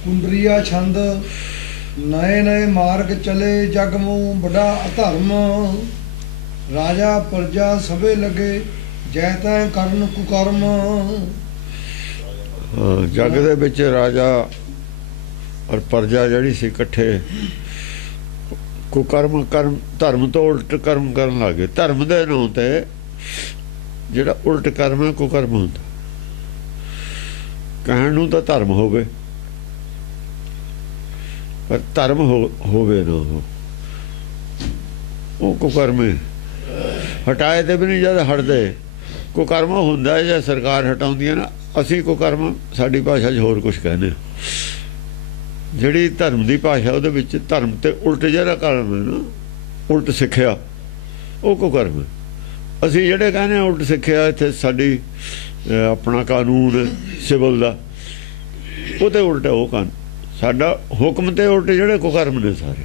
कुंडरिया छंद नए नए मार्ग चले जग मुँह बड़ा अधर्म राजा प्रजा सभे लगे जै तै करन कुकर्म। जग दे विच राजा और प्रजा जिहड़ी सी इकट्ठे कुकर्म कर्म धर्म तो उल्ट कर्म करन लग गए। धर्म दे नाम ते जिहड़ा उल्ट कर्म है कुकर्म हुंदा। कहण नूं तां धर्म होवे पर धर्म होवे ना वो कुकर्म है। हटाए ते भी नहीं जद हटदे कुकर्म हुंदा है जे सरकार हटाउंदी है ना। असीं कुकर्म साडी भाषा 'च होर कुछ कहने जिहड़ी धर्म की भाषा उहदे विच धर्म ते उल्ट जिहड़ा कर्म है ना उल्ट सिक्ख्या वो कुकर्म है। असीं जिहड़े कहने उल्ट सिक्ख्या इत्थे साडी अपना कानून सिविल दा वो ते उल्ट वो कान साडा हुक्म ते उल्ट जिहड़े कुकर्म ने सारे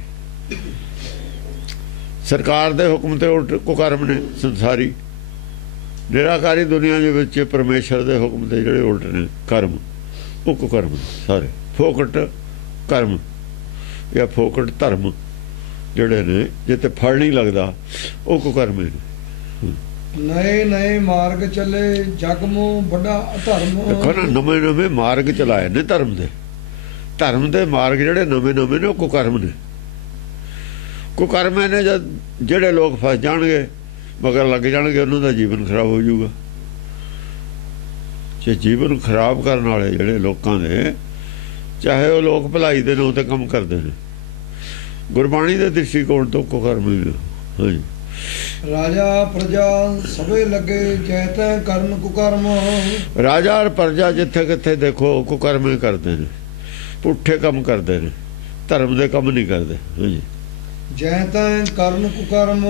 सरकार दे हुक्म ते उल्ट कुकर्म ने संसारी निराकारी दुनिया दे विच परमेश्वर दे हुक्म ते जिहड़े उल्ट ने कर्म वो कुकर्म ने सारे। फोकट कर्म या फोकट धर्म जिहड़े ने जिते फल नहीं लगदा वो कुकर्म ने। नए नए मार्ग चले जग मुँह बड़ा अधर्म। देखो ना नवे नवे मार्ग चलाए ने धर्म दे मार्ग जिहड़े नवे नवे ने वो कुकर्म ने। कुकर्म ने जद जिहड़े लोग फस जाणगे मगर लग जाणगे उन्हां दा जीवन खराब हो जाऊगा। जे जीवन खराब करने वाले जिहड़े लोकां दे चाहे वो लोग भलाई दे नाम ते काम करदे ने गुरबाणी दे दृष्टिकोण तो कुकर्म ही ने। हाँ जी। राजा प्रजा सभे लगे जै तै करन कुकर्म। राजा और प्रजा जिथे किथे देखो कुकर्म ही करते हैं पुठे काम करते हैं धर्म दे काम नहीं करते। हाँ जी। जै तै करन कुकर्म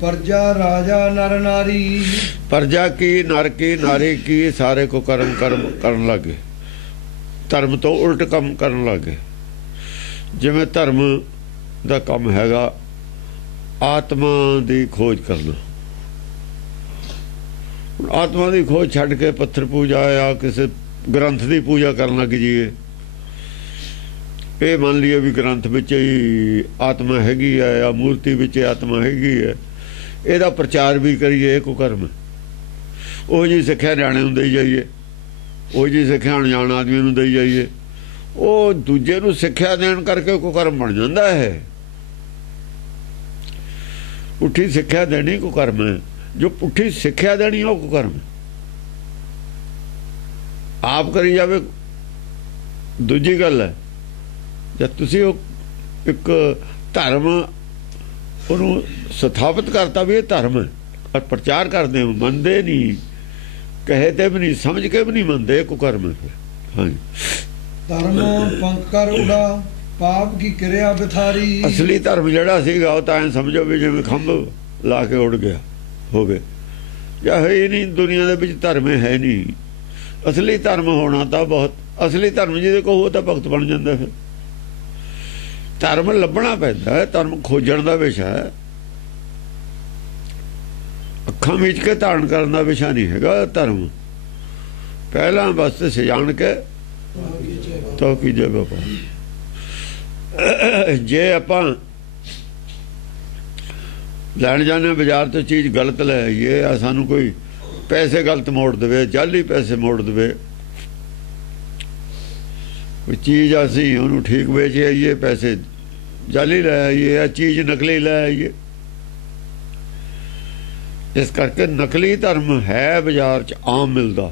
प्रजा राजा नर नारी। प्रजा की नर की नारी की सारे कुकर्म कर्म करन लगे धर्म तो उल्ट काम करन लगे। जिवें धर्म दा काम हैगा आत्मा दी खोज करना। आत्मा दी खोज छड्ड के पत्थर पूजा या किसी ग्रंथ की पूजा करन लग जाइए। ये मान लीए भी ग्रंथ विच ही आत्मा हैगी है या मूर्ति विच आत्मा हैगी है ਇਹਦਾ प्रचार भी करिए ਇਹ कुकर्म। ਉਹ जी सिक्ख्या ਨਿਆਣੇ ਨੂੰ ਦੇਈ ਜਾਈਏ ਉਹ जी सिक्ख्या अनजान आदमी ਨੂੰ ਦੇਈ ਜਾਈਏ ਉਹ ਦੂਜੇ ਨੂੰ ਸਿੱਖਿਆ ਦੇਣ ਕਰਕੇ ਕੁਕਰਮ ਬਣ ਜਾਂਦਾ ਹੈ। ਪੁੱਠੀ ਸਿੱਖਿਆ ਦੇਣੀ ਕੁਕਰਮ ਹੈ। ਜੋ ਪੁੱਠੀ ਸਿੱਖਿਆ ਦੇਣੀ ਉਹ ਕੁਕਰਮ ਹੈ। ਆਪ ਕਰੀ ਜਾਵੇ ਦੂਜੀ ਗੱਲ ਹੈ। जब तुसी एक धर्म ਉਹਨੂੰ ਸਥਾਪਿਤ करता भी ये धर्म है और प्रचार करते हो मनते नहीं कहे ते भी नहीं समझ के भी नहीं मनते कुकर्म है फिर। हाँ धर्म पंख कर उड़ा पाप की क्रिया बिथारी। असली धर्म जड़ा सीगा वो तां समझो भी जिवें खंभ ला के उड़ गया होवे या है ही नहीं दुनिया दे विच धर्म है नहीं। असली धर्म होना तो बहुत असली धर्म जिहदे कोल हो तां भगत बन जांदा। फिर धर्म लभना पैंदा है धर्म खोजण दा विशा है। अखां मीच के धारण करन दा विशा नहीं हैगा धर्म। पहला बस सजाण के तो कीजे बाबा। जे आपां लैण जाने बाजार तो चीज़ गलत लै आईए या सानू कोई पैसे गलत मोड़ देवे जाली पैसे मोड़ देवे कोई चीज़ असी उन्होंने ठीक बेच आईए पैसे जाली लै आईए या चीज़ नकली लै आईए। इस करके नकली धर्म है बाजार च आम मिलता।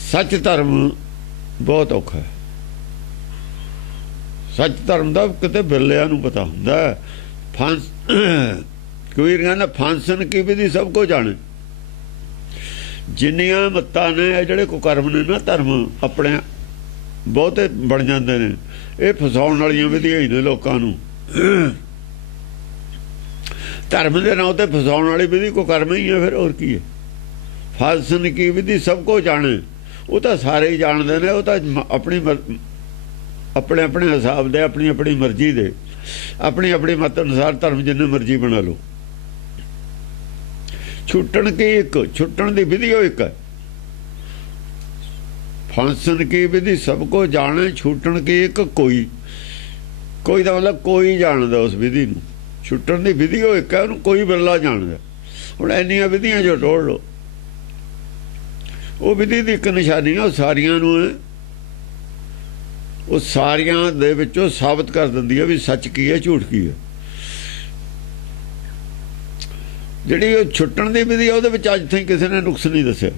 सच धर्म बहुत औखा है। सच धर्म का किते बिरलियां नूं पता हुंदा है। फांस कबीर कहंदा फांसन की विधि सब को जाने। जिन्नियां मत्तां ने जिहड़े कुकर्म ने ना धर्म अपने बहुते बन जाते हैं। ये फसाउण वालियां विधियां ही ने लोकां नूं। धर्म के नाम ते फसाउण वाली विधि कुकर्म ही है। फिर और की है। फांसन की विधि सबको जाने वो तो सारे ही जानते हैं। वो तो अपनी अपने अपने हिसाब दे अपनी अपनी मर्जी दे अपनी अपनी मत अनुसार धर्म जिन्ने मर्जी बना लो। छुट्टण की एक छुट्टण की विधि एक है। फांसन की विधि सबको जाने छूटण की एक कोई कोई का मतलब कोई जानदा उस विधि नूं छुट्टण की विधि वो एक है उन्होंने कोई बिरला जानदा हुण इन्नियां विधियां जो टोड़ लो वो विधि की एक निशानी है सारियां नूं है वो सारियां दे विचों साबित कर दिंदी है भी सच की है झूठ की है जिहड़ी वो छुट्टण की विधि है उहदे विच अज ताईं किसी ने नुक्स नहीं दस्सिया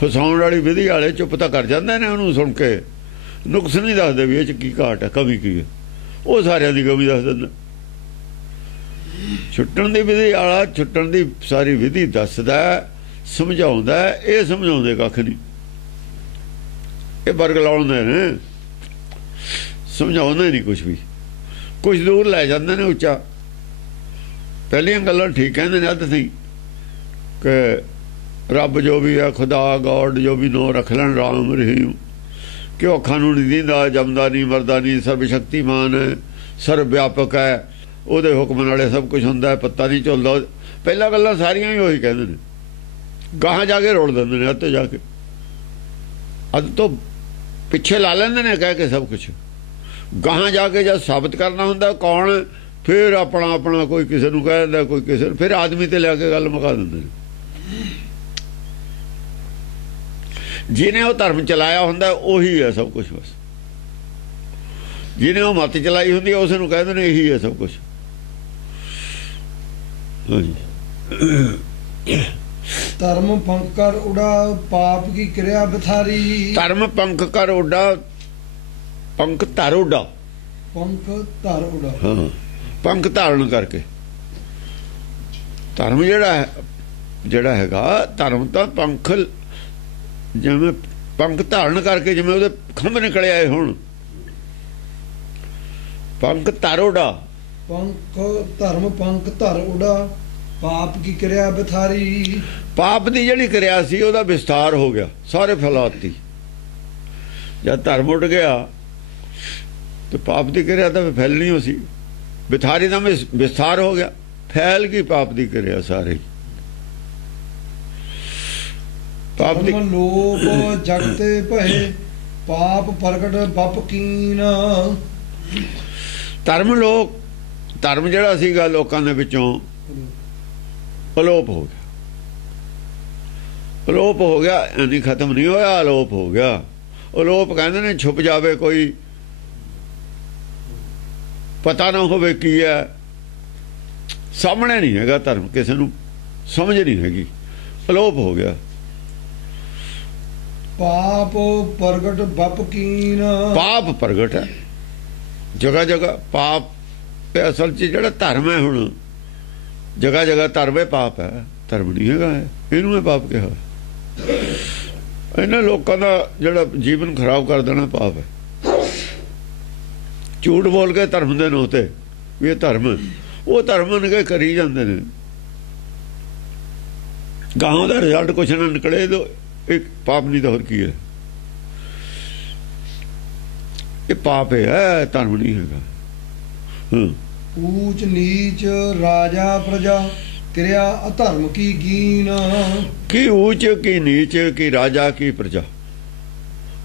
फसाउण वाली विधि वाले चुप तां कर जांदे ने उहनूं सुण के नुक्स नहीं दसदे भी इह च की घाट है कमी की है वो सारियां दी कमी दस दिंदा छुट्टण की विधि वाला छुट्टण की सारी विधि दसदा समझाउंदा ये समझाउंदे कख नहीं ये वर्ग लाउंदे ने समझाउंदे नहीं कुछ दूर लै जांदे ने उच्चा पहलियां गल्लां ठीक कहंदे ने अद सी कि रब जो भी है खुदा गॉड जो भी नो रख लैन राम रहीम कि अखां नूं नहीं दींदा जमदा नहीं मरदा नहीं सर्वशक्तिमान है सर्व व्यापक है ਉਹਦੇ हुक्म नाले सब कुछ हुंदा है पत्ता नहीं झुलदा पहला गल्लां सारियां ही ਉਹੀ कहंदे ने गाहां जाके रोड़ दिंदे ने अत्ते जाके अद तो पिछे ला लेंदे ने कह के सब कुछ गाहां जाके जब साबित करना हुंदा कौन फिर अपना अपना कोई किसी नूं कह दिंदा कोई किसी फिर आदमी ते लैके गल मुका दिंदे ने जिन्हें वो धर्म चलाया हुंदा उही है सब कुछ बस जिन्हें वो मत चलाई हुंदी उस नूं कहंदे ने यही है सब कुछ धर्म पंख कर उड़ा पाप की क्रिया बिथारी धर्म पंख कर उड़ा पंख धर उड़ा पंख धर उड़ा हाँ पंख धारण करके धर्म जिहड़ा हैगा धर्म तां पंख जिवें पंख धारण करके जिवें ਉਹਦੇ खंभ निकले आए हुण पंख धर उड़ा पंख धर्म पंख धर उड़ा पाप की क्रिया बिथारी पाप की जिहड़ी क्रिया सी ਉਹਦਾ विस्तार हो गया सारे फैलाती जब धर्म उड़ गया तो पाप की क्रिया तो फैलनी हो सी बिथारी का विस्तार हो गया फैल गई पाप की क्रिया सारी पाप दी लोभ जगते भये पाप प्रगट बप कीन धर्म जिहड़ा सीगा लोकां दे विचों अलोप हो गया यानी खत्म नहीं होया अलोप हो गया अलोप कहंदे ने छुप जावे कोई पता ना होवे की है सामने नहीं हैगा धर्म किसी नूं समझ नहीं हैगी अलोप हो गया पाप प्रगट बप कीन पाप प्रगट है जगह जगह पाप ते असल च जिहड़ा धर्म है हुण जगह जगह धर्म है पाप है धर्म नहीं हैगा इहनूं है पाप कहा इन्हां लोकां दा जिहड़ा जीवन खराब कर देना पाप है झूठ बोल के धर्म दे नां ते भी धर्म वो धर्म निके करी जांदे ने गांव दा रिजल्ट कुछ ना निकले तो एक पाप नहीं तो होर की है ये पाप है धर्म नहीं है ऊंच नीच राजा प्रजा क्रिया अधर्म की गीन की ऊंच की नीच की राजा की प्रजा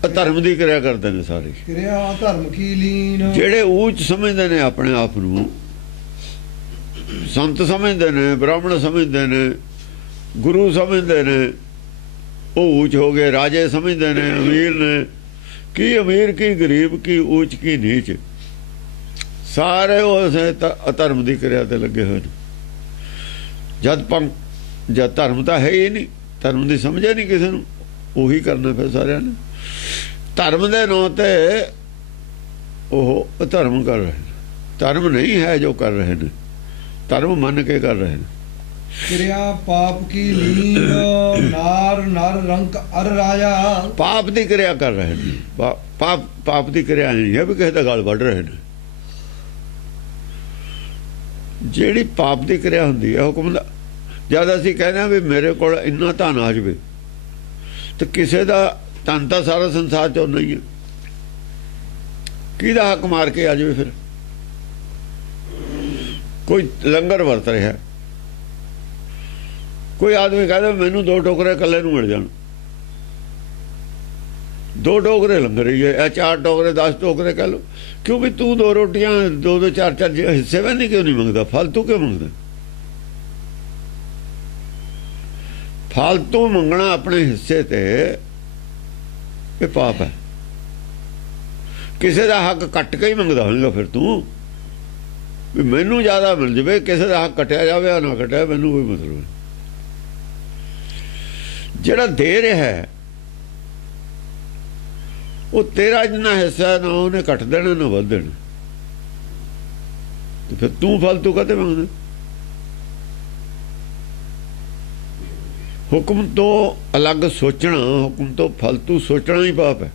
अधर्म की क्रिया करते हैं सारी क्रिया अधर्म की लीन जेड़े ऊंच समझते हैं अपने आप नूं संत समझते हैं ब्राह्मण समझते हैं गुरु समझते हैं वो ऊंच हो गए राजे समझते हैं अमीर ने की अमीर की गरीब की ऊंच की नीच सारे अधर्म की क्रिया ते लगे हुए जद धर्म तो है ही नहीं धर्म की समझे नहीं किसी को उही करना फिर सारे ने धर्म के नां ते वो अधर्म कर रहे हैं धर्म नहीं है जो कर रहे हैं धर्म मन के कर रहे हैं क्रिया पाप की लीन नार नर रंक अर राजा पाप की क्रिया कर रहे हैं पाप की क्रिया नहीं है भी किसी का गल वढ़ रहे हैं ਜਿਹੜੀ पाप की क्रिया होंगी है हुक्म दा जद असीं कहने भी मेरे को इन्ना धन आ जाए तो किसी का धन तो सारा संसार चो नहीं है किहदा हक मार के आ जाए फिर कोई लंगर वरत रहा है कोई आदमी कहता मैनू 2 टोकरे कल्ले नूं मिल जाण 2 टोकरे लंघ रही है, या 4 टोकरे 10 टोकरे कह लो। क्यों भी तू 2 रोटियां 2 4 हिस्से में नहीं क्यों नहीं मंगता? फालतू क्यों मंगदा? फालतू मंगना अपने हिस्से ते ये पाप है। किसी का हक कट के ही मंगदा होगा फिर तू भी मैनू ज्यादा मिल जाए, किसी का हक कटिया जाए ना कटिया मैनू कोई मतलब नहीं। ਜਿਹੜਾ ਦੇ ਰਿਹਾ ਹੈ ਉਹ ਤੇਰਾ ਜਿੰਨਾ ਹਿੱਸਾ ਨਾ ਉਹਨੇ ਕੱਟ ਦੇਣਾ ਨਾ ਵੱਧ ਦੇਣਾ, ਤੇ ਫਿਰ ਤੂੰ ਫालतू ਕਾਹਤੇ ਮੰਗਦਾ? ਹੁਕਮ ਤੋਂ ਅਲੱਗ ਸੋਚਣਾ, ਹੁਕਮ ਤੋਂ ਫालतू ਸੋਚਣਾ ਹੀ ਪਾਪ ਹੈ।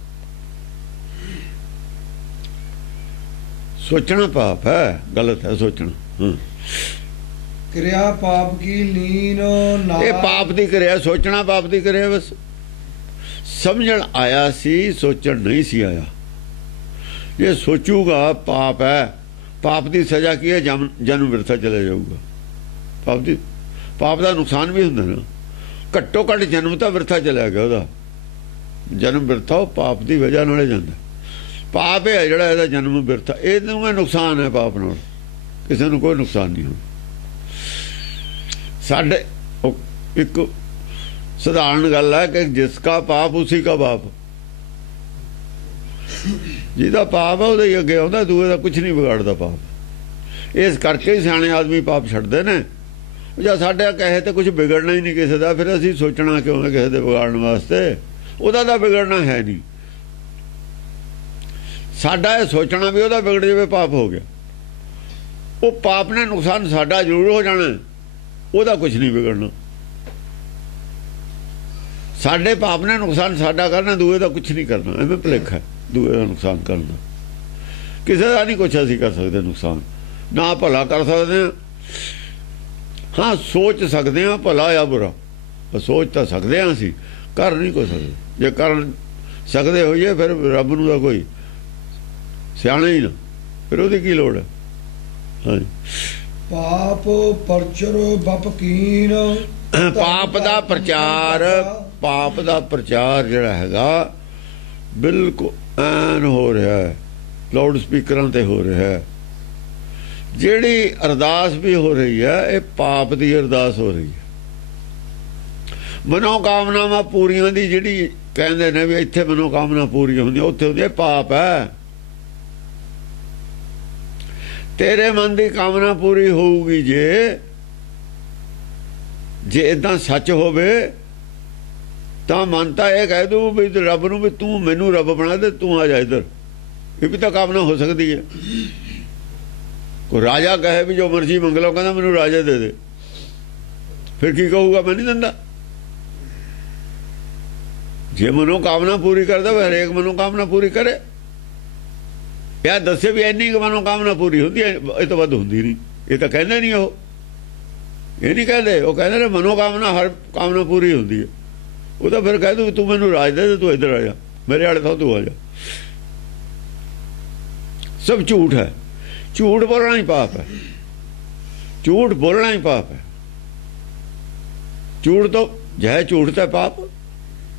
सोचना पाप है, गलत है सोचना। क्रिया पाप की लीन ना, ये पाप दी क्रिया, सोचना पाप दी क्रिया। बस समझण आया सी, सोचण नहीं सी आया। ये सोचूगा पाप है। पाप दी सजा की है? जन्म बिरथा चले जाऊगा। पाप दा नुकसान भी हुंदा ना, घट्टो घट जन्म तो बिरथा चलिया गया ओहदा। जन्म बिरथा पाप दी वजह नाल जांदा। पाप है जिहड़ा इहदा जन्म बिरथा, इहनूं नुकसान है पाप नाल, किसी नूं कोई नुकसान नहीं होना। साडे एक साधारण गल है कि जिसका पाप उसी का बाप। जिहदा पाप है उहदे अगे आउंदा, दूए दा कुछ नहीं बिगाड़दा पाप। इस करके ही सियाणे आदमी पाप छड्डदे ने। ਜਾਂ ਸਾਡਾ ਕਹੇ ਤੇ ਕੁਝ ਵਿਗੜਨਾ ਹੀ ਨਹੀਂ ਕਿਸੇ ਦਾ, ਫਿਰ ਅਸੀਂ ਸੋਚਣਾ ਕਿਉਂ ਹੈ ਕਿਸੇ ਦੇ ਵਿਗਾੜਨ ਵਾਸਤੇ? ਉਹਦਾ ਤਾਂ ਵਿਗੜਨਾ ਹੈ ਨਹੀਂ। ਸਾਡਾ ਇਹ ਸੋਚਣਾ ਵੀ ਉਹਦਾ ਵਿਗੜ ਜਾਵੇ ਪਾਪ ਹੋ ਗਿਆ। ਉਹ ਪਾਪ ਨੇ ਨੁਕਸਾਨ ਸਾਡਾ ਜ਼ਰੂਰ ਹੋ ਜਾਣਾ, ਉਹਦਾ ਕੁਝ ਨਹੀਂ ਵਿਗੜਨਾ। ਸਾਡੇ ਪਾਪ ਨੇ ਨੁਕਸਾਨ ਸਾਡਾ ਕਰਨਾ, ਦੂਏ ਦਾ ਕੁਝ ਨਹੀਂ ਕਰਨਾ। ਐਵੇਂ ਭੁਲੇਖਾ ਦੂਏ ਦਾ ਨੁਕਸਾਨ ਕਰਨਾ। ਕਿਸੇ ਦਾ ਨਹੀਂ ਕੁਛ ਅਸੀਂ ਕਰ ਸਕਦੇ ਨੁਕਸਾਨ, ਨਾ ਭਲਾ ਕਰ ਸਕਦੇ ਹਾਂ। हाँ सोच सकते हैं भला या बुरा, सोच तो सकते हैं असी, कर नहीं कोई सकते। जे कर सकते होइए फिर रब नूं तां कोई सियाणे ही ना, फिर ओहदी की लोड़ है। हाँ पाप परचर बप कीन, पाप दा प्रचार, पाप दा प्रचार जिहड़ा हैगा बिल्कुल ऐन हो रहा है, लाउड स्पीकरां ते हो रहा है। ਜਿਹੜੀ ਅਰਦਾਸ ਵੀ ਹੋ ਰਹੀ ਹੈ ਇਹ ਪਾਪ ਦੀ ਅਰਦਾਸ ਹੋ ਰਹੀ ਹੈ। ਮਨੋਕਾਮਨਾਵਾਂ ਪੂਰੀਆਂ ਦੀ ਜਿਹੜੀ ਕਹਿੰਦੇ ਨੇ ਵੀ ਇੱਥੇ ਮਨੋਕਾਮਨਾ ਪੂਰੀ ਹੁੰਦੀ, ਉੱਥੇ ਹੁੰਦੀ ਪਾਪ ਹੈ। ਤੇਰੇ ਮਨ ਦੀ ਕਾਮਨਾ ਪੂਰੀ ਹੋਊਗੀ ਜੇ ਇਦਾਂ ਸੱਚ ਹੋਵੇ ਤਾਂ ਮਨ ਤਾਂ ਇਹ ਕਹਿ ਦੂ ਵੀ ਰੱਬ ਨੂੰ ਵੀ ਤੂੰ ਮੈਨੂੰ ਰੱਬ ਬਣਾ ਦੇ, ਤੂੰ ਆ ਜਾ ਇੱਧਰ। ਇਹ ਵੀ ਤਾਂ ਕਾਮਨਾ ਹੋ ਸਕਦੀ ਹੈ। कोई राजा कहे भी जो मर्जी मंग लो, कहना मैनू राजा दे दे, फिर की कहूगा मैं नहीं दिंदा। जे मनोकामना पूरी कर दे हरेक मनोकामना पूरी करे, या दसे भी इन्नी मनोकामना पूरी होती है, ये तो वध होंदी नहीं। ये तो कहते नहीं, ये नहीं कहते। वो कहते ने मनोकामना हर कामना पूरी होती है। वो तो फिर कह दू तू मैनू राज दे दे, तू इधर आ जा, मेरे आले तो तू आ जा। सब झूठ है। झूठ बोलना ही पाप है, झूठ बोलना ही पाप है। झूठ तो जय झूठ तो पाप,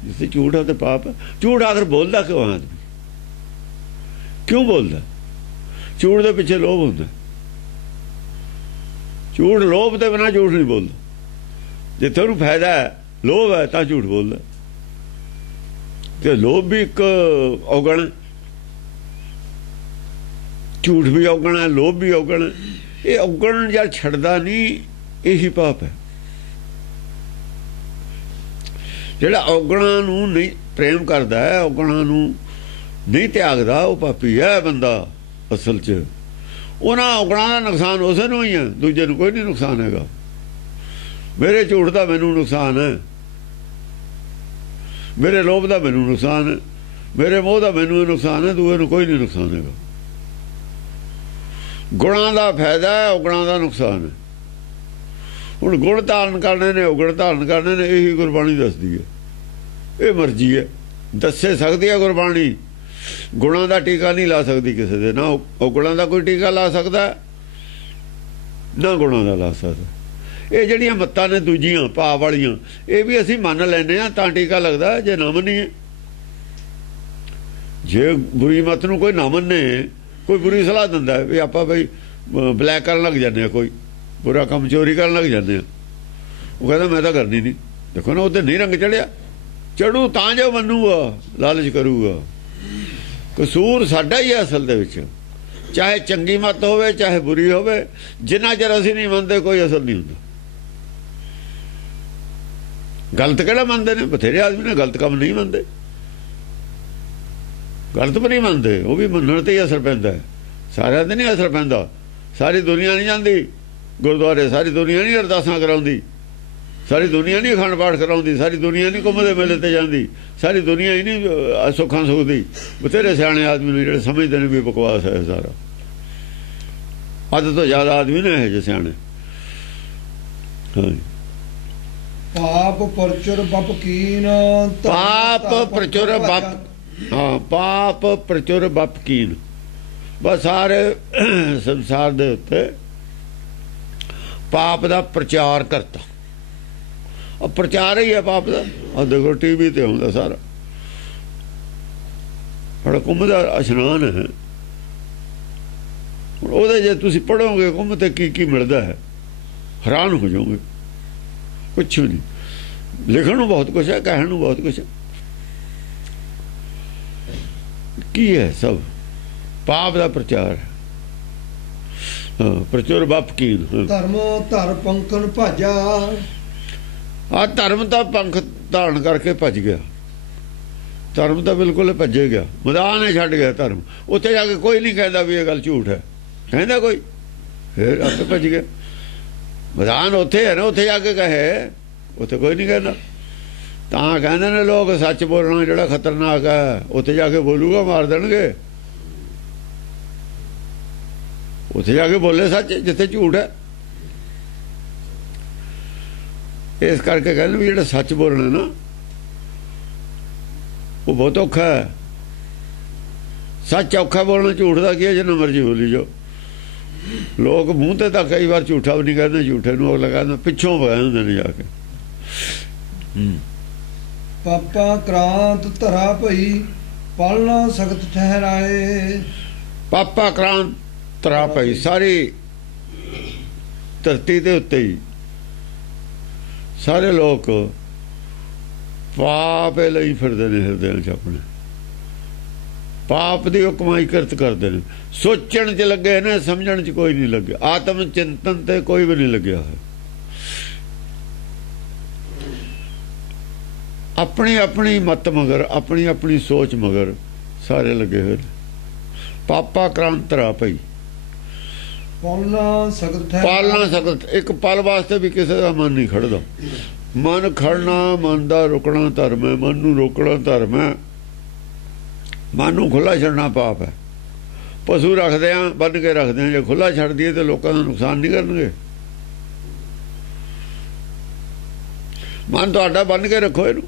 जिससे झूठ है तो पाप है। झूठ आखिर बोलता क्यों आदमी? क्यों बोलता? झूठ के पीछे लोभ होता। झूठ लोभ के बिना झूठ नहीं बोलता। जिथे उन्हें फायदा है, लोभ है, तो झूठ बोलता। तो लोभ भी एक औगण है, झूठ भी औगण है, लोभ भी औगण है। ये औगण जब छड़दा नहीं, यही पाप है। जिहड़ा औगणां नूं नहीं प्रेम करदा है, औगणां नूं नहीं त्यागदा, वो पापी है बंदा असल च। उन्हां औगणां दा नुकसान उसे नूं ही है, दूजे नूं कोई नहीं नुकसान हैगा। मेरे झूठ दा मैनूं नुकसान है, मेरे लोभ दा मैनूं नुकसान है, मेरे मोह दा मैनूं नुकसान है, दूजे नूं कोई नहीं नुकसान हैगा। गुणां दा फायदा है, औगणां दा नुकसान है। हुण गुण धारण करने ने, औगण धारण करने ने, यही गुरबाणी दसदी है। ये मर्जी है, दसे सकती है गुरबाणी। गुणां दा टीका नहीं ला सकती किसी दे, ना औगणां दा कोई टीका ला सकता, ना गुणां दा ला सकता। ये जिहड़ियां मत्तां ने दूजियां भाव वालियां, ये भी असीं मन लैने आ तां टीका लगदा, जे ना मन्नीए ਜੇ ਬੁਰੀ ਮਤ ਨੂੰ ਕੋਈ ਨਾ ਮੰਨੇ, ਕੋਈ ਬੁਰੀ ਸਲਾਹ ਦਿੰਦਾ ਵੀ ਆਪਾਂ ਬਈ ਬਲੈਕ ਕਰਨ ਲੱਗ ਜਾਂਦੇ ਆ, ਕੋਈ ਬੁਰਾ ਕੰਮ ਚੋਰੀ ਕਰਨ ਲੱਗ ਜਾਂਦੇ ਆ, ਉਹ ਕਹਿੰਦਾ ਮੈਂ ਤਾਂ ਕਰਨੀ ਨਹੀਂ। ਦੇਖੋ ਨਾ, ਉਹਦੇ ਨਹੀਂ ਰੰਗ ਚੜਿਆ, ਚੜੂ ਤਾਂ ਜੋ ਮੰਨੂਗਾ, ਲਾਲਚ ਕਰੂਗਾ। ਕਸੂਰ ਸਾਡਾ ਹੀ ਹੈ ਅਸਲ ਦੇ ਵਿੱਚ, ਚਾਹੇ ਚੰਗੀ ਮਤ ਹੋਵੇ ਚਾਹੇ ਬੁਰੀ ਹੋਵੇ, ਜਿੰਨਾ ਚਿਰ ਅਸੀਂ ਨਹੀਂ ਮੰਨਦੇ ਕੋਈ ਅਸਰ ਨਹੀਂ ਹੁੰਦਾ। ਗਲਤ ਕਿਹੜਾ ਮੰਨਦੇ ਨੇ, ਬਥੇਰੇ ਆਦਮੀ ਨੇ ਗਲਤ ਕੰਮ ਨਹੀਂ ਮੰਨਦੇ, ਗਲਤ ਵੀ ਨਹੀਂ ਮੰਨਦੇ, ਉਹ ਵੀ ਮੰਨਣ ਤੇ ਹੀ ਅਸਰ ਪੈਂਦਾ ਹੈ। ਸਾਰਿਆਂ ਤੇ ਨਹੀਂ ਅਸਰ ਪੈਂਦਾ। ਸਾਰੀ ਦੁਨੀਆ ਨਹੀਂ ਜਾਂਦੀ ਗੁਰਦੁਆਰੇ, ਸਾਰੀ ਦੁਨੀਆ ਨਹੀਂ ਅਰਦਾਸਾਂ ਕਰਾਉਂਦੀ, ਸਾਰੀ ਦੁਨੀਆ ਨਹੀਂ ਅਖੰਡ ਪਾਠ ਕਰਾਉਂਦੀ, ਸਾਰੀ ਦੁਨੀਆ ਨਹੀਂ ਕੁੰਭ ਦੇ ਮੇਲੇ ਤੇ ਜਾਂਦੀ, ਸਾਰੀ ਦੁਨੀਆ ਹੀ ਨਹੀਂ ਸੁੱਖਾਂ ਸੁਖਦੀ। ਬਥੇਰੇ ਸਿਆਣੇ ਆਦਮੀ ਨੇ ਜਿਹੜੇ ਸਮਝਦੇ ਨੇ ਵੀ ਬਕਵਾਸ ਹੈ ਸਾਰਾ। ਅੱਧ ਤੋਂ ਜ਼ਿਆਦਾ ਆਦਮੀ ਨੇ ਇਹ ਜਿਹੇ ਸਿਆਣੇ। ਪਾਪ ਪ੍ਰਚੁਰ ਬਪ ਕੀਨ, ਪਾਪ ਪ੍ਰਚੁਰ ਬਪ, ਹਾਂ ਪਾਪ ਪ੍ਰਚੁਰ ਬਪ ਕੀਨ। ਬਸ ਸਾਰੇ ਸੰਸਾਰ ਦੇ ਉੱਤੇ ਪਾਪ ਦਾ ਪ੍ਰਚਾਰ ਕਰਤਾ। ਉਹ ਪ੍ਰਚਾਰ ਹੀ ਹੈ ਪਾਪ ਦਾ। ਉਹ ਦੇਖੋ ਟੀਵੀ ਤੇ ਹੁੰਦਾ ਸਾਰਾ, ਬੜਾ ਕੁੰਭ ਦਾ ਇਸ਼ਨਾਨ ਹੈ। ਉਹਦੇ ਜੇ ਤੁਸੀਂ ਪੜੋਗੇ ਕੁੰਭ ਤੇ ਕੀ ਕੀ ਮਿਲਦਾ ਹੈ, ਹੈਰਾਨ ਹੋ ਜਾਓਗੇ। ਕੁਛ ਵੀ ਨਹੀਂ, ਲਿਖਣ ਨੂੰ ਬਹੁਤ ਕੁਛ ਹੈ, ਕਹਿਣ ਨੂੰ ਬਹੁਤ ਕੁਛ ਹੈ। ਕੀ ਹੈ? ਸਭ ਪਾਪ ਦਾ ਪ੍ਰਚਾਰ ਹੈ। ਹਾਂ, ਪ੍ਰਚੁਰ ਬਪ ਕੀਨ। ਧਰਮ ਧਰ ਪੰਕਨ ਭਾਜਾ, ਆ ਧਰਮ ਤਾਂ ਪੰਖ ਧਾਰਨ ਕਰਕੇ ਭੱਜ ਗਿਆ। ਧਰਮ ਤਾਂ ਬਿਲਕੁਲ ਭੱਜੇ ਗਿਆ, ਮੈਦਾਨ ਹੀ ਛੱਡ ਗਿਆ ਧਰਮ। ਉੱਥੇ ਜਾ ਕੇ ਕੋਈ ਨਹੀਂ ਕਹਿੰਦਾ ਵੀ ਇਹ ਗੱਲ ਝੂਠ ਹੈ, ਕਹਿੰਦਾ ਕੋਈ, ਫਿਰ ਆਪੇ ਭੱਜ ਗਿਆ। ਮੈਦਾਨ ਉੱਥੇ ਹੈ ਨਾ, ਉੱਥੇ ਜਾ ਕੇ ਕਹੇ, ਉੱਥੇ ਕੋਈ ਨਹੀਂ ਕਹਿੰਦਾ। ਤਾਂ ਕਹਿੰਦੇ ਨੇ ਲੋਕ ਸੱਚ ਬੋਲਣਾ ਜਿਹੜਾ ਖਤਰਨਾਕ ਹੈ, ਉੱਥੇ ਜਾ ਕੇ ਬੋਲੂਗਾ ਮਾਰ ਦੇਣਗੇ। ਉੱਥੇ ਜਾ ਕੇ ਬੋਲੇ ਸੱਚ ਜਿੱਥੇ ਝੂਠ ਹੈ। ਇਸ ਕਰਕੇ ਕਹਿੰਦੇ ਵੀ ਜਿਹੜਾ ਸੱਚ ਬੋਲਣਾ ਨਾ ਉਹ ਬਹੁਤ ਔਖਾ ਹੈ। ਸੱਚ ਔਖਾ ਬੋਲਣਾ, ਝੂਠ ਦਾ ਕੀ ਹੈ, ਜਿੰਨਾ ਮਰਜ਼ੀ ਬੋਲੀ ਜਾਓ। ਲੋਕ ਮੂੰਹ ਤੇ ਤਾਂ ਕਈ ਵਾਰ ਝੂਠਾ ਵੀ ਨਹੀਂ ਕਹਿੰਦੇ, ਝੂਠੇ ਨੂੰ ਅਗਲਾ ਕਹਿੰਦਾ, ਪਿੱਛੋਂ ਪੈ ਜਾਂਦੇ ਨੇ ਜਾ ਕੇ। ਪਾਪਾ ਕ੍ਰਾਂਤ ਧਰਾ ਭਈ, ਪਾਲਣਾ ਸਖਤ ਠਹਿਰਾਏ। ਪਾਪਾ ਕ੍ਰਾਂਤ ਧਰਾ ਭਈ, ਸਾਰੀ ਧਰਤੀ ਦੇ ਉੱਤੇ ਹੀ ਸਾਰੇ ਲੋਕ ਪਾਪ ਲਈ ਫਿਰਦੇ ਨੇ, ਹਿਰਦਿਆਂ 'ਚ ਆਪਣੇ ਪਾਪ ਦੀ ਉਹ ਕਮਾਈ ਕਰਤ ਕਰਦੇ ਨੇ। ਸੋਚਣ 'ਚ ਲੱਗੇ ਨੇ, ਸਮਝਣ 'ਚ ਕੋਈ ਨਹੀਂ ਲੱਗਿਆ। ਆਤਮ ਚਿੰਤਨ ਤੇ ਕੋਈ ਵੀ ਨਹੀਂ ਲੱਗਿਆ ਹੈ। ਆਪਣੀ ਆਪਣੀ ਮਤ ਮਗਰ, ਆਪਣੀ ਆਪਣੀ ਸੋਚ ਮਗਰ ਸਾਰੇ ਲੱਗੇ ਹੋਏ ਨੇ। ਪਾਪਾ ਕ੍ਰਾਂਤ ਧਰਾ ਭਈ, ਪਾਲਣਾ ਸਖਤ ਪਾਲਣਾ ਸਖਤ। ਇੱਕ ਪਲ ਵਾਸਤੇ ਵੀ ਕਿਸੇ ਦਾ ਮਨ ਨਹੀਂ ਖੜਦਾ। ਮਨ ਖੜਨਾ, ਮਨ ਦਾ ਰੁਕਣਾ ਧਰਮ ਹੈ। ਮਨ ਨੂੰ ਰੋਕਣਾ ਧਰਮ ਹੈ। ਮਨ ਨੂੰ ਖੁੱਲ੍ਹਾ ਛੱਡਣਾ ਪਾਪ ਹੈ। ਪਸ਼ੂ ਰੱਖਦੇ ਆ, ਬੰਨ ਕੇ ਰੱਖਦੇ ਆ, ਜੇ ਖੁੱਲ੍ਹਾ ਛੱਡ ਦਈਏ ਤਾਂ ਲੋਕਾਂ ਦਾ ਨੁਕਸਾਨ ਨਹੀਂ ਕਰਨਗੇ। ਮਨ ਤੁਹਾਡਾ ਬੰਨ ਕੇ ਰੱਖੋ ਇਹਨੂੰ,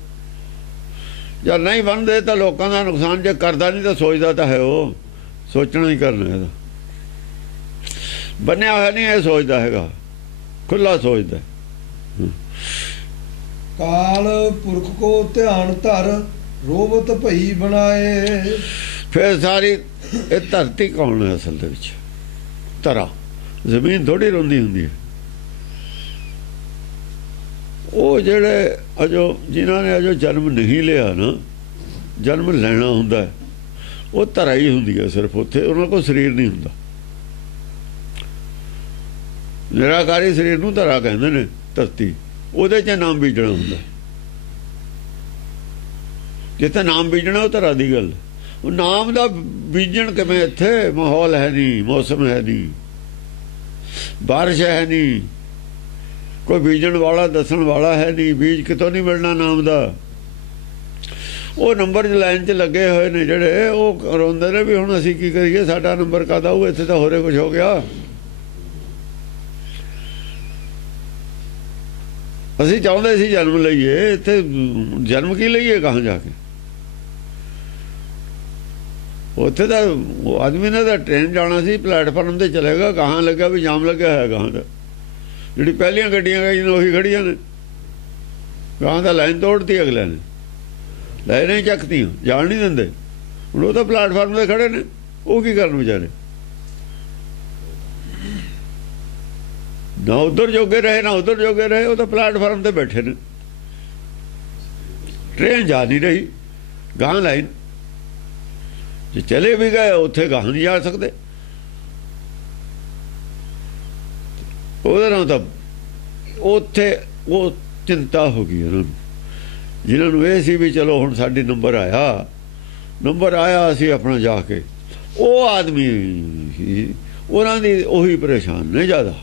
ਜਦ ਨਹੀਂ ਬੰਨਦੇ ਤਾਂ ਲੋਕਾਂ ਦਾ ਨੁਕਸਾਨ। ਜੇ ਕਰਦਾ ਨਹੀਂ ਤਾਂ ਸੋਚਦਾ ਤਾਂ ਹੈ, ਉਹ ਸੋਚਣਾ ਹੀ ਕਰਨਾ ਇਹਦਾ। ਬੰਨਿਆ ਹੋਇਆ ਨਹੀਂ ਇਹ ਸੋਚਦਾ ਹੈਗਾ, ਖੁੱਲ੍ਹਾ ਸੋਚਦਾ। ਕਾਲ ਪੁਰਖ ਕੋ ਧਿਆਨ ਧਰ, ਰੋਬਤ ਭਈ ਬਣਾਏ। ਫਿਰ ਸਾਰੀ ਇਹ ਧਰਤੀ ਕੌਣ ਹੈ ਅਸਲ ਦੇ ਵਿੱਚ? ਧਰਾ, ਜ਼ਮੀਨ ਥੋੜੀ ਰੋਂਦੀ ਹੁੰਦੀ ਹੈ। ਉਹ ਜਿਹੜੇ ਅਜੋ ਜਿਨ੍ਹਾਂ ਨੇ ਅਜੋ ਜਨਮ ਨਹੀਂ ਲਿਆ ਨਾ, ਜਨਮ ਲੈਣਾ ਹੁੰਦਾ, ਉਹ ਧਰਾ ਹੀ ਹੁੰਦੀ ਹੈ ਸਿਰਫ। ਉੱਥੇ ਉਹਨਾਂ ਕੋਲ ਸਰੀਰ ਨਹੀਂ ਹੁੰਦਾ। ਨਿਰਾਕਾਰੀ ਸਰੀਰ ਨੂੰ ਧਰਾ ਕਹਿੰਦੇ ਨੇ, ਧਰਤੀ। ਉਹਦੇ 'ਚ ਨਾਮ ਬੀਜਣਾ ਹੁੰਦਾ। ਜਿੱਥੇ ਨਾਮ ਬੀਜਣਾ ਉਹ ਧਰਾ ਦੀ ਗੱਲ। ਉਹ ਨਾਮ ਦਾ ਬੀਜਣ ਕਿਵੇਂ? ਇੱਥੇ ਮਾਹੌਲ ਹੈ ਨਹੀਂ, ਮੌਸਮ ਹੈ ਨਹੀਂ, ਬਾਰਿਸ਼ ਹੈ ਨਹੀਂ, ਕੋਈ ਬੀਜਣ ਵਾਲਾ ਦੱਸਣ ਵਾਲਾ ਹੈ ਨਹੀਂ। ਬੀਜ ਕਿਤੋਂ ਨਹੀਂ ਮਿਲਣਾ ਨਾਮ ਦਾ। ਉਹ ਨੰਬਰ ਲਾਈਨ 'ਚ ਲੱਗੇ ਹੋਏ ਨੇ ਜਿਹੜੇ, ਉਹ ਰੋਂਦੇ ਨੇ ਵੀ ਹੁਣ ਅਸੀਂ ਕੀ ਕਰੀਏ, ਸਾਡਾ ਨੰਬਰ ਕਦ ਆਊ, ਇੱਥੇ ਤਾਂ ਹੋਰੇ ਕੁਝ ਹੋ ਗਿਆ। ਅਸੀਂ ਚਾਹੁੰਦੇ ਸੀ ਜਨਮ ਲਈਏ, ਇੱਥੇ ਜਨਮ ਕੀ ਲਈਏ ਕਹਾਂ ਜਾ ਕੇ? ਉੱਥੇ ਤਾਂ ਆਦਮੀ ਨੇ ਤਾਂ ਟ੍ਰੇਨ ਜਾਣਾ ਸੀ, ਪਲੇਟਫਾਰਮ ਤੇ ਚਲੇਗਾ, ਕਹਾਂ ਲੱਗਾ ਵੀ ਜਾਮ ਲੱਗਿਆ ਹੈ ਕਹਾਂ ਦਾ। ਜਿਹੜੀ ਪਹਿਲੀਆਂ ਗੱਡੀਆਂ ਗਈਆਂ ਨੇ ਉਹੀ ਖੜੀਆਂ ਨੇ, ਕਹਾਂ ਦਾ ਲਾਈਨ ਤੋੜਤੀ ਅਗਲੇ ਨੇ, ਲਾਈਨਾਂ ਹੀ ਚੱਕਤੀਆਂ, ਜਾਣ ਨਹੀਂ ਦਿੰਦੇ। ਹੁਣ ਉਹ ਤਾਂ ਪਲੇਟਫਾਰਮ ਤੇ ਖੜੇ ਨੇ, ਉਹ ਕੀ ਕਰਨ ਵਿਚਾਰੇ? ਨਾ ਉਧਰ ਜੋਗੇ ਰਹੇ ਨਾ ਉਧਰ ਜੋਗੇ ਰਹੇ, ਉਹ ਤਾਂ ਪਲੇਟਫਾਰਮ ਤੇ ਬੈਠੇ ਨੇ। ਟ੍ਰੇਨ ਜਾ ਨਹੀਂ ਰਹੀ ਗਾਂ ਲਾਈਨ, ਜੇ ਚਲੇ ਵੀ ਗਏ ਉੱਥੇ ਗਾਂ ਨਹੀਂ ਜਾ ਸਕਦੇ। ਉਹਦੇ ਨਾਲ ਤਾਂ ਉੱਥੇ ਉਹ ਚਿੰਤਾ ਹੋ ਗਈ ਉਹਨਾਂ ਨੂੰ, ਜਿਨ੍ਹਾਂ ਨੂੰ ਇਹ ਸੀ ਵੀ ਚਲੋ ਹੁਣ ਸਾਡੀ ਨੰਬਰ ਆਇਆ ਅਸੀਂ ਆਪਣਾ ਜਾ ਕੇ, ਉਹ ਆਦਮੀ ਉਹਨਾਂ ਦੀ ਉਹੀ ਪਰੇਸ਼ਾਨ ਨੇ ਜ਼ਿਆਦਾ।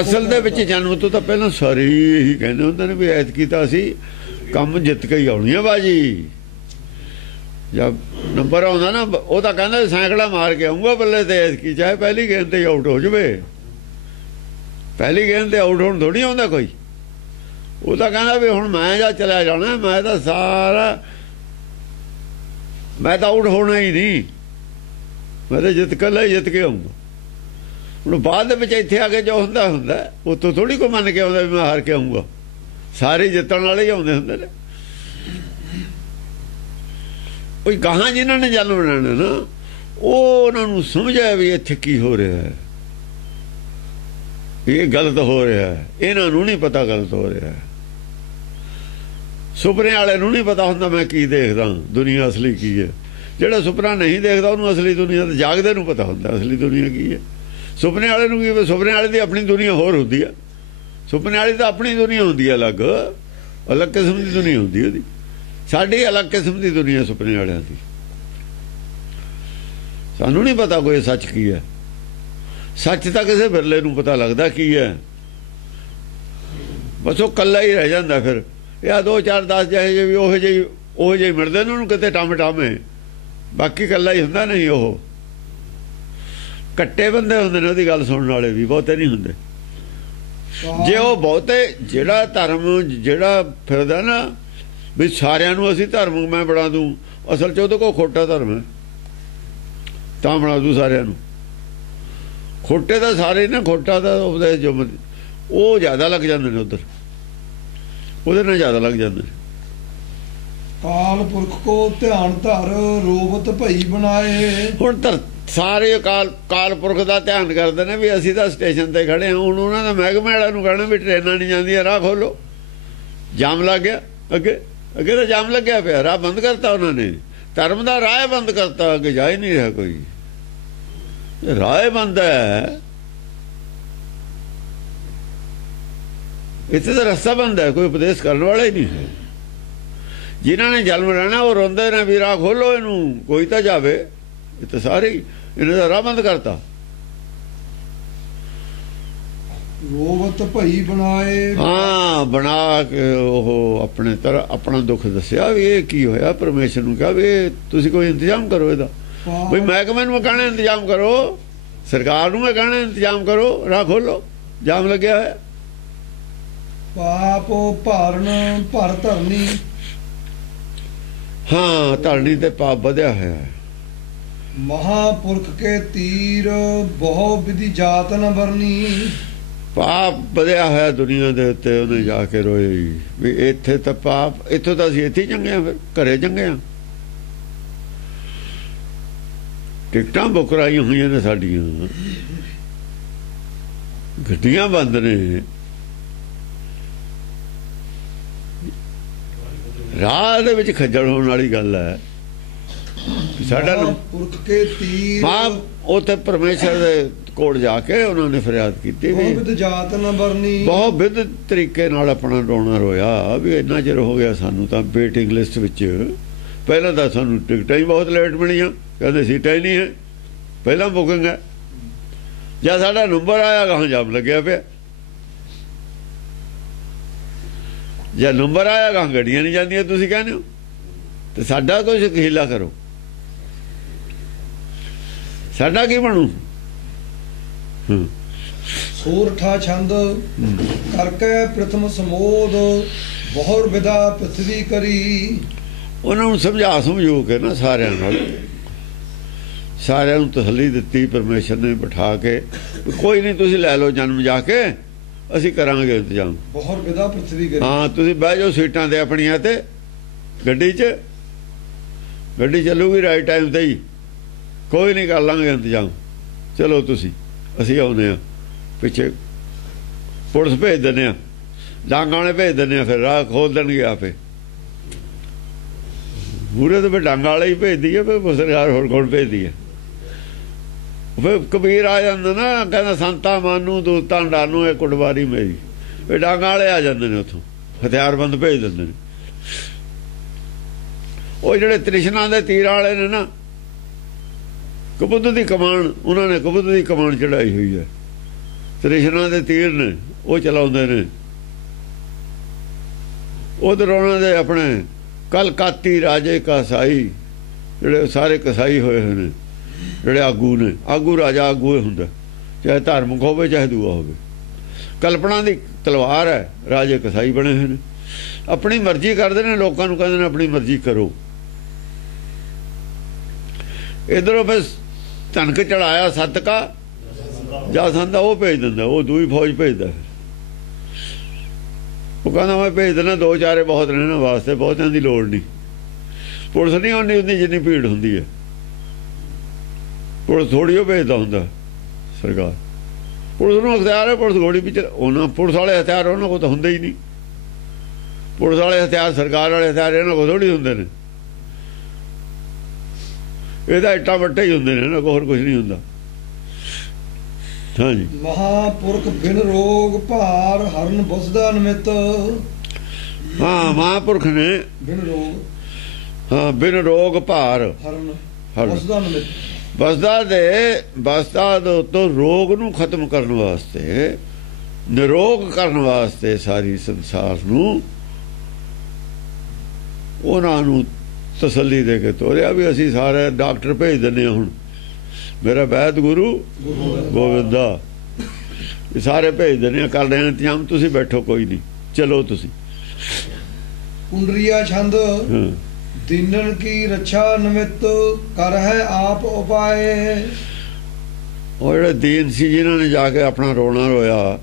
ਅਸਲ ਦੇ ਵਿੱਚ ਜਨਮ ਤੋਂ ਤਾਂ ਪਹਿਲਾਂ ਸਾਰੇ ਇਹੀ ਕਹਿੰਦੇ ਹੁੰਦੇ ਨੇ ਵੀ ਐਤਕੀ ਤਾਂ ਅਸੀਂ ਕੰਮ ਜਿੱਤ ਕੇ ਹੀ ਆਉਣੀ ਆ ਬਾਜੀ। ਜਦ ਨੰਬਰ ਆਉਂਦਾ ਨਾ ਉਹ ਤਾਂ ਕਹਿੰਦਾ ਸੈਂਕੜਾ ਮਾਰ ਕੇ ਆਊਂਗਾ ਬੱਲੇ ਤੇ, ਐਤਕੀ ਚਾਹੇ ਪਹਿਲੀ ਗੇਂਦ ਤੇ ਆਊਟ ਹੋ ਜਾਵੇ। ਪਹਿਲੀ ਗੇਂਦ ਤੇ ਆਊਟ ਹੋਣ ਥੋੜ੍ਹੀ ਆਉਂਦਾ ਕੋਈ। ਉਹ ਤਾਂ ਕਹਿੰਦਾ ਵੀ ਹੁਣ ਮੈਂ ਜਾਂ ਚਲਿਆ ਜਾਣਾ, ਮੈਂ ਤਾਂ ਆਊਟ ਹੋਣਾ ਹੀ ਨਹੀਂ, ਮੈਂ ਤਾਂ ਜਿੱਤ ਕੇ ਆਊਂਗਾ। ਹੁਣ ਬਾਅਦ ਦੇ ਵਿੱਚ ਇੱਥੇ ਆ ਕੇ ਜੋ ਹੁੰਦਾ ਉੱਥੋਂ ਥੋੜ੍ਹੀ ਕੋਈ ਮੰਨ ਕੇ ਆਉਂਦਾ ਵੀ ਮੈਂ ਹਾਰ ਕੇ ਆਊਂਗਾ। ਸਾਰੇ ਜਿੱਤਣ ਵਾਲੇ ਹੀ ਆਉਂਦੇ ਹੁੰਦੇ ਨੇ। ਕੋਈ ਗਾਹਾਂ ਜਿਨ੍ਹਾਂ ਨੇ ਜਨਮ ਲੈਣਾ ਨਾ, ਉਹ ਉਹਨਾਂ ਨੂੰ ਸਮਝਿਆ ਵੀ ਇੱਥੇ ਕੀ ਹੋ ਰਿਹਾ ਹੈ, ਇਹ ਗਲਤ ਹੋ ਰਿਹਾ ਹੈ। ਇਹਨਾਂ ਨੂੰ ਨਹੀਂ ਪਤਾ ਗਲਤ ਹੋ ਰਿਹਾ ਹੈ। ਸੁਪਨੇ ਵਾਲੇ ਨੂੰ ਨਹੀਂ ਪਤਾ ਹੁੰਦਾ ਮੈਂ ਕੀ ਦੇਖਦਾ, ਦੁਨੀਆ ਅਸਲੀ ਕੀ ਹੈ। ਜਿਹੜਾ ਸੁਪਨਾ ਨਹੀਂ ਦੇਖਦਾ ਉਹਨੂੰ ਅਸਲੀ ਦੁਨੀਆ ਤੇ ਜਾਗਦੇ ਨੂੰ ਪਤਾ ਹੁੰਦਾ ਅਸਲੀ ਦੁਨੀਆ ਕੀ ਹੈ। ਸੁਪਨੇ ਵਾਲੇ ਨੂੰ ਕੀ, ਸੁਪਨੇ ਵਾਲੇ ਦੀ ਆਪਣੀ ਦੁਨੀਆ ਹੋਰ ਹੁੰਦੀ ਆ। ਸੁਪਨੇ ਵਾਲੀ ਤਾਂ ਆਪਣੀ ਦੁਨੀਆ ਹੁੰਦੀ ਹੈ, ਅਲੱਗ ਕਿਸਮ ਦੀ ਦੁਨੀਆ ਹੁੰਦੀ ਉਹਦੀ। ਸਾਡੀ ਅਲੱਗ ਕਿਸਮ ਦੀ ਦੁਨੀਆ ਸੁਪਨੇ ਵਾਲਿਆਂ ਦੀ। ਸਾਨੂੰ ਨਹੀਂ ਪਤਾ ਕੋਈ ਸੱਚ ਕੀ ਹੈ। ਸੱਚ ਤਾਂ ਕਿਸੇ ਬਿਰਲੇ ਨੂੰ ਪਤਾ ਲੱਗਦਾ ਕੀ ਹੈ, ਬਸ ਉਹ ਕੱਲਾ ਹੀ ਰਹਿ ਜਾਂਦਾ। ਫਿਰ ਇਹ 2 4 10 ਜਿਹੇ ਜਿਹੇ ਵੀ ਉਹ ਜਿਹੇ ਮਿਲਦੇ ਨੇ ਉਹਨੂੰ ਕਿਤੇ ਟਾਮੇ, ਬਾਕੀ ਕੱਲਾ ਹੀ ਹੁੰਦਾ ਨਹੀਂ। ਉਹ ਕੱਟੇ ਬੰਦੇ ਹੁੰਦੇ ਨੇ ਉਹਦੀ ਗੱਲ ਸੁਣਨ ਵਾਲੇ ਵੀ, ਬਹੁਤੇ ਨਹੀਂ ਹੁੰਦੇ। ਜੇ ਉਹ ਬਹੁਤੇ ਜਿਹੜਾ ਧਰਮ ਜਿਹੜਾ ਫਿਰਦਾ ਨਾ ਵੀ ਸਾਰਿਆਂ ਨੂੰ ਅਸੀਂ ਧਰਮ ਮੈਂ ਬਣਾ ਦੂੰ, ਅਸਲ 'ਚ ਉਹਦੇ ਕੋਲ ਖੋਟਾ ਧਰਮ ਹੈ, ਤਾਂ ਬਣਾ ਦੂੰ ਸਾਰਿਆਂ ਨੂੰ। ਖੋਟੇ ਦਾ ਸਾਰੇ ਨਾ, ਖੋਟਾ ਦਾ ਉਪਦੇਸ਼ ਜੋ ਉਹ ਜ਼ਿਆਦਾ ਲੱਗ ਜਾਂਦੇ ਨੇ ਉੱਧਰ, ਉਹਦੇ ਨਾਲ ਜ਼ਿਆਦਾ ਲੱਗ ਜਾਂਦੇ ਨੇ। ਕਾਲ ਪੁਰਖ ਕੋ ਧਿਆਨ ਧਰ ਰੋਬਤ ਭਈ ਬਣਾਏ। ਹੁਣ ਸਾਰੇ ਕਾਲ ਪੁਰਖ ਦਾ ਧਿਆਨ ਕਰਦੇ ਨੇ ਵੀ ਅਸੀਂ ਤਾਂ ਸਟੇਸ਼ਨ ਤੇ ਖੜੇ ਹਾਂ। ਹੁਣ ਉਹਨਾਂ ਦਾ ਮਹਿਕਮੇ ਵਾਲਿਆਂ ਨੂੰ ਕਹਿਣਾ ਵੀ ਟ੍ਰੇਨਾਂ ਨਹੀਂ ਜਾਂਦੀਆਂ, ਰਾਹ ਖੋਲੋ। ਜਾਮ ਲੱਗ ਗਿਆ, ਅੱਗੇ ਤਾਂ ਜਾਮ ਲੱਗਿਆ ਪਿਆ, ਰਾਹ ਬੰਦ ਕਰਤਾ ਉਹਨਾਂ ਨੇ। ਧਰਮ ਦਾ ਰਾਹ ਬੰਦ ਕਰਤਾ, ਅੱਗੇ ਜਾ ਹੀ ਨਹੀਂ ਰਿਹਾ ਕੋਈ। ਰਾਹ ਬੰਦ ਹੈ, ਇੱਥੇ ਤਾਂ ਰਸਤਾ ਬੰਦ ਹੈ, ਕੋਈ ਉਪਦੇਸ਼ ਕਰਨ ਵਾਲਾ ਹੀ ਨਹੀਂ ਹੈ। ਜਿਨ੍ਹਾਂ ਨੇ ਜਨਮ ਲੈਣਾ ਉਹ ਰੋਂਦੇ ਨੇ ਵੀ ਰਾਹ ਖੋਲੋ ਇਹਨੂੰ, ਕੋਈ ਤਾਂ ਜਾਵੇ। ਇਹ ਤਾਂ ਸਾਰੇ ਇਹਨਾਂ ਦਾ ਰਾਹ ਬੰਦ ਕਰਤਾ। ਰੋਬਤ ਭਈ ਬਣਾਏ, ਹਾਂ ਬਣਾ ਕੇ ਉਹ ਆਪਣੇ ਤਰ੍ਹਾਂ ਆਪਣਾ ਦੁੱਖ ਦੱਸਿਆ ਵੀ ਇਹ ਕੀ ਹੋਇਆ। ਪਰਮੇਸ਼ਰ ਨੂੰ ਕਿਹਾ ਵੀ ਤੁਸੀਂ ਕੋਈ ਇੰਤਜ਼ਾਮ ਕਰੋ ਇਹਦਾ, ਬਈ ਮਹਿਕਮੇ ਨੂੰ ਕਹਿਣਾ ਇੰਤਜ਼ਾਮ ਕਰੋ, ਸਰਕਾਰ ਨੂੰ ਕਹਿਣਾ ਇੰਤਜ਼ਾਮ ਕਰੋ, ਰਾਹ ਖੋਲੋ, ਜਾਮ ਲੱਗਿਆ ਹੋਇਆ। ਪਾਪ ਭਾਰਨ ਭਰ ਧਰਨੀ, ਹਾਂ ਧਰਨੀ ਤੇ ਪਾਪ ਵਧਿਆ ਹੋਇਆ ਹੈ। ਮਹਾਪੁਰਖ ਕੇ ਤੀਰ ਬਹੁ ਵਿਧੀ ਜਾਤ ਨ ਵਰਨੀ, ਪਾਪ ਵਧਿਆ ਹੋਇਆ ਦੁਨੀਆ ਦੇ ਉੱਤੇ। ਉਹਨੇ ਜਾ ਕੇ ਰੋਏ ਵੀ ਇੱਥੇ ਤਾਂ ਪਾਪ, ਇੱਥੋਂ ਤਾਂ ਅਸੀਂ ਇੱਥੇ ਹੀ ਚੰਗੇ ਆ, ਫਿਰ ਘਰੇ ਚੰਗੇ ਆ। ਟਿਕਟਾਂ ਬੁੱਕ ਕਰਾਈਆਂ ਹੋਈਆਂ ਨੇ ਸਾਡੀਆਂ, ਗੱਡੀਆਂ ਬੰਦ ਨੇ, ਰਾਹ ਦੇ ਵਿੱਚ ਖੱਜਲ ਹੋਣ ਵਾਲੀ ਗੱਲ ਹੈ। ਸਾਡਾ ਪੁਰਖ ਕੇ ਤੀਰ, ਉੱਥੇ ਪਰਮੇਸ਼ਰ ਦੇ ਕੋਲ ਜਾ ਕੇ ਉਹਨਾਂ ਨੇ ਫਰਿਆਦ ਕੀਤੀ ਵੀ ਬਹੁਤ ਜਾਤ ਨਾ ਵਰਨੀ, ਬਹੁਤ ਵਿਧ ਤਰੀਕੇ ਨਾਲ ਆਪਣਾ ਰੋਣਾ ਰੋਇਆ ਵੀ ਇੰਨਾ ਚਿਰ ਹੋ ਗਿਆ ਸਾਨੂੰ ਤਾਂ ਵੇਟਿੰਗ ਲਿਸਟ ਵਿੱਚ। ਪਹਿਲਾਂ ਤਾਂ ਸਾਨੂੰ ਟਿਕਟਾਂ ਹੀ ਬਹੁਤ ਲੇਟ ਮਿਲੀਆਂ, ਕਹਿੰਦੇ ਸੀਟਾਂ ਹੀ ਨਹੀਂ ਹੈ, ਪਹਿਲਾਂ ਬੁਕਿੰਗ ਹੈ। ਜਦ ਸਾਡਾ ਨੰਬਰ ਆਇਆ ਗਾਹਾਂ ਜਾਮ ਲੱਗਿਆ ਪਿਆ, ਜਦ ਨੰਬਰ ਆਇਆ ਗਾਹਾਂ ਗੱਡੀਆਂ ਨਹੀਂ ਜਾਂਦੀਆਂ ਤੁਸੀਂ ਕਹਿੰਦੇ ਹੋ, ਤੇ ਸਾਡਾ ਕੁਝ ਹੀਲਾ ਕਰੋ, ਸਾਡਾ ਕੀ ਬਣੂ। ਸੂਰਠਾ ਛੰਦ ਕਰਕੇ ਪ੍ਰਥਮ ਸਮੋਦ ਬਹੁਰ ਵਿਦਾ ਪ੍ਰਥਵੀ ਕਰੀ। ਉਹਨਾਂ ਨੂੰ ਸਮਝੂ ਕੇ ਨਾ ਸਾਰਿਆਂ ਨੂੰ ਤਸੱਲੀ ਦਿੱਤੀ ਪਰਮੇਸ਼ਰ ਨੇ ਬਿਠਾ ਕੇ, ਕੋਈ ਨਹੀਂ ਤੁਸੀਂ ਲੈ ਲਓ ਜਨਮ ਜਾ ਕੇ, ਅਸੀਂ ਕਰਾਂਗੇ ਇੰਤਜ਼ਾਮ। ਬਹੁਰ ਵਿਦਾ ਪ੍ਰਥਵੀ ਕਰੀ, ਹਾਂ ਤੁਸੀਂ ਬਹਿ ਜਾਓ ਸੀਟਾਂ ਤੇ ਆਪਣੀਆਂ ਤੇ, ਗੱਡੀ ਚੱਲੂਗੀ ਰਾਈਟ ਟਾਈਮ ਤੇ ਹੀ, ਕੋਈ ਨਹੀਂ, ਕਰ ਲਾਂਗੇ ਇੰਤਜ਼ਾਮ, ਚਲੋ ਤੁਸੀਂ, ਅਸੀਂ ਆਉਂਦੇ ਹਾਂ। ਪਿੱਛੇ ਪੁਲਿਸ ਭੇਜ ਦਿੰਦੇ ਹਾਂ, ਡਾਂਗਾਂ ਵਾਲੇ ਭੇਜ ਦਿੰਦੇ ਹਾਂ, ਫਿਰ ਰਾਹ ਖੋਲ ਦੇਣਗੇ ਆਪੇ। ਮੂਹਰੇ ਤਾਂ ਫਿਰ ਡਾਂਗਾਂ ਵਾਲੇ ਹੀ ਭੇਜਦੀ ਹੈ, ਫਿਰ ਸਰਕਾਰ ਹੋਰ ਕੌਣ ਭੇਜਦੀ ਹੈ? ਫਿਰ ਕਬੀਰ ਆ ਜਾਂਦਾ ਨਾ, ਕਹਿੰਦਾ ਸੰਤਾਂ ਮਾਨੂੰ ਦੂਤਾਂ ਡਾਨੂੰ ਇਹ ਕੁਟਵਾਰੀ ਮੇਰੀ, ਫਿਰ ਡਾਂਗਾਂ ਵਾਲੇ ਆ ਜਾਂਦੇ ਨੇ, ਉੱਥੋਂ ਹਥਿਆਰਬੰਦ ਭੇਜ ਦਿੰਦੇ ਨੇ। ਉਹ ਜਿਹੜੇ ਤ੍ਰਿਸ਼ਨਾ ਦੇ ਤੀਰ ਵਾਲੇ ਨੇ ਨਾ, ਕਬੂਤ ਦੀ ਕਮਾਨ, ਉਹਨਾਂ ਨੇ ਕਬੂਤ ਦੀ ਕਮਾਨ ਚੜਾਈ ਹੋਈ ਹੈ, ਤ੍ਰਿਸ਼ਨਾ ਦੇ ਤੀਰ ਨੇ, ਉਹ ਚਲਾਉਂਦੇ ਨੇ। ਉਧਰ ਉਹਨਾਂ ਦੇ ਆਪਣੇ ਕਲਕਾਤੀ ਰਾਜੇ ਕਸਾਈ, ਜਿਹੜੇ ਸਾਰੇ ਕਸਾਈ ਹੋਏ ਹੋਏ ਨੇ, ਜਿਹੜੇ ਆਗੂ ਨੇ, ਆਗੂ ਰਾਜਾ ਆਗੂ ਹੁੰਦਾ, ਚਾਹੇ ਧਾਰਮਿਕ ਹੋਵੇ ਚਾਹੇ ਦੂਆ ਹੋਵੇ। ਕਲਪਨਾ ਦੀ ਤਲਵਾਰ ਹੈ, ਰਾਜੇ ਕਸਾਈ ਬਣੇ ਹੋਏ ਨੇ, ਆਪਣੀ ਮਰਜ਼ੀ ਕਰਦੇ ਨੇ, ਲੋਕਾਂ ਨੂੰ ਕਹਿੰਦੇ ਨੇ ਆਪਣੀ ਮਰਜ਼ੀ ਕਰੋ। ਇਧਰੋਂ ਫਿਰ ਧਨਕ ਚੜਾਇਆ ਸਤਕਾ ਜਸੰਦਾ, ਉਹ ਭੇਜ ਦਿੰਦਾ, ਉਹ ਦੂਈ ਫੌਜ ਭੇਜਦਾ। ਉਹ ਕਹਿੰਦਾ ਮੈਂ ਭੇਜ ਦਿੰਦਾ, 2-4 ਬਹੁਤ ਨੇ ਇਹਨਾਂ ਵਾਸਤੇ, ਬਹੁਤਿਆਂ ਦੀ ਲੋੜ ਨਹੀਂ। ਪੁਲਿਸ ਨਹੀਂ ਉਨੀ ਹੁੰਦੀ ਜਿੰਨੀ ਭੀੜ ਹੁੰਦੀ ਹੈ, ਪੁਲਿਸ ਥੋੜ੍ਹੀ ਉਹ ਭੇਜਦਾ ਹੁੰਦਾ ਸਰਕਾਰ। ਪੁਲਿਸ ਨੂੰ ਅਖਤਿਆਰ ਹੈ, ਪੁਲਿਸ ਗੋਲੀ ਵੀ ਉਹਨਾਂ, ਪੁਲਿਸ ਵਾਲੇ ਹਥਿਆਰ ਉਹਨਾਂ ਕੋਲ ਤਾਂ ਹੁੰਦੇ ਹੀ ਨਹੀਂ। ਪੁਲਿਸ ਵਾਲੇ ਹਥਿਆਰ, ਸਰਕਾਰ ਵਾਲੇ ਹਥਿਆਰ ਇਹਨਾਂ ਕੋਲ ਥੋੜ੍ਹੀ ਹੁੰਦੇ ਨੇ, ਇਹਦਾ ਇੱਟਾਂ ਵੱਟੇ ਹੀ ਹੁੰਦੇ ਨੇ, ਇਹਨਾਂ ਕੋਲ ਹੋਰ ਕੁਛ ਨਹੀਂ ਹੁੰਦਾ। ਹਾਂਜੀ, ਮਹਾਂਪੁਰਖ ਬਿਨ ਰੋਗ ਭਾਰ ਹਰਨ ਬਸਦਾ ਨਿਮਿਤ। ਹਾਂ, ਮਹਾਂਪੁਰਖ ਨੇ ਬਿਨ ਰੋਗ, ਹਾਂ, ਬਿਨ ਰੋਗ ਭਾਰ ਹਰਨ ਬਸਦਾ ਨਿਮਿਤ, ਬਸਦਾ ਦੇ ਉੱਤੋਂ ਰੋਗ ਨੂੰ ਖਤਮ ਕਰਨ ਵਾਸਤੇ, ਨਿਰੋਗ ਕਰਨ ਵਾਸਤੇ ਸਾਰੀ ਸੰਸਾਰ ਨੂੰ, ਉਹਨਾਂ ਨੂੰ ਤਸੱਲੀ ਦੇ ਕੇ ਤੋਰਿਆ ਵੀ ਅਸੀਂ ਸਾਰੇ ਡਾਕਟਰ ਭੇਜ ਦਿੰਦੇ ਹਾਂ। ਹੁਣ ਮੇਰਾ ਵੈਦ ਗੁਰੂ ਗੋਬਿੰਦਾ, ਇਹ ਸਾਰੇ ਭੇਜ ਦਿੰਦੇ ਹਾਂ, ਕਰ ਰਹੇ ਇੰਤਜ਼ਾਮ, ਤੁਸੀਂ ਬੈਠੋ, ਕੋਈ ਨਹੀਂ, ਚਲੋ ਤੁਸੀਂ। ਕੁੰਡਰੀਆ ਛੰਦ ਦੀਨਨ ਕੀ ਰੱਛਾ ਨਿਮਿਤ ਕਰ ਹੈ ਆਪ ਉਪਾਏ। ਉਹ ਜਿਹੜੇ ਦੀਨ ਸੀ, ਜਿਨ੍ਹਾਂ ਨੇ ਜਾ ਕੇ ਆਪਣਾ ਰੋਣਾ ਰੋਇਆ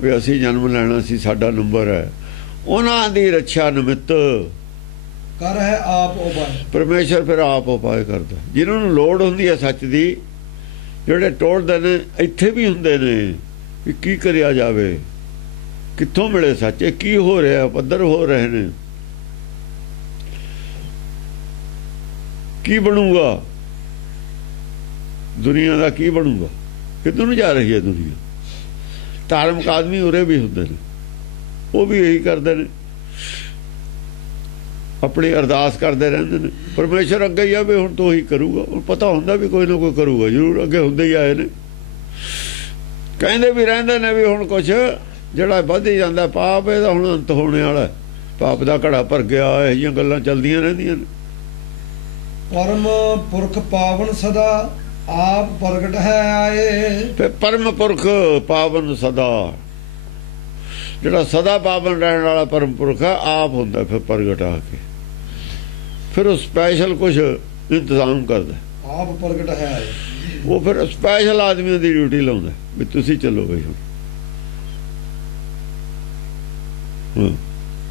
ਵੀ ਅਸੀਂ ਜਨਮ ਲੈਣਾ ਸੀ, ਸਾਡਾ ਨੰਬਰ ਹੈ, ਉਹਨਾਂ ਦੀ ਰੱਛਾ ਨਿਮਿਤ ਕਰ ਹੈ ਆਪ ਉਪਾਏ। ਪਰਮੇਸ਼ਰ ਫਿਰ ਆਪ ਉਪਾਏ ਕਰਦਾ। ਜਿਨ੍ਹਾਂ ਨੂੰ ਲੋੜ ਹੁੰਦੀ ਹੈ ਸੱਚ ਦੀ, ਜਿਹੜੇ ਟੋੜਦੇ ਨੇ, ਇੱਥੇ ਵੀ ਹੁੰਦੇ ਨੇ ਕਿ ਕੀ ਕਰਿਆ ਜਾਵੇ, ਕਿੱਥੋਂ ਮਿਲੇ ਸੱਚ, ਇਹ ਕੀ ਹੋ ਰਿਹਾ, ਪੱਧਰ ਹੋ ਰਹੇ ਨੇ, ਕੀ ਬਣੂਗਾ ਦੁਨੀਆ ਦਾ, ਕੀ ਬਣੂਗਾ, ਕਿੱਧਰ ਨੂੰ ਜਾ ਰਹੀ ਹੈ ਦੁਨੀਆ। ਧਾਰਮਿਕ ਆਦਮੀ ਉਰੇ ਵੀ ਹੁੰਦੇ ਨੇ, ਉਹ ਵੀ ਇਹੀ ਕਰਦੇ ਨੇ, ਆਪਣੀ ਅਰਦਾਸ ਕਰਦੇ ਰਹਿੰਦੇ ਨੇ। ਪਰਮੇਸ਼ਰ ਅੱਗੇ ਹੀ ਆ ਵੀ ਹੁਣ ਤੋਂ ਹੀ ਕਰੂਗਾ, ਹੁਣ ਪਤਾ ਹੁੰਦਾ ਵੀ ਕੋਈ ਨਾ ਕੋਈ ਕਰੂਗਾ ਜ਼ਰੂਰ, ਅੱਗੇ ਹੁੰਦੇ ਹੀ ਆਏ ਨੇ। ਕਹਿੰਦੇ ਵੀ ਰਹਿੰਦੇ ਨੇ ਵੀ ਹੁਣ ਕੁਛ ਜਿਹੜਾ ਵੱਧ ਹੀ ਜਾਂਦਾ ਪਾਪ, ਇਹਦਾ ਹੁਣ ਅੰਤ ਹੋਣੇ ਵਾਲਾ, ਪਾਪ ਦਾ ਘੜਾ ਭਰ ਗਿਆ, ਇਹੋ ਜਿਹੀਆਂ ਗੱਲਾਂ ਚੱਲਦੀਆਂ ਰਹਿੰਦੀਆਂ ਨੇ। ਪਰਮ ਪੁਰਖ ਪਾਵਨ ਸਦਾ ਆਪ ਪ੍ਰਗਟ ਹੈ ਆਏ। ਫਿਰ ਪਰਮ ਪੁਰਖ ਪਾਵਨ ਸਦਾ, ਜਿਹੜਾ ਸਦਾ ਪਾਵਨ ਰਹਿਣ ਵਾਲਾ ਪਰਮ ਪੁਰਖ ਹੈ, ਆਪ ਹੁੰਦਾ ਫਿਰ ਪ੍ਰਗਟ ਆ ਕੇ, ਫਿਰ ਉਹ ਸਪੈਸ਼ਲ ਕੁਛ ਇੰਤਜ਼ਾਮ ਕਰਦਾ, ਆਪ ਪ੍ਰਗਟ ਹੈ ਆਏ। ਉਹ ਫਿਰ ਸਪੈਸ਼ਲ ਆਦਮੀਆਂ ਦੀ ਡਿਊਟੀ ਲਾਉਂਦਾ ਵੀ ਤੁਸੀਂ ਚੱਲੋ ਬਈ ਹੁਣ।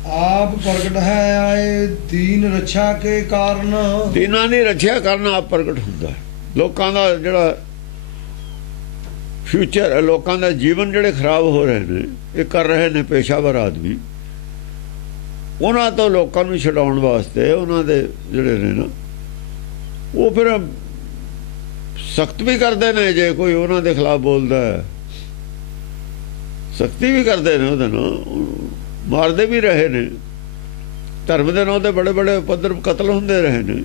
ਆਪ ਪ੍ਰਗਟ ਹੈ ਆਏ ਦੀਨ ਰੱਛਾ ਕੇ ਕਾਰਨ। ਦੀਨਾਂ ਦੀ ਰੱਖਿਆ ਕਰਨਾ ਆਪ ਪ੍ਰਗਟ ਹੁੰਦਾ। ਲੋਕਾਂ ਦਾ ਜਿਹੜਾ ਫਿਊਚਰ, ਲੋਕਾਂ ਦਾ ਜੀਵਨ ਜਿਹੜੇ ਖਰਾਬ ਹੋ ਰਹੇ ਨੇ, ਇਹ ਕਰ ਰਹੇ ਨੇ ਪੇਸ਼ਾਵਰ ਆਦਮੀ, ਉਹਨਾਂ ਤੋਂ ਲੋਕਾਂ ਨੂੰ ਛਡਾਉਣ ਵਾਸਤੇ ਉਹਨਾਂ ਦੇ ਜਿਹੜੇ ਨੇ ਨਾ, ਉਹ ਫਿਰ ਸਖਤ ਵੀ ਕਰਦੇ ਨੇ। ਜੇ ਕੋਈ ਉਹਨਾਂ ਦੇ ਖਿਲਾਫ ਬੋਲਦਾ ਹੈ, ਸਖਤੀ ਵੀ ਕਰਦੇ ਨੇ, ਉਹਦੇ ਨਾਲ ਮਾਰਦੇ ਵੀ ਰਹੇ ਨੇ। ਧਰਮ ਦੇ ਨਾਂ ਤੇ ਬੜੇ ਬੜੇ ਪੱਧਰ ਕਤਲ ਹੁੰਦੇ ਰਹੇ ਨੇ,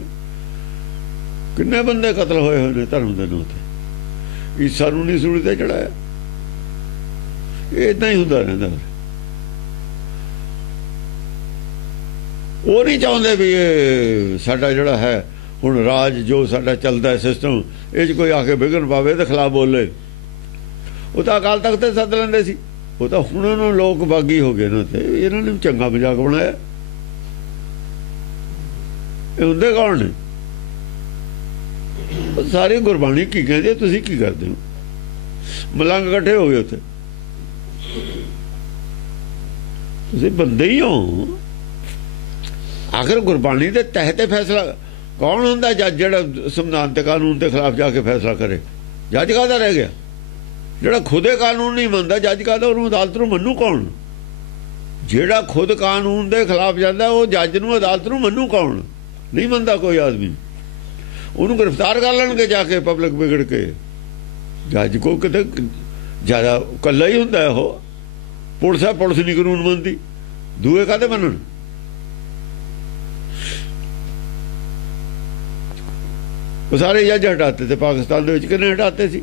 ਕਿੰਨੇ ਬੰਦੇ ਕਤਲ ਹੋਏ ਹੋਏ ਨੇ ਧਰਮ ਦੇ ਨਾਂ ਤੇ। ਈਸਾ ਨੂੰ ਨਹੀਂ ਸੂਲੀ ਤੇ ਚੜਾਇਆ, ਇਹ ਏਦਾਂ ਹੀ ਹੁੰਦਾ ਰਹਿੰਦਾ। ਉਹ ਨਹੀਂ ਚਾਹੁੰਦੇ ਵੀ ਇਹ ਸਾਡਾ ਜਿਹੜਾ ਹੈ ਹੁਣ ਰਾਜ ਜੋ ਸਾਡਾ ਚੱਲਦਾ ਸਿਸਟਮ, ਇਹ 'ਚ ਕੋਈ ਆ ਕੇ ਵਿਘਨ ਪਾਵੇ ਤੇ ਖਿਲਾਫ ਬੋਲੇ। ਉਹ ਤਾਂ ਅਕਾਲ ਤਖਤ ਤੇ ਸੱਦ ਲੈਂਦੇ ਸੀ, ਉਹ ਤਾਂ ਹੁਣ ਉਹਨਾਂ ਲੋਕ ਬਾਗੀ ਹੋ ਗਏ ਨਾ, ਤੇ ਇਹਨਾਂ ਨੇ ਚੰਗਾ ਮਜ਼ਾਕ ਬਣਾਇਆ। ਇਹ ਹੁੰਦੇ ਕੌਣ ਨੇ? ਸਾਰੀ ਗੁਰਬਾਣੀ ਕੀ ਕਹਿੰਦੇ, ਤੁਸੀਂ ਕੀ ਕਰਦੇ ਹੋ? ਮਲੰਗ ਇਕੱਠੇ ਹੋ ਗਏ ਉੱਥੇ, ਤੁਸੀਂ ਬੰਦੇ ਹੀ ਹੋ। ਆਖਰ ਗੁਰਬਾਣੀ ਦੇ ਤਹਿਤ ਫੈਸਲਾ ਕੌਣ ਹੁੰਦਾ ਜੱਜ ਜਿਹੜਾ ਸੰਵਿਧਾਨ ਤੇ ਕਾਨੂੰਨ ਦੇ ਖਿਲਾਫ ਜਾ ਕੇ ਫੈਸਲਾ ਕਰੇ? ਜੱਜ ਕਾਹਦਾ ਰਹਿ ਗਿਆ? ਜਿਹੜਾ ਖੁਦੇ ਕਾਨੂੰਨ ਨਹੀਂ ਮੰਨਦਾ ਜੱਜ ਕਾਹਦਾ? ਉਹਨੂੰ ਅਦਾਲਤ ਨੂੰ ਮੰਨੂ ਕੌਣ? ਜਿਹੜਾ ਖੁਦ ਕਾਨੂੰਨ ਦੇ ਖਿਲਾਫ ਜਾਂਦਾ ਉਹ ਜੱਜ ਨੂੰ ਅਦਾਲਤ ਨੂੰ ਮੰਨੂ ਕੌਣ? ਨਹੀਂ ਮੰਨਦਾ ਕੋਈ ਆਦਮੀ। ਉਹਨੂੰ ਗ੍ਰਿਫਤਾਰ ਕਰ ਲੈਣਗੇ ਜਾ ਕੇ ਪਬਲਿਕ ਵਿਗੜ ਕੇ। ਜੱਜ ਕੋ ਕਿਤੇ ਜ਼ਿਆਦਾ ਇਕੱਲਾ ਹੀ ਹੁੰਦਾ ਉਹ। ਪੁਲਿਸ ਹੈ, ਪੁਲਿਸ ਨਹੀਂ ਕਾਨੂੰਨ ਮੰਨਦੀ, ਦੂਏ ਕਾਹਦੇ ਮੰਨਣ? ਉਹ ਸਾਰੇ ਜੱਜ ਹਟਾਤੇ ਤੇ ਪਾਕਿਸਤਾਨ ਦੇ ਵਿੱਚ ਕਿੰਨੇ ਹਟਾਤੇ ਸੀ?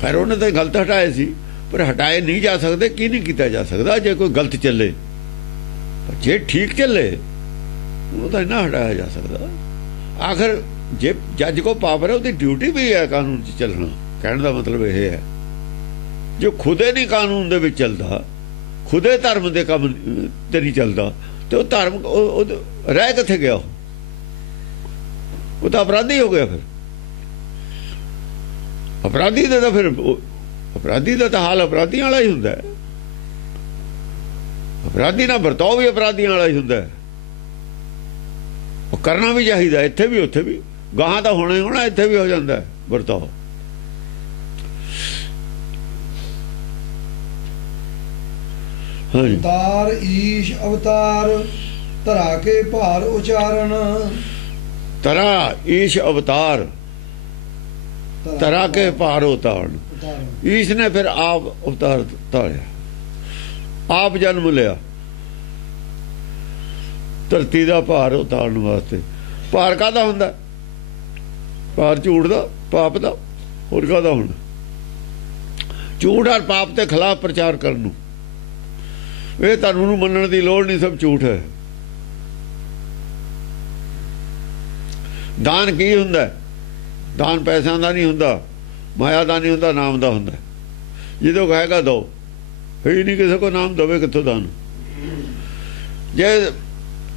ਖੈਰ ਉਹਨੇ ਤਾਂ ਗਲਤ ਹਟਾਏ ਸੀ, ਪਰ ਹਟਾਏ ਨਹੀਂ ਜਾ ਸਕਦੇ। ਕੀ ਨਹੀਂ ਕੀਤਾ ਜਾ ਸਕਦਾ ਜੇ ਕੋਈ ਗਲਤ ਚੱਲੇ? ਪਰ ਜੇ ਠੀਕ ਚੱਲੇ ਉਹ ਤਾਂ ਨਾ ਹਟਾਇਆ ਜਾ ਸਕਦਾ। ਆਖਰ ਜੇ ਜੱਜ ਕੋ ਪਾਵਰ ਹੈ ਉਹਦੀ ਡਿਊਟੀ ਵੀ ਹੈ ਕਾਨੂੰਨ 'ਚ ਚੱਲਣਾ। ਕਹਿਣ ਦਾ ਮਤਲਬ ਇਹ ਹੈ ਜੋ ਖੁਦੇ ਨਹੀਂ ਕਾਨੂੰਨ ਦੇ ਵਿੱਚ ਚੱਲਦਾ, ਖੁਦੇ ਧਰਮ ਦੇ ਕੰਮ ਤੇ ਨਹੀਂ ਚੱਲਦਾ, ਤੇ ਉਹ ਧਰਮ ਰਹਿ ਕਿੱਥੇ ਗਿਆ? ਉਹ ਤਾਂ ਅਪਰਾਧੀ ਹੋ ਗਿਆ। ਫਿਰ ਅਪਰਾਧੀ ਦਾ ਤਾਂ ਅਪਰਾਧੀ ਦਾ ਤਾਂ ਹਾਲ ਅਪਰਾਧੀਆਂ ਵਾਲਾ ਹੀ ਹੁੰਦਾ। ਅਪਰਾਧੀ ਨਾਲ ਵਰਤਾਓ ਵੀ ਅਪਰਾਧੀਆਂ ਵਾਲਾ ਹੀ ਹੁੰਦਾ। ਉਹ ਕਰਨਾ ਵੀ ਚਾਹੀਦਾ, ਇੱਥੇ ਵੀ ਉੱਥੇ ਵੀ। ਗਾਹਾਂ ਤਾਂ ਹੋਣਾ ਹੀ ਹੋਣਾ, ਇੱਥੇ ਵੀ ਹੋ ਜਾਂਦਾ ਵਰਤਾਓ। ਅਵਤਾਰ ਈਸ਼ ਅਵਤਾਰ ਧਰਾ ਕੇ ਭਾਰ ਉਚਾਰਨ। ਤਰਾ ਈਸ਼ ਅਵਤਾਰ ਤਰਾ ਕੇ ਭਾਰ ਉਤਾਰਨ। ਈਸ਼ ਨੇ ਫਿਰ ਆਪ ਅਵਤਾਰ ਧਾਰਿਆ, ਆਪ ਜਨਮ ਲਿਆ ਧਰਤੀ ਦਾ ਭਾਰ ਉਤਾਰਨ ਵਾਸਤੇ। ਭਾਰ ਕਾਹਦਾ ਹੁੰਦਾ? ਭਾਰ ਝੂਠ ਦਾ, ਪਾਪ ਦਾ, ਹੋਰ ਕਾਹਦਾ ਹੁੰਦਾ? ਝੂਠ ਔਰ ਪਾਪ ਦੇ ਖਿਲਾਫ ਪ੍ਰਚਾਰ ਕਰਨ ਨੂੰ। ਇਹ ਧਰਮ ਨੂੰ ਮੰਨਣ ਦੀ ਲੋੜ ਨਹੀਂ, ਸਭ ਝੂਠ ਹੈ। ਦਾਨ ਕੀ ਹੁੰਦਾ? ਦਾਨ ਪੈਸਿਆਂ ਦਾ ਨਹੀਂ ਹੁੰਦਾ, ਮਾਇਆ ਦਾ ਨਹੀਂ ਹੁੰਦਾ, ਨਾਮ ਦਾ ਹੁੰਦਾ। ਜਦੋਂ ਕਹੇਗਾ ਦੋ ਹੀ ਨਹੀਂ, ਕਿਸੇ ਕੋ ਨਾਮ ਦਵੇ ਕਿੱਥੋਂ ਦਾਨ? ਜੇ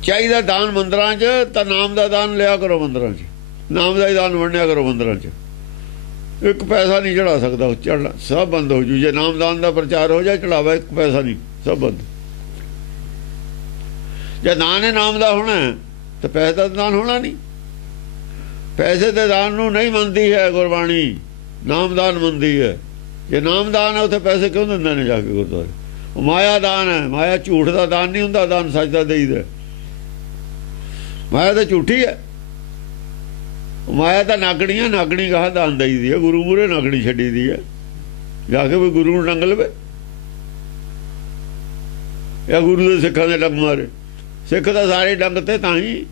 ਚਾਹੀਦਾ ਦਾਨ ਮੰਦਰਾਂ 'ਚ ਤਾਂ ਨਾਮ ਦਾ ਦਾਨ ਲਿਆ ਕਰੋ ਮੰਦਰਾਂ 'ਚ, ਨਾਮ ਦਾ ਹੀ ਦਾਨ ਵੰਡਿਆ ਕਰੋ ਮੰਦਰਾਂ 'ਚ। ਇੱਕ ਪੈਸਾ ਨਹੀਂ ਚੜਾ ਸਕਦਾ, ਚੜ੍ਹਨਾ ਸਭ ਬੰਦ ਹੋ ਜੂ। ਜੇ ਨਾਮਦਾਨ ਦਾ ਪ੍ਰਚਾਰ ਹੋ ਜਾਏ, ਚੜਾਵਾ ਇੱਕ ਪੈਸਾ ਨਹੀਂ, ਸਭ ਬੰਦ। ਜੇ ਦਾਨ ਹੈ ਨਾਮ ਦਾ ਹੋਣਾ ਤਾਂ ਪੈਸੇ ਦਾ ਦਾਨ ਹੋਣਾ ਨਹੀਂ। ਪੈਸੇ ਦੇ ਦਾਨ ਨੂੰ ਨਹੀਂ ਮੰਨਦੀ ਹੈ ਗੁਰਬਾਣੀ, ਨਾਮਦਾਨ ਮੰਨਦੀ ਹੈ। ਜੇ ਨਾਮਦਾਨ ਹੈ ਉੱਥੇ ਪੈਸੇ ਕਿਉਂ ਦਿੰਦੇ ਨੇ ਜਾ ਕੇ ਗੁਰਦੁਆਰੇ? ਉਹ ਮਾਇਆ ਦਾਨ ਹੈ। ਮਾਇਆ ਝੂਠ ਦਾ ਦਾਨ ਨਹੀਂ ਹੁੰਦਾ, ਦਾਨ ਸੱਚ ਦਾ ਦੇਈਦਾ। ਮਾਇਆ ਤਾਂ ਝੂਠੀ ਹੈ। ਮਾਇਆ ਤਾਂ ਨਾਗਣੀਆਂ, ਨਾਗਣੀ ਗਾਹ ਦਾਨ ਦੇਈਦੀ ਹੈ। ਗੁਰੂ ਮੂਹਰੇ ਨਾਗਣੀ ਛੱਡੀ ਦੀ ਹੈ, ਜਾ ਕੇ ਵੀ ਗੁਰੂ ਨੂੰ ਡੰਗ ਲਵੇ ਜਾਂ ਗੁਰੂ ਦੇ ਸਿੱਖਾਂ ਦੇ ਡੰਗ ਮਾਰੇ। ਸਿੱਖ ਤਾਂ ਸਾਰੇ ਡੰਗ ਤੇ, ਤਾਂ ਹੀ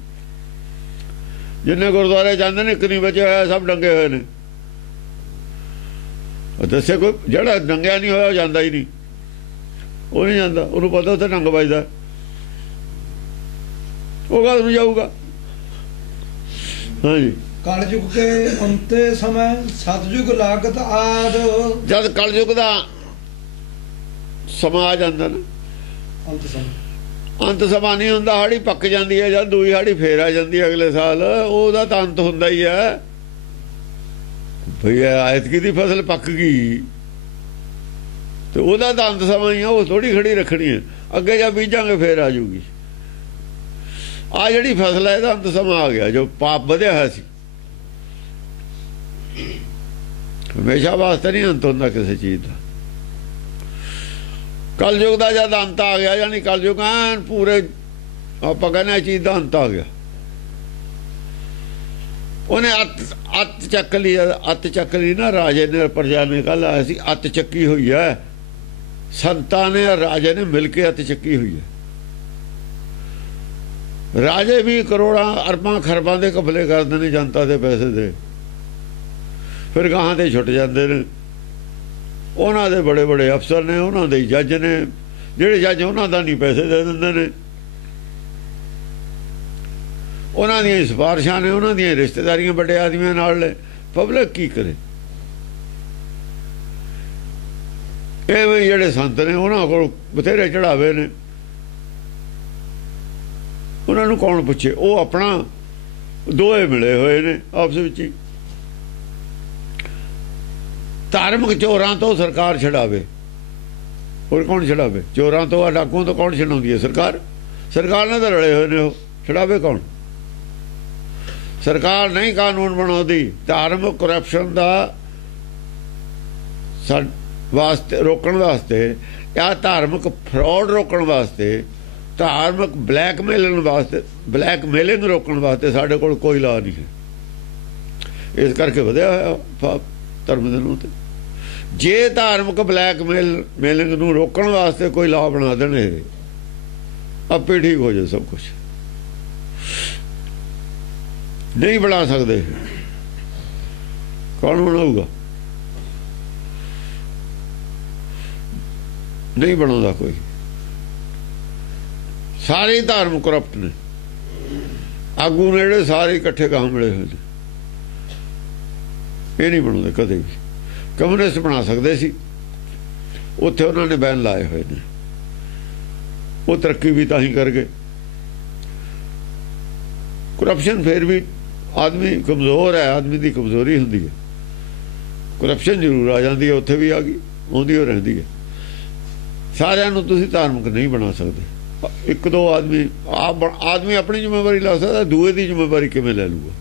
ਜਿੰਨੇ ਗੁਰਦੁਆਰੇ ਜਾਂਦੇ ਨੇ ਇੱਕ ਨਹੀਂ ਬਚਿਆ ਹੋਇਆ, ਸਭ ਡੰਗੇ ਹੋਏ ਨੇ। ਦੱਸੇ ਕੋਈ ਜਿਹੜਾ ਡੰਗਿਆ ਨਹੀਂ ਹੋਇਆ ਉਹ ਜਾਂਦਾ ਹੀ ਨਹੀਂ, ਉਹ ਨਹੀਂ ਜਾਂਦਾ। ਉਹਨੂੰ ਪਤਾ ਉੱਥੇ ਡੰਗ ਵੱਜਦਾ, ਉਹ ਗੱਲ ਨੂੰ ਜਾਊਗਾ। ਹਾਂਜੀ। ਕਲਯੁਗ ਕੇ ਅੰਤੇ ਸਮੇਂ ਸਤਜੁਗ ਲਾਗਤ ਆਦ। ਜਦ ਕਲਯੁਗ ਦਾ ਸਮਾਂ ਆ ਜਾਂਦਾ ਨਾ, ਅੰਤ ਸਮਾਂ ਨਹੀਂ ਹੁੰਦਾ। ਹਾੜੀ ਪੱਕ ਜਾਂਦੀ ਹੈ, ਜਦ ਦੂਈ ਹਾੜੀ ਫੇਰ ਆ ਜਾਂਦੀ ਹੈ ਅਗਲੇ ਸਾਲ, ਉਹਦਾ ਤਾਂ ਅੰਤ ਹੁੰਦਾ ਹੀ ਹੈ। ਭਈ ਐਤਕੀ ਦੀ ਫਸਲ ਪੱਕ ਗਈ ਤੇ ਉਹਦਾ ਤਾਂ ਅੰਤ ਸਮਾਂ ਹੀ ਆ, ਉਹ ਥੋੜੀ ਖੜੀ ਰੱਖਣੀ ਹੈ। ਅੱਗੇ ਜਾ ਬੀਜਾਂਗੇ ਫੇਰ ਆ ਜੂਗੀ। ਆ ਜਿਹੜੀ ਫਸਲ ਹੈ ਇਹਦਾ ਅੰਤ ਸਮਾਂ ਆ ਗਿਆ, ਜੋ ਪਾਪ ਵਧਿਆ ਹੋਇਆ ਸੀ। ਹਮੇਸ਼ਾ ਵਾਸਤੇ ਨਹੀਂ ਅੰਤ ਹੁੰਦਾ ਕਿਸੇ ਚੀਜ਼ ਦਾ। ਕਲਯੁਗ ਦਾ ਜਦ ਅੰਤ ਆ ਗਿਆ, ਯਾਨੀ ਕਲਯੁਗ ਐਨ ਪੂਰੇ ਆਪਾਂ ਕਹਿੰਦੇ ਇਹ ਚੀਜ਼ ਦਾ ਅੰਤ ਆ ਗਿਆ। ਉਹਨੇ ਅੱਤ ਚੱਕ ਲਈ, ਅੱਤ ਚੱਕ ਲਈ ਨਾ ਰਾਜੇ ਨੇ, ਪ੍ਰਜਾ ਨੇ। ਕੱਲ ਆਇਆ ਸੀ ਅੱਤ ਚੱਕੀ ਹੋਈ ਹੈ, ਸੰਤਾਂ ਨੇ ਰਾਜੇ ਨੇ ਮਿਲ ਕੇ ਅੱਤ ਚੱਕੀ ਹੋਈ ਹੈ। ਰਾਜੇ ਵੀ ਕਰੋੜਾਂ ਅਰਬਾਂ ਖਰਬਾਂ ਦੇ ਕਬਲੇ ਕਰਦੇ ਨੇ ਜਨਤਾ ਦੇ ਪੈਸੇ ਦੇ, ਫਿਰ ਗਾਹਾਂ ਤੇ ਛੁੱਟ ਜਾਂਦੇ ਨੇ। ਉਹਨਾਂ ਦੇ ਬੜੇ ਬੜੇ ਅਫਸਰ ਨੇ, ਉਹਨਾਂ ਦੇ ਜੱਜ ਨੇ, ਜਿਹੜੇ ਜੱਜ ਉਹਨਾਂ ਦਾ ਨਹੀਂ ਪੈਸੇ ਦੇ ਦਿੰਦੇ ਨੇ। ਉਹਨਾਂ ਦੀਆਂ ਸਿਫਾਰਿਸ਼ਾਂ ਨੇ, ਉਹਨਾਂ ਦੀਆਂ ਰਿਸ਼ਤੇਦਾਰੀਆਂ ਵੱਡੇ ਆਦਮੀਆਂ ਨਾਲ ਨੇ। ਪਬਲਿਕ ਕੀ ਕਰੇ? ਇਹ ਵੀ ਜਿਹੜੇ ਸੰਤ ਨੇ ਉਹਨਾਂ ਕੋਲ ਬਥੇਰੇ ਚੜਾਵੇ ਨੇ, ਉਹਨਾਂ ਨੂੰ ਕੌਣ ਪੁੱਛੇ? ਉਹ ਆਪਣਾ ਦੋਏ ਮਿਲੇ ਹੋਏ ਨੇ ਆਪਸ ਵਿੱਚ ਹੀ। ਧਾਰਮਿਕ ਚੋਰਾਂ ਤੋਂ ਸਰਕਾਰ ਛਡਾਵੇ, ਹੋਰ ਕੌਣ ਛਡਾਵੇ? ਚੋਰਾਂ ਤੋਂ, ਡਾਕੂਆਂ ਤੋਂ ਕੌਣ ਛਡਾਉਂਦੀ ਹੈ? ਸਰਕਾਰ। ਸਰਕਾਰ ਨਾਲ ਤਾਂ ਰਲੇ ਹੋਏ ਨੇ, ਉਹ ਛਡਾਵੇ ਕੌਣ? ਸਰਕਾਰ ਨਹੀਂ ਕਾਨੂੰਨ ਬਣਾਉਂਦੀ। ਧਾਰਮਿਕ ਕਰਪਸ਼ਨ ਦਾ ਵਾਸਤੇ ਰੋਕਣ ਵਾਸਤੇ ਜਾਂ ਧਾਰਮਿਕ ਫਰਾਡ ਰੋਕਣ ਵਾਸਤੇ, ਧਾਰਮਿਕ ਬਲੈਕਮੇਲਿੰਗ ਰੋਕਣ ਵਾਸਤੇ ਸਾਡੇ ਕੋਲ ਕੋਈ ਲਾ ਨਹੀਂ ਹੈ। ਇਸ ਕਰਕੇ ਵਧਿਆ ਹੋਇਆ ਧਰਮ ਦੇ ਨੂੰ। ਤੇ ਜੇ ਧਾਰਮਿਕ ਬਲੈਕਮੇਲਿੰਗ ਨੂੰ ਰੋਕਣ ਵਾਸਤੇ ਕੋਈ ਲਾ ਬਣਾ ਦੇਣ, ਆਪੇ ਠੀਕ ਹੋ ਜਾਏ ਸਭ ਕੁਛ। ਨਹੀਂ ਬਣਾ ਸਕਦੇ, ਕੌਣ ਬਣਾਊਗਾ? ਨਹੀਂ ਬਣਾਉਂਦਾ ਕੋਈ। ਸਾਰੇ ਧਰਮ ਕਰਪਟ ਨੇ, ਆਗੂ ਨੇੜੇ ਸਾਰੇ ਇਕੱਠੇ ਕੰਮ ਮਿਲੇ ਹੋਏ ਨੇ। ਇਹ ਨਹੀਂ ਬਣਾਉਂਦੇ ਕਦੇ ਵੀ। ਕਮਿਊਨਿਸਟ ਬਣਾ ਸਕਦੇ ਸੀ, ਉੱਥੇ ਉਹਨਾਂ ਨੇ ਬੈਨ ਲਾਏ ਹੋਏ ਨੇ। ਉਹ ਤਰੱਕੀ ਵੀ ਤਾਂ ਹੀ ਕਰ ਗਏ। ਕਰਪਸ਼ਨ ਫਿਰ ਵੀ ਆਦਮੀ ਕਮਜ਼ੋਰ ਹੈ, ਆਦਮੀ ਦੀ ਕਮਜ਼ੋਰੀ ਹੁੰਦੀ ਹੈ। ਕਰਪਸ਼ਨ ਜ਼ਰੂਰ ਆ ਜਾਂਦੀ ਹੈ, ਉੱਥੇ ਵੀ ਆ ਗਈ, ਆਉਂਦੀ ਹੋ ਰਹਿੰਦੀ ਹੈ। ਸਾਰਿਆਂ ਨੂੰ ਤੁਸੀਂ ਧਾਰਮਿਕ ਨਹੀਂ ਬਣਾ ਸਕਦੇ। ਇੱਕ ਦੋ ਆਦਮੀ ਆਪਣੀ ਜ਼ਿੰਮੇਵਾਰੀ ਲਾ ਸਕਦਾ, ਦੂਏ ਦੀ ਜ਼ਿੰਮੇਵਾਰੀ ਕਿਵੇਂ ਲੈ ਲੂਗਾ?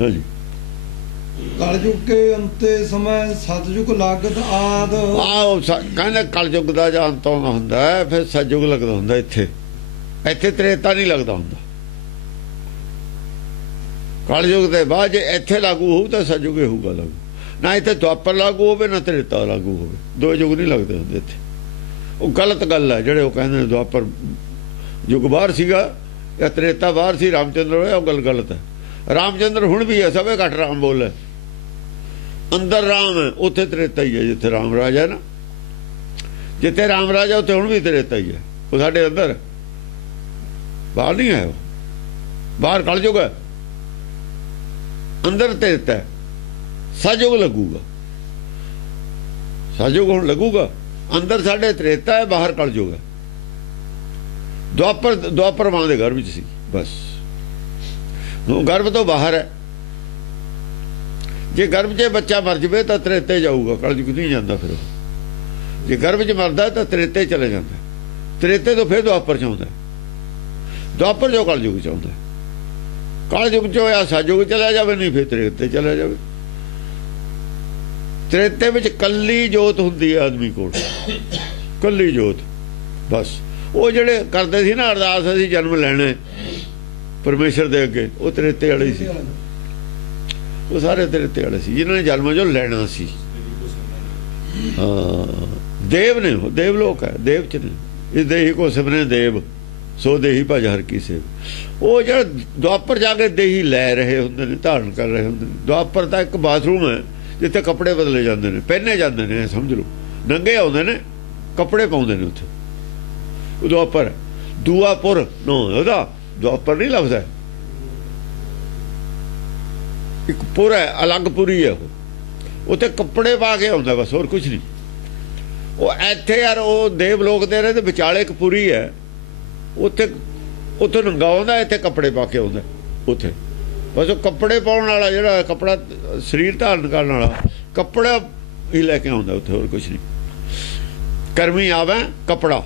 ਹਾਂਜੀ। ਕਲਯੁਗ ਕੇ ਅੰਤੇ ਸਮੇਂ ਸਤਜੁਗ ਲਾਗਤ ਆਦ। ਕਹਿੰਦੇ ਕਲਯੁਗ ਦਾ ਜਾਂ ਅੰਤ ਹੁੰਦਾ ਹੈ, ਫਿਰ ਸਤਜੁਗ ਲੱਗਦਾ ਹੁੰਦਾ। ਇੱਥੇ ਤ੍ਰੇਤਾ ਨਹੀਂ ਲੱਗਦਾ ਹੁੰਦਾ। ਕਲਯੁਗ ਦੇ ਬਾਅਦ ਜੇ ਇੱਥੇ ਲਾਗੂ ਹੋਊ ਤਾਂ ਸਤਜੁਗ ਹੀ ਹੋਊਗਾ ਲਾਗੂ। ਨਾ ਇੱਥੇ ਦੁਆਪਰ ਲਾਗੂ ਹੋਵੇ ਨਾ ਤ੍ਰੇਤਾ ਲਾਗੂ ਹੋਵੇ, ਦੋ ਯੁੱਗ ਨਹੀਂ ਲੱਗਦੇ ਹੁੰਦੇ ਇੱਥੇ। ਉਹ ਗਲਤ ਗੱਲ ਹੈ ਜਿਹੜੇ ਉਹ ਕਹਿੰਦੇ ਨੇ ਦੁਆਪਰ ਯੁੱਗ ਬਾਹਰ ਸੀਗਾ ਜਾਂ ਤ੍ਰੇਤਾ ਬਾਹਰ ਸੀ, ਰਾਮਚੰਦਰ ਹੋਇਆ, ਉਹ ਗੱਲ ਗਲਤ ਹੈ। ਰਾਮਚੰਦਰ ਹੁਣ ਵੀ ਹੈ, ਸਭੇ ਘੱਟ ਰਾਮ ਬੋਲੇ। ਅੰਦਰ ਰਾਮ ਹੈ, ਉੱਥੇ ਤ੍ਰੇਤਾ ਹੀ ਹੈ। ਜਿੱਥੇ ਰਾਮ ਰਾਜ ਹੈ ਨਾ, ਜਿੱਥੇ ਰਾਮ ਰਾਜ ਹੈ ਉੱਥੇ ਹੁਣ ਵੀ ਤ੍ਰੇਤਾ ਹੀ ਹੈ। ਉਹ ਸਾਡੇ ਅੰਦਰ, ਬਾਹਰ ਨਹੀਂ ਹੈ। ਉਹ ਬਾਹਰ ਕਲਯੁਗ ਹੈ, ਅੰਦਰ ਤ੍ਰੇਤਾ ਹੈ। ਸਤਜੁਗ ਲੱਗੂਗਾ, ਸਤਜੁਗ ਹੁਣ ਲੱਗੂਗਾ। ਅੰਦਰ ਸਾਡੇ ਤ੍ਰੇਤਾ ਹੈ, ਬਾਹਰ ਕਲਯੁਗ ਹੈ। ਦੁਆਪਰ ਮਾਂ ਦੇ ਘਰ ਵਿੱਚ ਸੀ ਬਸ। ਗਰਭ ਤੋਂ ਬਾਹਰ ਹੈ। ਜੇ ਗਰਭ 'ਚ ਬੱਚਾ ਮਰ ਜਾਵੇ ਤਾਂ ਤ੍ਰੇਤੇ ਜਾਊਗਾ, ਕਲਯੁਗ ਨਹੀਂ ਜਾਂਦਾ। ਫਿਰ ਜੇ ਗਰਭ 'ਚ ਮਰਦਾ ਤਾਂ ਤ੍ਰੇਤੇ ਚਲੇ ਜਾਂਦਾ। ਤ੍ਰੇਤੇ ਤੋਂ ਫਿਰ ਦੁਆਪਰ 'ਚ ਆਉਂਦਾ। ਦੁਆਪਰ ਜੋ ਕਲਯੁਗ 'ਚ ਆਉਂਦਾ। ਕਲਯੁਗ 'ਚ ਹੋਇਆ ਸਤਜੁਗ ਚਲਾ ਜਾਵੇ, ਨਹੀਂ ਫਿਰ ਤ੍ਰੇਤੇ ਚਲਾ ਜਾਵੇ। ਤ੍ਰੇਤੇ ਵਿੱਚ ਕੱਲੀ ਜੋਤ ਹੁੰਦੀ ਹੈ ਆਦਮੀ ਕੋਲ, ਕੱਲੀ ਜੋਤ ਬਸ। ਉਹ ਜਿਹੜੇ ਕਰਦੇ ਸੀ ਨਾ ਅਰਦਾਸ, ਅਸੀਂ ਜਨਮ ਲੈਣਾ ਪਰਮੇਸ਼ਰ ਦੇ ਅੱਗੇ, ਉਹ ਤ੍ਰੇਤੇ ਵਾਲੇ ਸੀ। ਉਹ ਸਾਰੇ ਤ੍ਰੇਤੇ ਵਾਲੇ ਸੀ ਜਿਨ੍ਹਾਂ ਨੇ ਜਨਮ ਜੋ ਲੈਣਾ ਸੀ। ਹਾਂ, ਦੇਵ ਨੇ, ਉਹ ਦੇਵ ਲੋਕ ਹੈ, ਦੇਵ ਚ ਨੇ। ਇਸ ਦੇਹੀ ਕੋ ਸਿਮਰੇ ਦੇਵ, ਸੋ ਦੇਹੀ ਭਜ ਹਰ ਕੀ ਸੇਵ। ਉਹ ਜਿਹੜੇ ਦੁਆਪਰ ਜਾ ਕੇ ਦੇਹੀ ਲੈ ਰਹੇ ਹੁੰਦੇ ਨੇ, ਧਾਰਨ ਕਰ ਰਹੇ ਹੁੰਦੇ ਨੇ। ਦੁਆਪਰ ਤਾਂ ਇੱਕ ਬਾਥਰੂਮ ਹੈ ਜਿੱਥੇ ਕੱਪੜੇ ਬਦਲੇ ਜਾਂਦੇ ਨੇ, ਪਹਿਨੇ ਜਾਂਦੇ ਨੇ, ਸਮਝ ਲਓ। ਨੰਗੇ ਆਉਂਦੇ ਨੇ, ਕੱਪੜੇ ਪਾਉਂਦੇ ਨੇ ਉੱਥੇ। ਉਹ ਦੁਆਪਰ। ਦੂਆਪੁਰ ਨੋ ਉਹਦਾ ਦੁਆਪਰ ਨਹੀਂ ਲੱਭਦਾ, ਇੱਕ ਪੁਰ ਹੈ, ਅਲੱਗ ਪੁਰੀ ਹੈ। ਉਹ ਉੱਥੇ ਕੱਪੜੇ ਪਾ ਕੇ ਆਉਂਦਾ ਬਸ, ਹੋਰ ਕੁਝ ਨਹੀਂ। ਉਹ ਇੱਥੇ ਯਾਰ ਉਹ ਦੇਵ ਲੋਕ ਦੇ ਰਹੇ ਤੇ ਵਿਚਾਲੇ ਇੱਕ ਪੁਰੀ ਹੈ, ਉੱਥੇ ਨੰਗਾ ਆਉਂਦਾ, ਇੱਥੇ ਕੱਪੜੇ ਪਾ ਕੇ ਆਉਂਦਾ। ਉੱਥੇ ਬਸ ਉਹ ਕੱਪੜੇ ਪਾਉਣ ਵਾਲਾ, ਜਿਹੜਾ ਕੱਪੜਾ ਸਰੀਰ ਧਾਰਨ ਕਰਨ ਵਾਲਾ ਕੱਪੜਾ ਹੀ ਲੈ ਕੇ ਆਉਂਦਾ ਉੱਥੇ, ਹੋਰ ਕੁਝ ਨਹੀਂ। ਕਰਮੀ ਆਵੇ ਕੱਪੜਾ,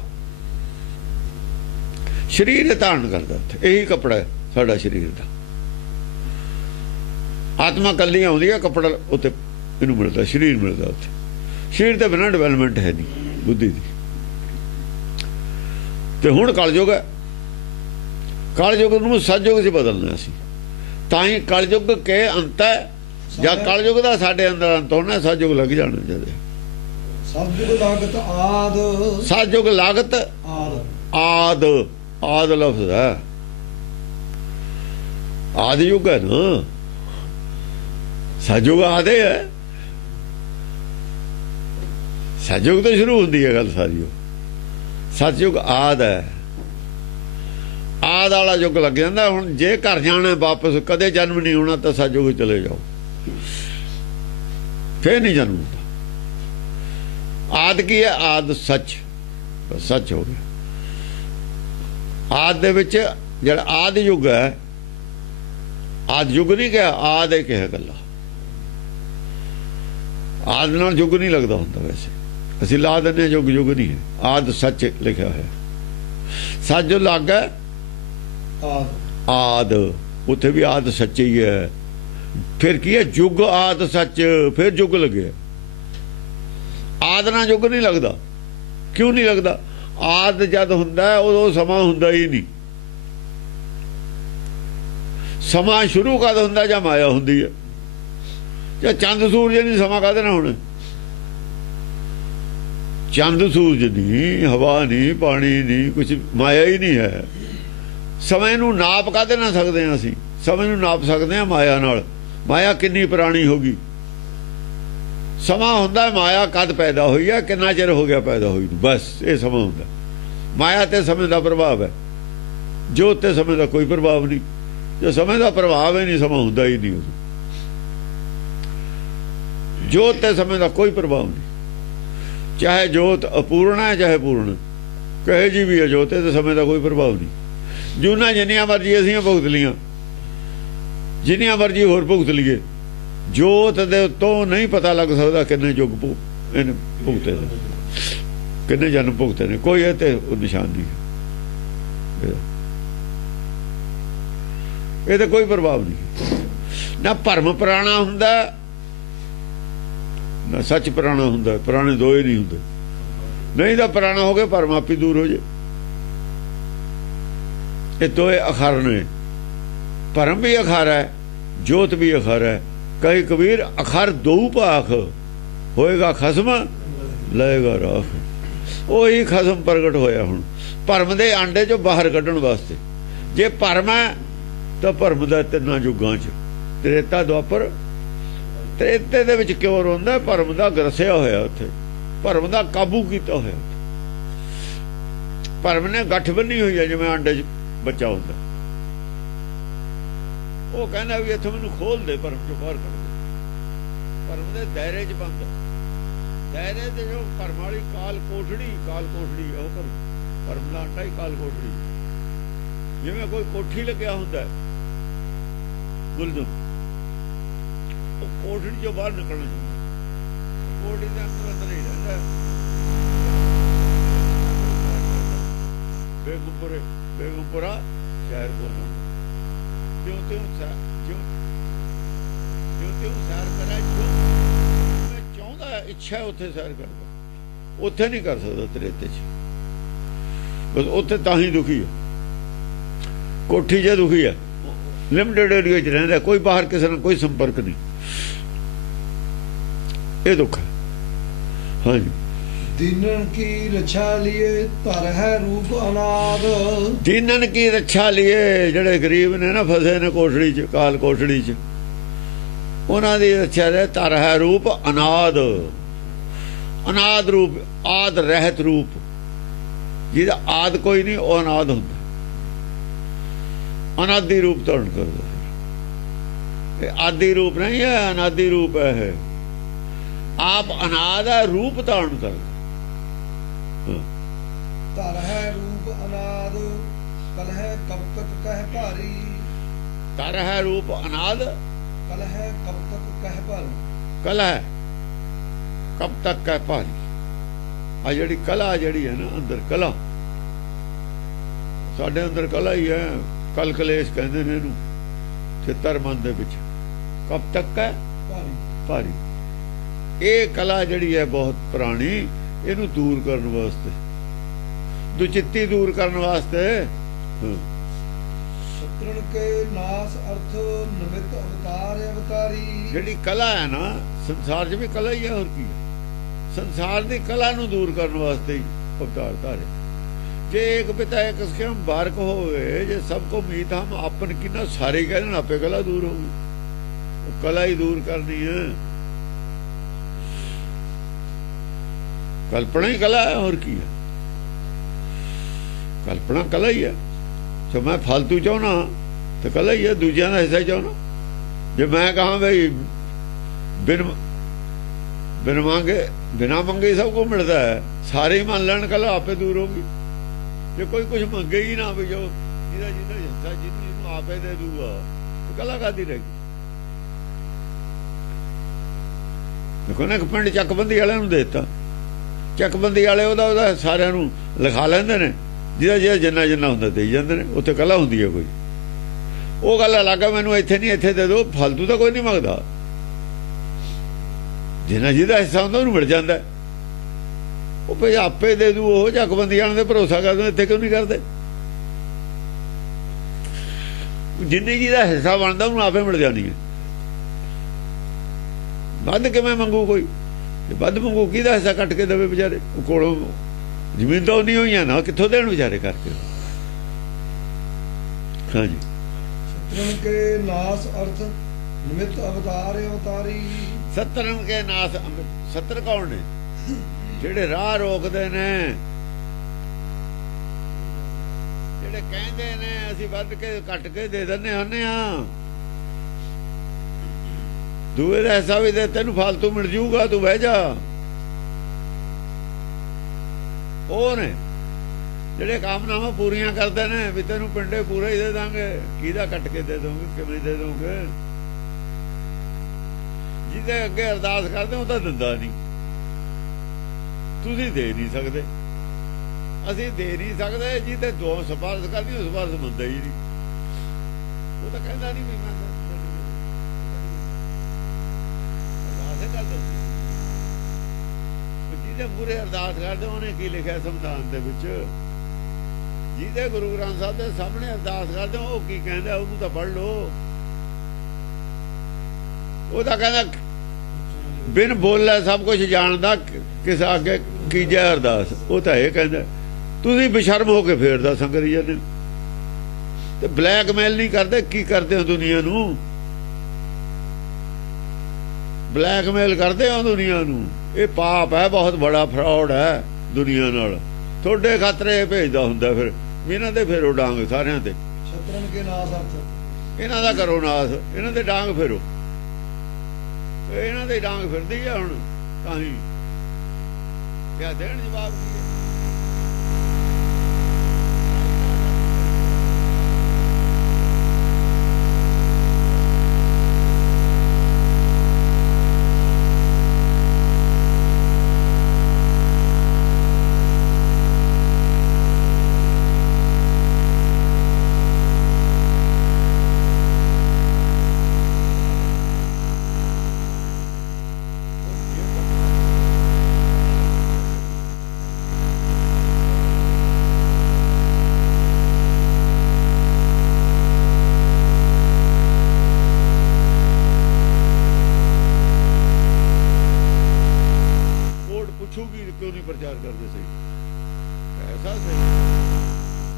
ਸਰੀਰ ਧਾਰਨ ਕਰਦਾ ਉੱਥੇ। ਇਹੀ ਕੱਪੜਾ ਹੈ ਸਾਡਾ ਸਰੀਰ ਦਾ। ਆਤਮਾ ਕੱਲੀ ਆਉਂਦੀ ਹੈ, ਕੱਪੜਾ ਉੱਥੇ ਇਹਨੂੰ ਮਿਲਦਾ, ਸਰੀਰ ਮਿਲਦਾ ਉੱਥੇ। ਸਰੀਰ ਦੇ ਬਿਨਾਂ ਡਿਵੈਲਪਮੈਂਟ ਹੈ ਨਹੀਂ ਬੁੱਧੀ ਦੀ। ਤੇ ਹੁਣ ਕਲਯੁਗ ਹੈ, ਕਲਯੁਗ ਨੂੰ ਸਤਜੁਗ 'ਚ ਬਦਲਣਾ ਸੀ। ਤਾਂ ਹੀ ਕਲਯੁਗ ਕੇ ਅੰਤ ਹੈ। ਜਾਂ ਕਲਯੁਗ ਦਾ ਸਾਡੇ ਅੰਦਰ ਅੰਤ ਹੋਣਾ, ਸਤਜੁਗ ਲੱਗ ਜਾਣਾ ਚਾਹੀਦਾ। ਸਤਜੁਗ ਲਾਗਤ ਆਦ। ਸਤਜੁਗ ਲਾਗਤ ਆਦ। ਆਦ ਲਫ਼ਜ਼ ਹੈ, ਆਦਿ ਯੁੱਗ ਹੈ ਨਾ। ਸਤਜੁਗ ਆਦੇ ਹੈ, ਸਤਜੁਗ ਤੋਂ ਸ਼ੁਰੂ ਹੁੰਦੀ ਹੈ ਗੱਲ ਸਾਰੀ। ਉਹ ਸਤਜੁਗ ਆਦ ਹੈ, ਆਦ ਵਾਲਾ ਯੁੱਗ ਲੱਗ ਜਾਂਦਾ। ਹੁਣ ਜੇ ਘਰ ਜਾਣਾ ਵਾਪਸ, ਕਦੇ ਜਨਮ ਨਹੀਂ ਹੋਣਾ, ਤਾਂ ਸਤਜੁਗ ਚਲੇ ਜਾਓ, ਫੇਰ ਨਹੀਂ ਜਨਮ ਹੁੰਦਾ। ਆਦ ਕੀ ਹੈ? ਆਦ ਸੱਚ, ਸੱਚ ਹੋ ਗਿਆ। ਆਦ ਦੇ ਵਿੱਚ ਜਿਹੜਾ ਆਦ ਯੁੱਗ ਹੈ, ਆਦ ਯੁੱਗ ਨਹੀਂ ਕਿਹਾ, ਆਦ ਇਹ ਕਿਹਾ ਗੱਲਾਂ। ਆਦ ਨਾਲ ਯੁੱਗ ਨਹੀਂ ਲੱਗਦਾ ਹੁੰਦਾ। ਵੈਸੇ ਅਸੀਂ ਲਾ ਦਿੰਦੇ ਯੁੱਗ, ਯੁੱਗ ਨਹੀਂ ਹੈ। ਆਦ ਸੱਚ ਲਿਖਿਆ ਹੋਇਆ। ਸੱਚ ਜੋ ਲੱਗਾ ਆਦ ਆਦ, ਉੱਥੇ ਵੀ ਆਦ ਸੱਚ ਹੀ ਹੈ। ਫਿਰ ਕੀ ਹੈ? ਯੁੱਗ ਆਦ ਸੱਚ, ਫਿਰ ਯੁੱਗ ਲੱਗਿਆ। ਆਦ ਨਾਲ ਯੁੱਗ ਨਹੀਂ ਲੱਗਦਾ। ਕਿਉਂ ਨਹੀਂ ਲੱਗਦਾ? ਆਦ ਜਦ ਹੁੰਦਾ ਉਦੋਂ ਸਮਾਂ ਹੁੰਦਾ ਹੀ ਨਹੀਂ। ਸਮਾਂ ਸ਼ੁਰੂ ਕਦ ਹੁੰਦਾ? ਜਾਂ ਮਾਇਆ ਹੁੰਦੀ ਹੈ। ਜਾਂ ਚੰਦ ਸੂਰਜ ਨਹੀਂ, ਸਮਾਂ ਕਾਹਦੇ ਨਾਲ ਹੋਣਾ? ਚੰਦ ਸੂਰਜ ਨਹੀਂ, ਹਵਾ ਨਹੀਂ, ਪਾਣੀ ਨਹੀਂ, ਕੁਝ ਮਾਇਆ ਹੀ ਨਹੀਂ ਹੈ। ਸਮੇਂ ਨੂੰ ਨਾਪ ਕਾਹਦੇ ਨਾਲ ਸਕਦੇ ਹਾਂ? ਅਸੀਂ ਸਮੇਂ ਨੂੰ ਨਾਪ ਸਕਦੇ ਹਾਂ ਮਾਇਆ ਨਾਲ। ਮਾਇਆ ਕਿੰਨੀ ਪੁਰਾਣੀ ਹੋ ਗਈ। ਸਮਾਂ ਹੁੰਦਾ ਮਾਇਆ ਕਦ ਪੈਦਾ ਹੋਈ ਹੈ, ਕਿੰਨਾ ਚਿਰ ਹੋ ਗਿਆ ਪੈਦਾ ਹੋਈ ਨੂੰ, ਬਸ ਇਹ ਸਮਾਂ ਹੁੰਦਾ। ਮਾਇਆ ਤੇ ਸਮੇਂ ਦਾ ਪ੍ਰਭਾਵ ਹੈ, ਜੋਤ ਤੇ ਸਮੇਂ ਦਾ ਕੋਈ ਪ੍ਰਭਾਵ ਨਹੀਂ। ਜੋ ਸਮੇਂ ਦਾ ਪ੍ਰਭਾਵ ਹੈ ਨਹੀਂ, ਸਮਾਂ ਹੁੰਦਾ ਹੀ ਨਹੀਂ। ਉਦੋਂ ਜੋਤ ਤੇ ਸਮੇਂ ਦਾ ਕੋਈ ਪ੍ਰਭਾਵ ਨਹੀਂ। ਚਾਹੇ ਜੋਤ ਅਪੂਰਨ ਹੈ ਚਾਹੇ ਪੂਰਨ, ਕਹੇ ਜੀ ਵੀ ਹੈ ਜੋਤ ਤੇ ਸਮੇਂ ਦਾ ਕੋਈ ਪ੍ਰਭਾਵ ਨਹੀਂ। ਜੂਨਾਂ ਜਿੰਨੀਆਂ ਮਰਜ਼ੀ ਅਸੀਂ ਭੁਗਤ ਲੀਆਂ, ਜਿੰਨੀਆਂ ਮਰਜ਼ੀ ਹੋਰ ਭੁਗਤ ਲਈਏ, ਜੋਤ ਦੇ ਉੱਤੋਂ ਨਹੀਂ ਪਤਾ ਲੱਗ ਸਕਦਾ ਕਿੰਨੇ ਯੁੱਗ ਇਹਨੇ ਭੁਗਤੇ ਨੇ, ਕਿੰਨੇ ਜਨਮ ਭੁਗਤੇ ਨੇ। ਕੋਈ ਇਹ ਤੇ ਨਿਸ਼ਾਨ ਨਹੀਂ, ਇਹ ਤੇ ਕੋਈ ਪ੍ਰਭਾਵ ਨਹੀਂ। ਨਾ ਭਰਮ ਪੁਰਾਣਾ ਹੁੰਦਾ ਨਾ ਸੱਚ ਪੁਰਾਣਾ ਹੁੰਦਾ। ਪੁਰਾਣੇ ਦੋਏ ਨਹੀਂ ਹੁੰਦੇ। ਨਹੀਂ ਤਾਂ ਪੁਰਾਣਾ ਹੋ ਗਿਆ, ਭਰਮ ਆਪੀ ਦੂਰ ਹੋ ਜੇ। ਇਹ ਦੋਏ ਅਖਰ ਨੇ। ਭਰਮ ਵੀ ਅਖਰ ਹੈ, ਜੋਤ ਵੀ ਅਖਰ ਹੈ। ਕਹੀ ਕਬੀਰ ਅਖਰ ਦੋ ਭਾਖ, ਹੋਏਗਾ ਖਸਮ ਲਏਗਾ ਰਾਖ। ਉਹੀ ਖਸਮ ਪ੍ਰਗਟ ਹੋਇਆ ਹੁਣ ਭਰਮ ਦੇ ਆਂਡੇ ਚੋਂ ਬਾਹਰ ਕੱਢਣ ਵਾਸਤੇ। ਜੇ ਭਰਮ ਹੈ ਤਾਂ ਭਰਮ ਦਾ ਤਿੰਨਾਂ ਯੁੱਗਾਂ 'ਚ ਤ੍ਰੇਤਾ ਦੁਆਪਰ, ਤ੍ਰੇਤੇ ਦੇ ਵਿੱਚ ਕਿਉਂ ਰੋਂਦਾ? ਭਰਮ ਦਾ ਗਰਸਿਆ ਹੋਇਆ ਉੱਥੇ, ਭਰਮ ਦਾ ਕਾਬੂ ਕੀਤਾ ਹੋਇਆ। ਭਰਮ ਨੇ ਗੱਠ ਬੰਨੀ ਹੋਈ ਹੈ, ਜਿਵੇਂ ਆਂਡੇ 'ਚ ਬੱਚਾ ਹੁੰਦਾ। ਉਹ ਕਹਿੰਦਾ ਵੀ ਇੱਥੋਂ ਮੈਨੂੰ ਖੋਲ ਦੇ, ਭਰਮ ਚੋਂ ਬਾਹਰ ਕੱਢ ਦੇ। ਭਰਮ ਦੇ ਦਾਇਰੇ 'ਚ ਬੰਦ, ਦਾਇਰੇ ਦੇ ਜੋ ਭਰਮ ਵਾਲੀ ਕਾਲ ਕੋਠੜੀ ਉਹ ਭਰਮ ਦਾ ਆਂਡਾ ਹੀ ਕਾਲ ਕੋਠੜੀ। ਜਿਵੇਂ ਕੋਈ ਕੋਠੀ ਲੱਗਿਆ ਹੁੰਦਾ ਗੁਲਦਮ, ਉਹ ਕੋਠੜੀ ਚੋਂ ਬਾਹਰ ਨਿਕਲਣਾ ਚਾਹੁੰਦਾ, ਕੋਠੜੀ ਦੇ ਅੰਦਰ ਹੀ ਰਹਿੰਦਾ। ਬੇਗੁੰਪੁਰਾ ਸ਼ਹਿਰ ਬੋਲਣਾ, ਜਿਉਂ ਸੈਰ ਕਰਾ, ਜੋ ਚਾਹੁੰਦਾ ਇੱਛਾ ਉੱਥੇ ਸੈਰ ਕਰਦਾ, ਉੱਥੇ ਨਹੀਂ ਕਰ ਸਕਦਾ ਤ੍ਰੇਤੇ 'ਚ। ਬਸ ਉੱਥੇ ਤਾਂ ਹੀ ਦੁਖੀ ਹੈ, ਕੋਠੀ 'ਚ ਦੁਖੀ ਹੈ, ਲਿਮਟਿਡ ਏਰੀਆ 'ਚ ਰਹਿੰਦਾ, ਕੋਈ ਬਾਹਰ ਕਿਸੇ ਨਾਲ ਕੋਈ ਸੰਪਰਕ ਨਹੀਂ। ਇਹ ਦੁੱਖ ਹੈ। ਹਾਂਜੀ। ਦੀਨਨ ਕੀ ਰੱਛਾ ਲਿਏ ਧਰ ਹੈ ਰੂਪ ਅਨਾਦ। ਦੀਨਨ ਕੀ ਰੱਛਾ ਲਿਏ, ਜਿਹੜੇ ਗਰੀਬ ਨੇ ਨਾ ਫਸੇ ਨੇ ਕੋਠੜੀ 'ਚ, ਕਾਲ ਕੋਠੜੀ 'ਚ, ਉਹਨਾਂ ਦੀ ਰੱਛਾ ਦੇ ਧਰ ਹੈ ਰੂਪ ਅਨਾਦ। ਅਨਾਦ ਰੂਪ, ਆਦ ਰਹਿਤ ਰੂਪ। ਜਿਹਦਾ ਆਦ ਕੋਈ ਨਹੀਂ ਉਹ ਅਨਾਦ ਹੁੰਦਾ। ਅਨਾਦੀ ਰੂਪ ਧਾਰਨ ਕਰਦਾ। ਇਹ ਆਦੀ ਰੂਪ ਨਹੀਂ ਹੈ, ਅਨਾਦੀ ਰੂਪ ਹੈ। ਆਪ ਅਨਾਦ ਹੈ, ਰੂਪ ਧਾਰਨ ਕਰਦਾ। ਧਰ ਹੈ ਰੂਪ ਅਨਾਦ, ਕਲ ਹੈ ਕਬ ਤਕ ਕਹਿ ਭਾਰੀ। ਧਰ ਹੈ ਰੂਪ ਅਨਾਦ, ਕਲ ਹੈ ਕਬ ਤਕ ਕਹਿ ਭਾਰੀ। ਕਲ ਹੈ ਕਬ ਤਕ ਕਹਿ ਭਾਰੀ। ਆ ਜਿਹੜੀ ਕਲਾ ਜਿਹੜੀ ਹੈ ਨਾ ਅੰਦਰ, ਕਲਾ ਸਾਡੇ ਅੰਦਰ ਕਲਾ ਹੀ ਹੈ। ਕਲ ਕਲੇਸ਼ ਕਹਿੰਦੇ ਨੇ ਇਹਨੂੰ, ਚਿੱਤਰ ਮਨ ਦੇ ਵਿੱਚ। ਕਬ ਤੱਕ ਹੈ ਭਾਰੀ। ਇਹ ਕਲਾ ਜਿਹੜੀ ਹੈ ਬਹੁਤ ਪੁਰਾਣੀ, ਇਹਨੂੰ ਦੂਰ ਕਰਨ ਵਾਸਤੇ, ਦੁਚਿੱਤੀ ਦੂਰ ਕਰਨ ਵਾਸਤੇ। ਸਤਰਣ ਕੇ ਨਾਸ ਅਰਥ ਨਿਮਿਤ ਅਵਤਾਰ ਅਵਤਾਰੀ। ਜਿਹੜੀ ਕਲਾ ਹੈ ਨਾ ਸੰਸਾਰ 'ਚ ਵੀ ਕਲਾ ਹੀ ਹੈ, ਹੋਰ ਕੀ ਹੈ? ਸੰਸਾਰ ਦੀ ਕਲਾ ਨੂੰ ਦੂਰ ਕਰਨ ਵਾਸਤੇ ਹੀ ਅਵਤਾਰ ਧਾਰੇ। ਜੇ ਇੱਕ ਪਿਤਾ ਇੱਕ ਸਖਿਆਮ ਬਾਰਕ ਹੋਵੇ, ਜੇ ਸਭ ਕੋ ਮੀਤ ਹਮ ਆਪਨ ਕੀ ਨਾ, ਸਾਰੇ ਕਹਿਣ ਆਪੇ ਕਲਾ ਦੂਰ ਹੋਊਗੀ। ਉਹ ਕਲਾ ਹੀ ਦੂਰ ਕਰਨੀ ਹੈ। ਕਲਪਨਾ ਹੀ ਕਲਾ ਹੈ, ਹੋਰ ਕੀ ਹੈ? ਕਲਪਨਾ ਕਲਾ ਹੀ ਹੈ। ਜੋ ਮੈਂ ਫालतू ਚਾਹਣਾ ਤਾਂ ਕਲਾ ਹੀ ਹੈ, ਦੂਜਿਆਂ ਦਾ ਹਿੱਸਾ ਚਾਹਣਾ। ਜੇ ਮੈਂ ਕਹਾਂ ਬਈ ਬਿਨਾ ਮੰਗੇ ਸਭ ਕੋ ਮਿਲਦਾ ਹੈ, ਸਾਰੇ ਹੀ ਮੰਨ ਲੈਣ, ਕਲਾ ਆਪੇ ਦੂਰ ਹੋਗੀ। ਜੇ ਕੋਈ ਕੁਝ ਮੰਗੇ ਹੀ ਨਾ, ਵੀ ਜੋ ਜਿਹਦਾ ਹਿੱਸਾ ਜਿਹਨੂੰ ਆਪੇ ਦੇ ਦੂਗਾ, ਕਲਾ ਕਾਦੀ ਰਹਿ ਗਈ? ਦੇਖੋ ਨਾ, ਇੱਕ ਪਿੰਡ ਚੱਕਬੰਦੀ ਵਾਲਿਆਂ ਨੂੰ ਦੇ ਦਿੱਤਾ, ਚੱਕਬੰਦੀ ਵਾਲੇ ਉਹਦਾ ਸਾਰਿਆਂ ਨੂੰ ਲਿਖਾ ਲੈਂਦੇ ਨੇ, ਜਿਹਦਾ ਜਿਹੜਾ ਜਿੰਨਾ ਜਿੰਨਾ ਹੁੰਦਾ ਦੇਈ ਜਾਂਦੇ ਨੇ। ਉੱਥੇ ਕਲਾ ਹੁੰਦੀ ਹੈ ਕੋਈ, ਉਹ ਗੱਲ ਅਲੱਗ ਹੈ। ਮੈਨੂੰ ਇੱਥੇ ਨਹੀਂ, ਇੱਥੇ ਦੇ ਦਿਓ, ਫालतू ਤਾਂ ਕੋਈ ਨਹੀਂ ਮੰਗਦਾ। ਜਿੰਨਾ ਜਿਹਦਾ ਹਿੱਸਾ ਹੁੰਦਾ ਉਹਨੂੰ ਮਿਲ ਜਾਂਦਾ। ਉਹ ਭਈ ਆਪੇ ਦੇ ਦੂ, ਉਹ ਜੱਕਬੰਦੀਆਂ ਦੇ ਭਰੋਸਾ ਕਰਦੇ। ਇੱਥੇ ਕਿਉਂ ਨਹੀਂ ਕਰਦੇ? ਜਿੰਨੀ ਜਿਹਦਾ ਹਿੱਸਾ ਬਣਦਾ ਉਹਨੂੰ ਆਪੇ ਮਿਲ ਜਾਣੀ ਹੈ। ਵੱਧ ਕਿਵੇਂ ਮੰਗੂ ਕੋਈ? ਵੱਧ ਮੰਗੂ ਕਿਹਦਾ ਹਿੱਸਾ ਕੱਟ ਕੇ ਦੇਵੇ ਵਿਚਾਰੇ? ਕੋਲੋਂ ਜ਼ਮੀਨ ਤਾਂ ਨਹੀਂ ਹੋਈਆਂ ਨਾ, ਕਿੱਥੋਂ ਦੇਣ ਵਿਚਾਰੇ ਕਰਕੇ। ਹਾਂਜੀ। ਸਤਰੰਗ ਕੇ ਨਾਸ ਅਰਥ ਨਿਮਿਤ ਅਵਤਾਰ ਅਵਤਾਰੀ। ਸਤਰੰਗ ਕੇ ਨਾਸ, ਸਤਰ ਕੌਣ ਨੇ? ਜਿਹੜੇ ਰਾਹ ਰੋਕਦੇ ਨੇ, ਜਿਹੜੇ ਕਹਿੰਦੇ ਨੇ ਅਸੀਂ ਵੱਧ ਕੇ ਕੱਟ ਕੇ ਦੇ ਦਿੰਦੇ ਹੁੰਦੇ ਆ। ਦੂਏ ਦਾ ਹਿੱਸਾ ਵੀ ਦੇ, ਤੈਨੂੰ ਫालतू ਮਿਲ ਜੂਗਾ, ਤੂੰ ਬਹਿ ਜਾ। ਉਹ ਨੇ ਜਿਹੜੇ ਕਾਮਨਾਵਾਂ ਪੂਰੀਆਂ ਕਰਦੇ ਨੇ ਵੀ ਤੈਨੂੰ ਪਿੰਡੇ ਪੂਰਾ ਹੀ ਦੇ ਦਾਂਗੇ। ਕਿਹਦਾ ਕੱਟ ਕੇ ਦੇ ਦੋਗੇ? ਕਿਵੇਂ ਦੇ ਦੋਗੇ? ਜਿਹਦੇ ਅੱਗੇ ਅਰਦਾਸ ਕਰਦੇ ਉਹ ਤਾਂ ਦਿੰਦਾ ਨਹੀਂ। ਤੁਸੀਂ ਦੇ ਨਹੀਂ ਸਕਦੇ, ਅਸੀਂ ਦੇ ਨਹੀਂ ਸਕਦੇ। ਜਿਹਦੇ ਦੋ ਸਿਫਾਰਿਸ਼ ਕਰਦੀ, ਉਹ ਸਿਫਾਰਿਸ਼ ਮੰਨਦਾ ਹੀ ਨਹੀਂ। ਉਹ ਤਾਂ ਕਹਿੰਦਾ ਨਹੀਂ ਵੀ ਮੈਂ ਜਿਹਦੇ ਪੂਰੇ ਅਰਦਾਸ ਕਰਦੇ ਉਹਨੇ ਕੀ ਲਿਖਿਆ ਸੰਵਿਧਾਨ ਦੇ ਵਿੱਚ? ਜਿਹਦੇ ਗੁਰੂ ਗ੍ਰੰਥ ਸਾਹਿਬ ਦੇ ਸਾਹਮਣੇ ਅਰਦਾਸ ਕਰਦੇ ਉਹ ਕੀ ਕਹਿੰਦਾ? ਉਹਨੂੰ ਤਾਂ ਪੜ੍ਹ ਲਓ। ਉਹ ਤਾਂ ਕਹਿੰਦਾ ਬਿਨ ਬੋਲੇ ਸਭ ਕੁਝ ਜਾਣਦਾ, ਕਿਸ ਅੱਗੇ ਕੀਜੇ ਅਰਦਾਸ। ਉਹ ਤਾਂ ਇਹ ਕਹਿੰਦਾ। ਤੁਸੀਂ ਬੇਸ਼ਰਮ ਹੋ ਕੇ ਫੇਰਦਾ ਸੰਗਰੀ ਜਾਂਦੇ ਤੇ ਬਲੈਕਮੇਲ ਨਹੀਂ ਕਰਦੇ। ਕੀ ਕਰਦੇ ਹੋ ਦੁਨੀਆ ਨੂੰ? ਬਲੈਕਮੇਲ ਕਰਦੇ ਹੋ ਦੁਨੀਆ ਨੂੰ। ਇਹ ਪਾਪ ਹੈ, ਬਹੁਤ ਬੜਾ ਫਰਾਡ ਹੈ ਦੁਨੀਆ ਨਾਲ। ਤੁਹਾਡੇ ਖਾਤਰੇ ਭੇਜਦਾ ਹੁੰਦਾ ਫਿਰ ਇਹਨਾਂ ਦੇ ਫੇਰੋ ਡਾਂਗ ਸਾਰਿਆਂ ਤੇ। ਸਤਰੰਗ ਕੇ ਨਾਸ ਅਰਥ, ਇਹਨਾਂ ਦਾ ਕਰੋ ਨਾਸ, ਇਹਨਾਂ ਦੇ ਡਾਂਗ ਫੇਰੋ। ਇਹਨਾਂ ਦੇ ਡਾਂਗ ਫਿਰਦੀ ਆ ਹੁਣ ਤਾਂ ਹੀ ਕਿਆ ਦੇਣ ਜਵਾਬ ਕੀ ਹੈ? क्यों नहीं प्रचार करते? सही ऐसा सही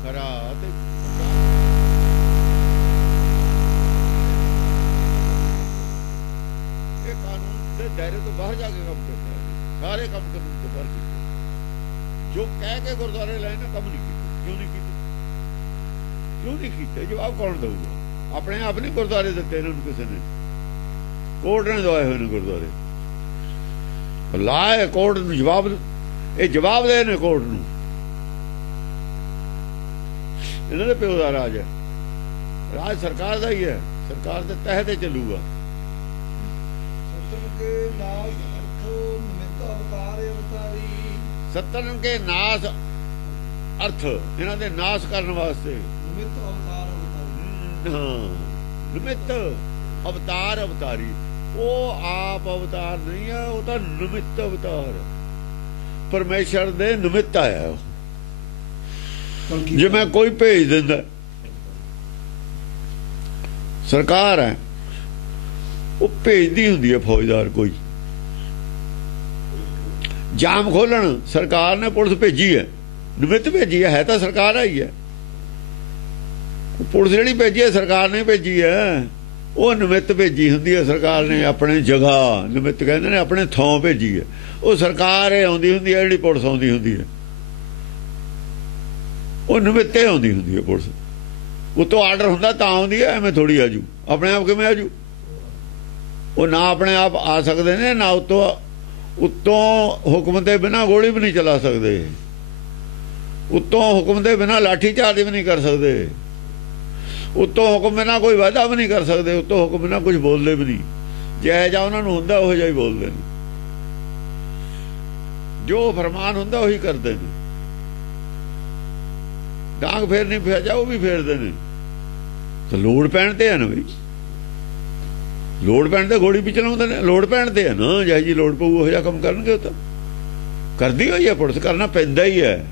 खरा ते ये कानून के दायरे तो बाहर जाके काम करता है। सारे काम कानून के बाहर किए। जो कह के गुरुद्वारे लाए ना कम नहीं किए। क्यों नहीं किए? क्यों नहीं किए? जवाब कौन दूगा? अपने आप नहीं गुरुद्वारे दिते इन्होंने किसी ने। कोर्ट ने दवाए हुए गुरुद्वारे ਲਾਏ ਕੋਰਟ ਨੂੰ ਜਵਾਬ। ਇਹ ਜਵਾਬ ਦੇ ਨੇ ਕੋਰਟ ਨੂੰ। ਇਹਨਾਂ ਦੇ ਪਿਓ ਦਾ ਰਾਜ ਹੈ। ਰਾਜ ਸਰਕਾਰ ਦਾ ਹੀ ਹੈ। ਸਰਕਾਰ ਦੇ ਤਹਿਤ ਚੱਲੂਗਾ। ਸਤਰੰਗ ਕੇ ਨਾਸ ਅਰਥ ਨਿਮਿਤ ਅਵਤਾਰ ਅਵਤਾਰੀ। ਸਤਰੰਗ ਕੇ ਨਾਸ ਅਰਥ, ਇਹਨਾਂ ਦੇ ਨਾਸ ਕਰਨ ਵਾਸਤੇ ਨਿਮਿਤ ਅਵਤਾਰ ਅਵਤਾਰੀ। ਹਾਂ, ਨਿਮਿਤ ਅਵਤਾਰ ਅਵਤਾਰੀ। ਉਹ ਆਪ ਅਵਤਾਰ ਨਹੀਂ ਹੈ, ਉਹ ਤਾਂ ਨਿਮਿਤ ਅਵਤਾਰ ਪਰਮੇਸ਼ਰ ਦੇ ਨਿਮਿਤ ਆਇਆ। ਜਿਵੇਂ ਕੋਈ ਭੇਜ ਦਿੰਦਾ, ਸਰਕਾਰ ਹੈ ਉਹ ਭੇਜਦੀ ਹੁੰਦੀ ਹੈ ਫੌਜਦਾਰ ਕੋਈ ਜਾਮ ਖੋਲਣ। ਸਰਕਾਰ ਨੇ ਪੁਲਿਸ ਭੇਜੀ ਹੈ, ਨਿਮਿਤ ਭੇਜੀ ਹੈ ਤਾਂ ਸਰਕਾਰ ਆਈ ਹੈ। ਪੁਲਿਸ ਜਿਹੜੀ ਭੇਜੀ ਹੈ ਸਰਕਾਰ ਨੇ ਭੇਜੀ ਹੈ। ਉਹ ਨਿਮਿਤ ਭੇਜੀ ਹੁੰਦੀ ਹੈ ਸਰਕਾਰ ਨੇ ਆਪਣੇ ਜਗ੍ਹਾ। ਨਿਮਿਤ ਕਹਿੰਦੇ ਨੇ ਆਪਣੇ ਥਾਂ ਭੇਜੀ ਹੈ। ਉਹ ਸਰਕਾਰ ਆਉਂਦੀ ਹੁੰਦੀ ਹੈ, ਜਿਹੜੀ ਪੁਲਿਸ ਆਉਂਦੀ ਹੁੰਦੀ ਹੈ ਉਹ ਨਿਮਿਤੇ ਆਉਂਦੀ ਹੁੰਦੀ ਹੈ ਪੁਲਿਸ। ਉਤੋਂ ਆਰਡਰ ਹੁੰਦਾ ਤਾਂ ਆਉਂਦੀ ਹੈ, ਐਵੇਂ ਥੋੜੀ ਆਜੂ। ਆਪਣੇ ਆਪ ਕਿਵੇਂ ਆਜੂ? ਉਹ ਨਾ ਆਪਣੇ ਆਪ ਆ ਸਕਦੇ ਨੇ, ਨਾ ਉਤੋਂ ਹੁਕਮ ਦੇ ਬਿਨਾਂ ਗੋਲੀ ਵੀ ਨਹੀਂ ਚਲਾ ਸਕਦੇ। ਉਤੋਂ ਹੁਕਮ ਦੇ ਬਿਨਾਂ ਲਾਠੀ ਚਾਰਜ ਵੀ ਨਹੀਂ ਕਰ ਸਕਦੇ। ਉਤੋਂ ਹੁਕਮ ਬਿਨਾਂ ਕੋਈ ਵਾਅਦਾ ਵੀ ਨਹੀਂ ਕਰ ਸਕਦੇ। ਉਤੋਂ ਹੁਕਮ ਬਿਨਾਂ ਕੁਝ ਬੋਲਦੇ ਵੀ ਨਹੀਂ। ਜਿਹੋ ਜਿਹਾ ਉਹਨਾਂ ਨੂੰ ਹੁੰਦਾ ਉਹ ਜਿਹਾ ਹੀ ਬੋਲਦੇ ਨੇ। ਜੋ ਫਰਮਾਨ ਹੁੰਦਾ ਉਹੀ ਕਰਦੇ ਨੇ। ਡਾਂਗ ਫੇਰ ਨਹੀਂ ਪਿਆ ਜਾ, ਉਹ ਵੀ ਫੇਰਦੇ ਨੇ। ਤਾਂ ਲੋੜ ਪੈਣ ਤੇ ਹੈ ਨਾ ਬਈ, ਲੋੜ ਪੈਣ ਤੇ ਗੋਲੀ ਵੀ ਚਲਾਉਂਦੇ ਨੇ, ਲੋੜ ਪੈਣ ਤੇ ਹੈ ਨਾ। ਜਿਹੋ ਜੀ ਲੋੜ ਪਊ ਉਹ ਜਿਹਾ ਕੰਮ ਕਰਨਗੇ। ਉਹ ਤਾਂ ਕਰਦੀ ਹੋਈ ਹੈ ਪੁਲਿਸ, ਕਰਨਾ ਪੈਂਦਾ ਹੀ ਹੈ।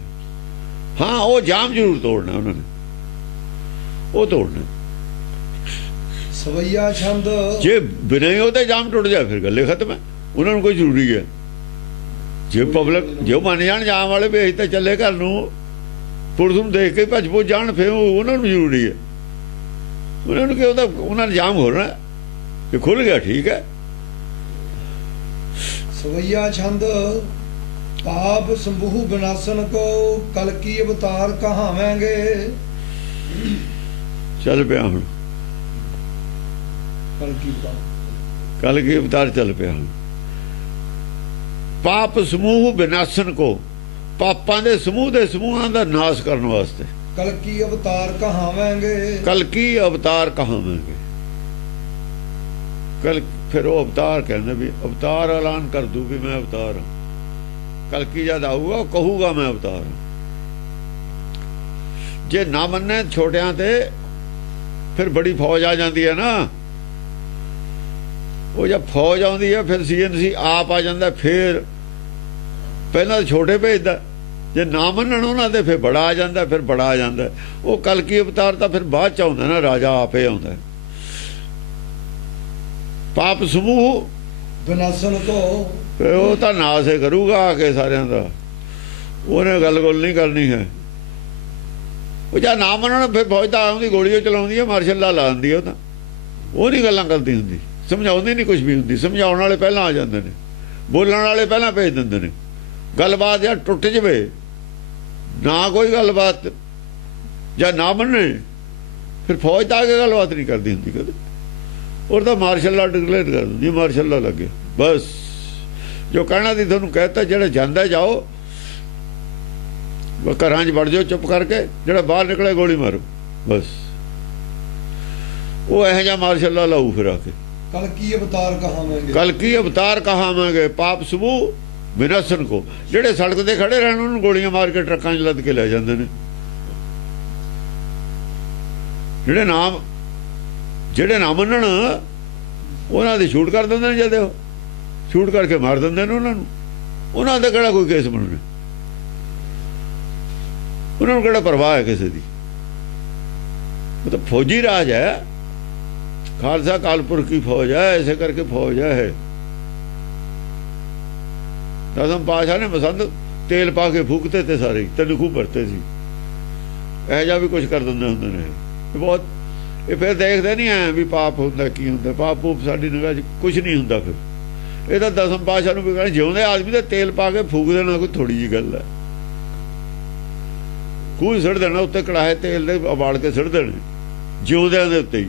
ਹਾਂ, ਉਹ ਜਾਮ ਜ਼ਰੂਰ ਤੋੜਨਾ ਉਹਨਾਂ ਨੇ, ਉਹ ਤੋੜਨਾ। ਸਵਈਆ ਛੰਦ ਜੇ ਬਿਨਾਂ ਹੀ ਉਹਦੇ ਜਾਮ ਟੁੱਟ ਜਾਏ ਫਿਰ ਗੱਲੇ ਖਤਮ ਹੈ। ਉਹਨਾਂ ਨੂੰ ਕੋਈ ਜ਼ਰੂਰੀ ਹੈ ਜੇ ਪਬਲਿਕ ਜੇ ਮੰਨ ਜਾਣ ਜਾਮ ਵਾਲੇ ਵੀ ਅਸੀਂ ਤਾਂ ਚੱਲੇ ਘਰ ਨੂੰ, ਪੁਲਿਸ ਨੂੰ ਦੇਖ ਕੇ ਭੱਜ ਭੁੱਜ ਜਾਣ, ਫਿਰ ਉਹਨਾਂ ਨੂੰ ਜ਼ਰੂਰੀ ਹੈ। ਉਹਨਾਂ ਨੂੰ ਕਿ ਉਹਦਾ ਉਹਨਾਂ ਨੇ ਜਾਮ ਖੋਲਣਾ, ਜੇ ਖੁੱਲ ਗਿਆ ਠੀਕ ਹੈ। ਸਵਈਆ ਛੰਦ ਪਾਪ ਸੰਭੂ ਵਿਨਾਸ਼ਨ ਕੋ ਕਲ ਕੀ ਅਵਤਾਰ ਕਹਾਵਾਂਗੇ। ਚੱਲ ਪਿਆ ਹੁਣ ਕਲ ਕੀ ਅਵਤਾਰ ਚੱਲ ਪਿਆ ਹੁਣ। ਪਾਪ ਸਮੂਹ ਵਿਨਾਸ਼ਨ ਕੋ, ਪਾਪਾਂ ਦੇ ਸਮੂਹਾਂ ਦਾ ਨਾਸ਼ ਕਰਨ ਵਾਸਤੇ ਕਲ ਕੀ ਅਵਤਾਰ ਕਹਾਵਾਂਗੇ। ਕਲ ਕੀ ਅਵਤਾਰ ਕਹਾਵਾਂਗੇ। ਕਲ ਫਿਰ ਉਹ ਅਵਤਾਰ ਕਹਿੰਦੇ ਵੀ ਅਵਤਾਰ ਐਲਾਨ ਕਰ ਦੂ ਵੀ ਮੈਂ ਅਵਤਾਰ ਹਾਂ। ਕਲ ਕੀ ਜਦ ਆਊਗਾ ਉਹ ਕਹੂਗਾ ਮੈਂ ਅਵਤਾਰ ਹਾਂ। ਜੇ ਨਾ ਮੰਨੇ ਛੋਟਿਆਂ ਤੇ ਫਿਰ ਬੜੀ ਫੌਜ ਆ ਜਾਂਦੀ ਹੈ ਨਾ। ਉਹ ਜਦ ਫੌਜ ਆਉਂਦੀ ਹੈ ਫਿਰ CNC ਆਪ ਆ ਜਾਂਦਾ। ਫਿਰ ਪਹਿਲਾਂ ਛੋਟੇ ਭੇਜਦਾ, ਜੇ ਨਾ ਮੰਨਣ ਉਹਨਾਂ ਦੇ ਫਿਰ ਬੜਾ ਆ ਜਾਂਦਾ, ਫਿਰ ਬੜਾ ਆ ਜਾਂਦਾ। ਉਹ ਕਲਕੀ ਅਵਤਾਰ ਤਾਂ ਫਿਰ ਬਾਅਦ ਚ ਆਉਂਦਾ ਨਾ, ਰਾਜਾ ਆਪੇ ਆਉਂਦਾ। ਪਾਪ ਸਮੂਹ ਵਿਨਾਸ਼ਨ ਕੋ, ਉਹ ਤਾਂ ਨਾਸ ਹੀ ਕਰੂਗਾ ਆ ਕੇ ਸਾਰਿਆਂ ਦਾ। ਉਹਨੇ ਗੱਲ ਨਹੀਂ ਕਰਨੀ ਹੈ। ਉਹ ਜਾਂ ਨਾ ਮੰਨਣ ਫਿਰ ਫੌਜ ਤਾਂ ਆਉਂਦੀ, ਗੋਲੀ ਉਹ ਚਲਾਉਂਦੀ ਹੈ, ਮਾਰਸ਼ਲ ਲਾ ਲਾਉਂਦੀ ਹੈ। ਉਹ ਨਹੀਂ ਗੱਲਾਂ ਕਰਦੀ ਹੁੰਦੀ, ਸਮਝਾਉਂਦੀ ਨਹੀਂ ਕੁਛ ਵੀ ਹੁੰਦੀ। ਸਮਝਾਉਣ ਵਾਲੇ ਪਹਿਲਾਂ ਆ ਜਾਂਦੇ ਨੇ, ਬੋਲਣ ਵਾਲੇ ਪਹਿਲਾਂ ਭੇਜ ਦਿੰਦੇ ਨੇ। ਗੱਲਬਾਤ ਜਾਂ ਟੁੱਟ ਜਵੇ ਨਾ, ਕੋਈ ਗੱਲਬਾਤ ਜਾਂ ਨਾ ਮੰਨੇ, ਫਿਰ ਫੌਜ ਤਾਂ ਆ ਕੇ ਗੱਲਬਾਤ ਨਹੀਂ ਕਰਦੀ ਹੁੰਦੀ ਕਦੇ। ਔਰ ਤਾਂ ਮਾਰਸ਼ਲ ਲਾ ਡਿਕਲੇਅਰ ਕਰ ਦਿੰਦੀ, ਮਾਰਸ਼ਲ ਲਾ ਲੱਗੇ ਬਸ। ਜੋ ਕਹਿਣਾ ਦੀ ਤੁਹਾਨੂੰ ਕਹਿਤਾ, ਜਿਹੜਾ ਜਾਂਦਾ ਜਾਓ ਘਰਾਂ 'ਚ ਵੜ ਜਾਓ ਚੁੱਪ ਕਰਕੇ, ਜਿਹੜਾ ਬਾਹਰ ਨਿਕਲੇ ਗੋਲੀ ਮਾਰੋ ਬਸ। ਉਹ ਇਹੋ ਜਿਹਾ ਮਾਰਸ਼ਲ ਲਾ ਲਾਊ ਫਿਰ ਆ ਕੇ। ਕਲ ਕੀ ਅਵਤਾਰ ਕਹਾਵਾਂਗੇ। ਕਲ ਕੀ ਅਵਤਾਰ ਕਹਾਵਾਂਗੇ। ਪਾਪ ਸਮੂਹ ਵਿਨਾਸ਼ਨ ਕੋ, ਜਿਹੜੇ ਸੜਕ ਤੇ ਖੜੇ ਰਹਿਣ ਉਹਨੂੰ ਗੋਲੀਆਂ ਮਾਰ ਕੇ ਟਰੱਕਾਂ 'ਚ ਲੱਦ ਕੇ ਲੈ ਜਾਂਦੇ ਨੇ। ਜਿਹੜੇ ਨਾ ਮੰਨਣ ਉਹਨਾਂ ਦੀ ਸ਼ੂਟ ਕਰ ਦਿੰਦੇ ਨੇ। ਜਦ ਉਹ ਸ਼ੂਟ ਕਰਕੇ ਮਾਰ ਦਿੰਦੇ ਨੇ ਉਹਨਾਂ ਨੂੰ। ਉਹਨਾਂ ਦਾ ਕਿਹੜਾ ਕੋਈ ਕੇਸ ਬਣਨਾ, ਉਹਨਾਂ ਨੂੰ ਕਿਹੜਾ ਪਰਵਾਹ ਹੈ ਕਿਸੇ ਦੀ। ਉਹ ਤਾਂ ਫੌਜੀ ਰਾਜ ਹੈ, ਖਾਲਸਾ ਕਾਲਪੁਰ ਕੀ ਫੌਜ ਹੈ, ਐਸੇ ਕਰਕੇ ਫੌਜ ਹੈ। ਦਸਮ ਪਾਤਸ਼ਾਹ ਨੇ ਮਸੰਦ ਤੇਲ ਪਾ ਕੇ ਫੂਕਤੇ ਤੇ ਸਾਰੇ, 3 ਖੂਹ ਭਰਤੇ ਸੀ। ਇਹੋ ਜਿਹਾ ਵੀ ਕੁਛ ਕਰ ਦਿੰਦੇ ਹੁੰਦੇ ਨੇ ਬਹੁਤ। ਇਹ ਫਿਰ ਦੇਖਦੇ ਨਹੀਂ ਐ ਵੀ ਪਾਪ ਹੁੰਦਾ ਕੀ ਹੁੰਦਾ। ਪਾਪ ਪੂਪ ਸਾਡੀ ਨਿਗਾਹ 'ਚ ਕੁਛ ਨਹੀਂ ਹੁੰਦਾ। ਫਿਰ ਇਹ ਤਾਂ ਦਸਮ ਪਾਤਸ਼ਾਹ ਨੂੰ ਵੀ ਕਹਿਣਾ, ਜਿਉਂਦੇ ਆਦਮੀ ਦਾ ਤੇਲ ਪਾ ਕੇ ਫੂਕ ਦੇਣਾ ਕੋਈ ਥੋੜੀ ਜਿਹੀ ਗੱਲ ਹੈ। ਖੂਹ ਸੁੱਟ ਦੇਣਾ ਉੱਤੇ, ਕੜਾਹੇ ਤੇਲ ਦੇ ਉਬਾਲ ਕੇ ਸੁੱਟ ਦੇਣੇ ਜਿਉਂਦਿਆਂ ਦੇ ਉੱਤੇ ਹੀ।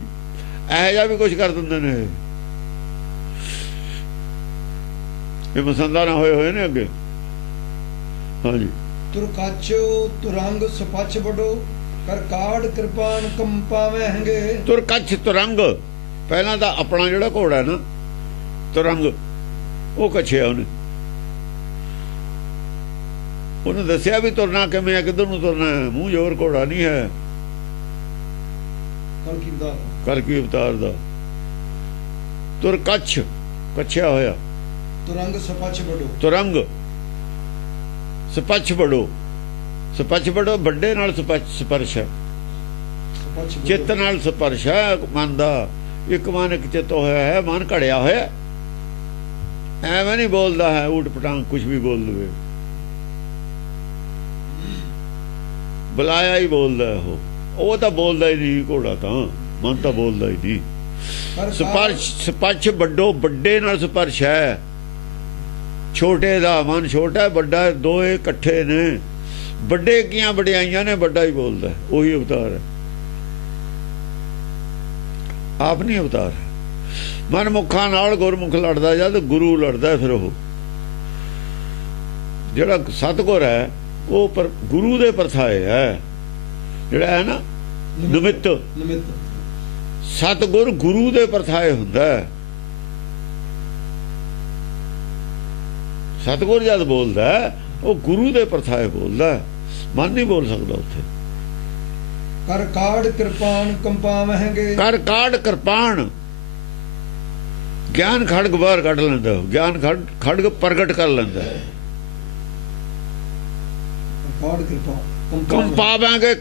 ਇਹੋ ਜਿਹਾ ਵੀ ਕੁਛ ਕਰ ਦਿੰਦੇ ਨੇ। ਇਹ ਮਸੰਦਾ ਨਾ ਹੋਏ ਨੇ ਅੱਗੇ। ਹਾਂਜੀ। ਤੁਰਕਛ ਤੁਰੰਗ ਸਪਛ ਬੜੋ ਕਰ ਕਾੜ ਕਿਰਪਾਨ ਕੰਪਾਵੇਂਗੇ। ਤੁਰਕਛ ਤੁਰੰਗ, ਪਹਿਲਾਂ ਤਾਂ ਆਪਣਾ ਜਿਹੜਾ ਘੋੜਾ ਨਾ ਤੁਰੰਗ, ਉਹ ਕੱਛਿਆ ਉਹਨੇ ਦੱਸਿਆ ਵੀ ਤੁਰਨਾ ਕਿਵੇਂ ਹੈ, ਕਿੱਧਰ ਨੂੰ ਤੁਰਨਾ ਹੈ। ਮੂੰਹ ਜ਼ੋਰ ਘੋੜਾ ਨਹੀਂ ਹੈ। ਕਲਕੀ ਅਵਤਾਰ ਦਾ ਤੁਰਕਛ ਕੱਛਿਆ ਹੋਇਆ। ਤੁਰੰਗ ਸਪਛ ਬੜੋ, ਤੁਰੰਗ ਸਪਛ ਬੜੋ। ਸਪਛ ਬੜੋ ਵੱਡੇ ਨਾਲ ਸਪਰਸ਼ ਹੈ, ਚਿੱਤ ਨਾਲ ਸਪਰਸ਼ ਹੈ ਮਨ ਦਾ। ਇੱਕ ਮਨ ਇੱਕ ਚਿੱਤ ਹੋਇਆ ਹੈ, ਮਨ ਘੜਿਆ ਹੋਇਆ। ਐਵੇਂ ਨਹੀਂ ਬੋਲਦਾ ਹੈ ਊਟ ਪਟਾਂਗ ਕੁਛ ਵੀ ਬੋਲ ਲਵੇ। ਬੁਲਾਇਆ ਹੀ ਬੋਲਦਾ ਉਹ ਤਾਂ ਬੋਲਦਾ ਹੀ ਨਹੀਂ। ਘੋੜਾ ਤਾਂ ਮਨ ਤਾਂ ਬੋਲਦਾ ਹੀ ਨਹੀਂ। ਸਪਰਸ਼ ਸਪਛ ਵੱਡੋ, ਵੱਡੇ ਨਾਲ ਸਪਰਸ਼ ਹੈ। ਛੋਟੇ ਦਾ ਮਨ ਛੋਟਾ, ਵੱਡਾ, ਦੋਏ ਇਕੱਠੇ ਨੇ। ਵੱਡੇ ਕੀਆਂ ਵਡਿਆਈਆਂ ਨੇ, ਵੱਡਾ ਹੀ ਬੋਲਦਾ। ਉਹੀ ਅਵਤਾਰ ਹੈ, ਆਪ ਨਹੀਂ ਅਵਤਾਰ ਹੈ। ਮਨਮੁਖਾਂ ਨਾਲ ਗੁਰਮੁਖ ਲੜਦਾ ਜਦ ਗੁਰੂ ਲੜਦਾ। ਫਿਰ ਉਹ ਜਿਹੜਾ ਸਤਿਗੁਰ ਹੈ ਉਹ ਪਰ ਗੁਰੂ ਦੇ ਪਰਥਾਏ ਹੈ। ਜਿਹੜਾ ਹੈ ਨਾ ਨਿਮਿਤ, ਸਤਿਗੁਰ ਗੁਰੂ ਦੇ ਪਰਥਾਏ ਹੁੰਦਾ। ਸਤਿਗੁਰ ਜਦ ਬੋਲਦਾ ਉਹ ਗੁਰੂ ਦੇ ਪਰਥਾਏ ਬੋਲਦਾ। ਮਨ ਨਹੀਂ ਬੋਲ ਸਕਦਾ ਉੱਥੇ। ਕਰ ਕਾੜ ਕਿਰਪਾਨ ਕੰਪਾਵਹਿੰਗੇ। ਕਰ ਕਾੜ ਕਿਰਪਾਨ ਗਿਆਨ ਖੜਗ ਬਾਹਰ ਕੱਢ ਲੈਂਦਾ, ਗਿਆਨ ਖੜਗ ਪ੍ਰਗਟ ਕਰ ਲੈਂਦਾ। ਕਾੜ ਕਿਰਪਾਨ ਕੰਪਾਵਾਂਗੇ,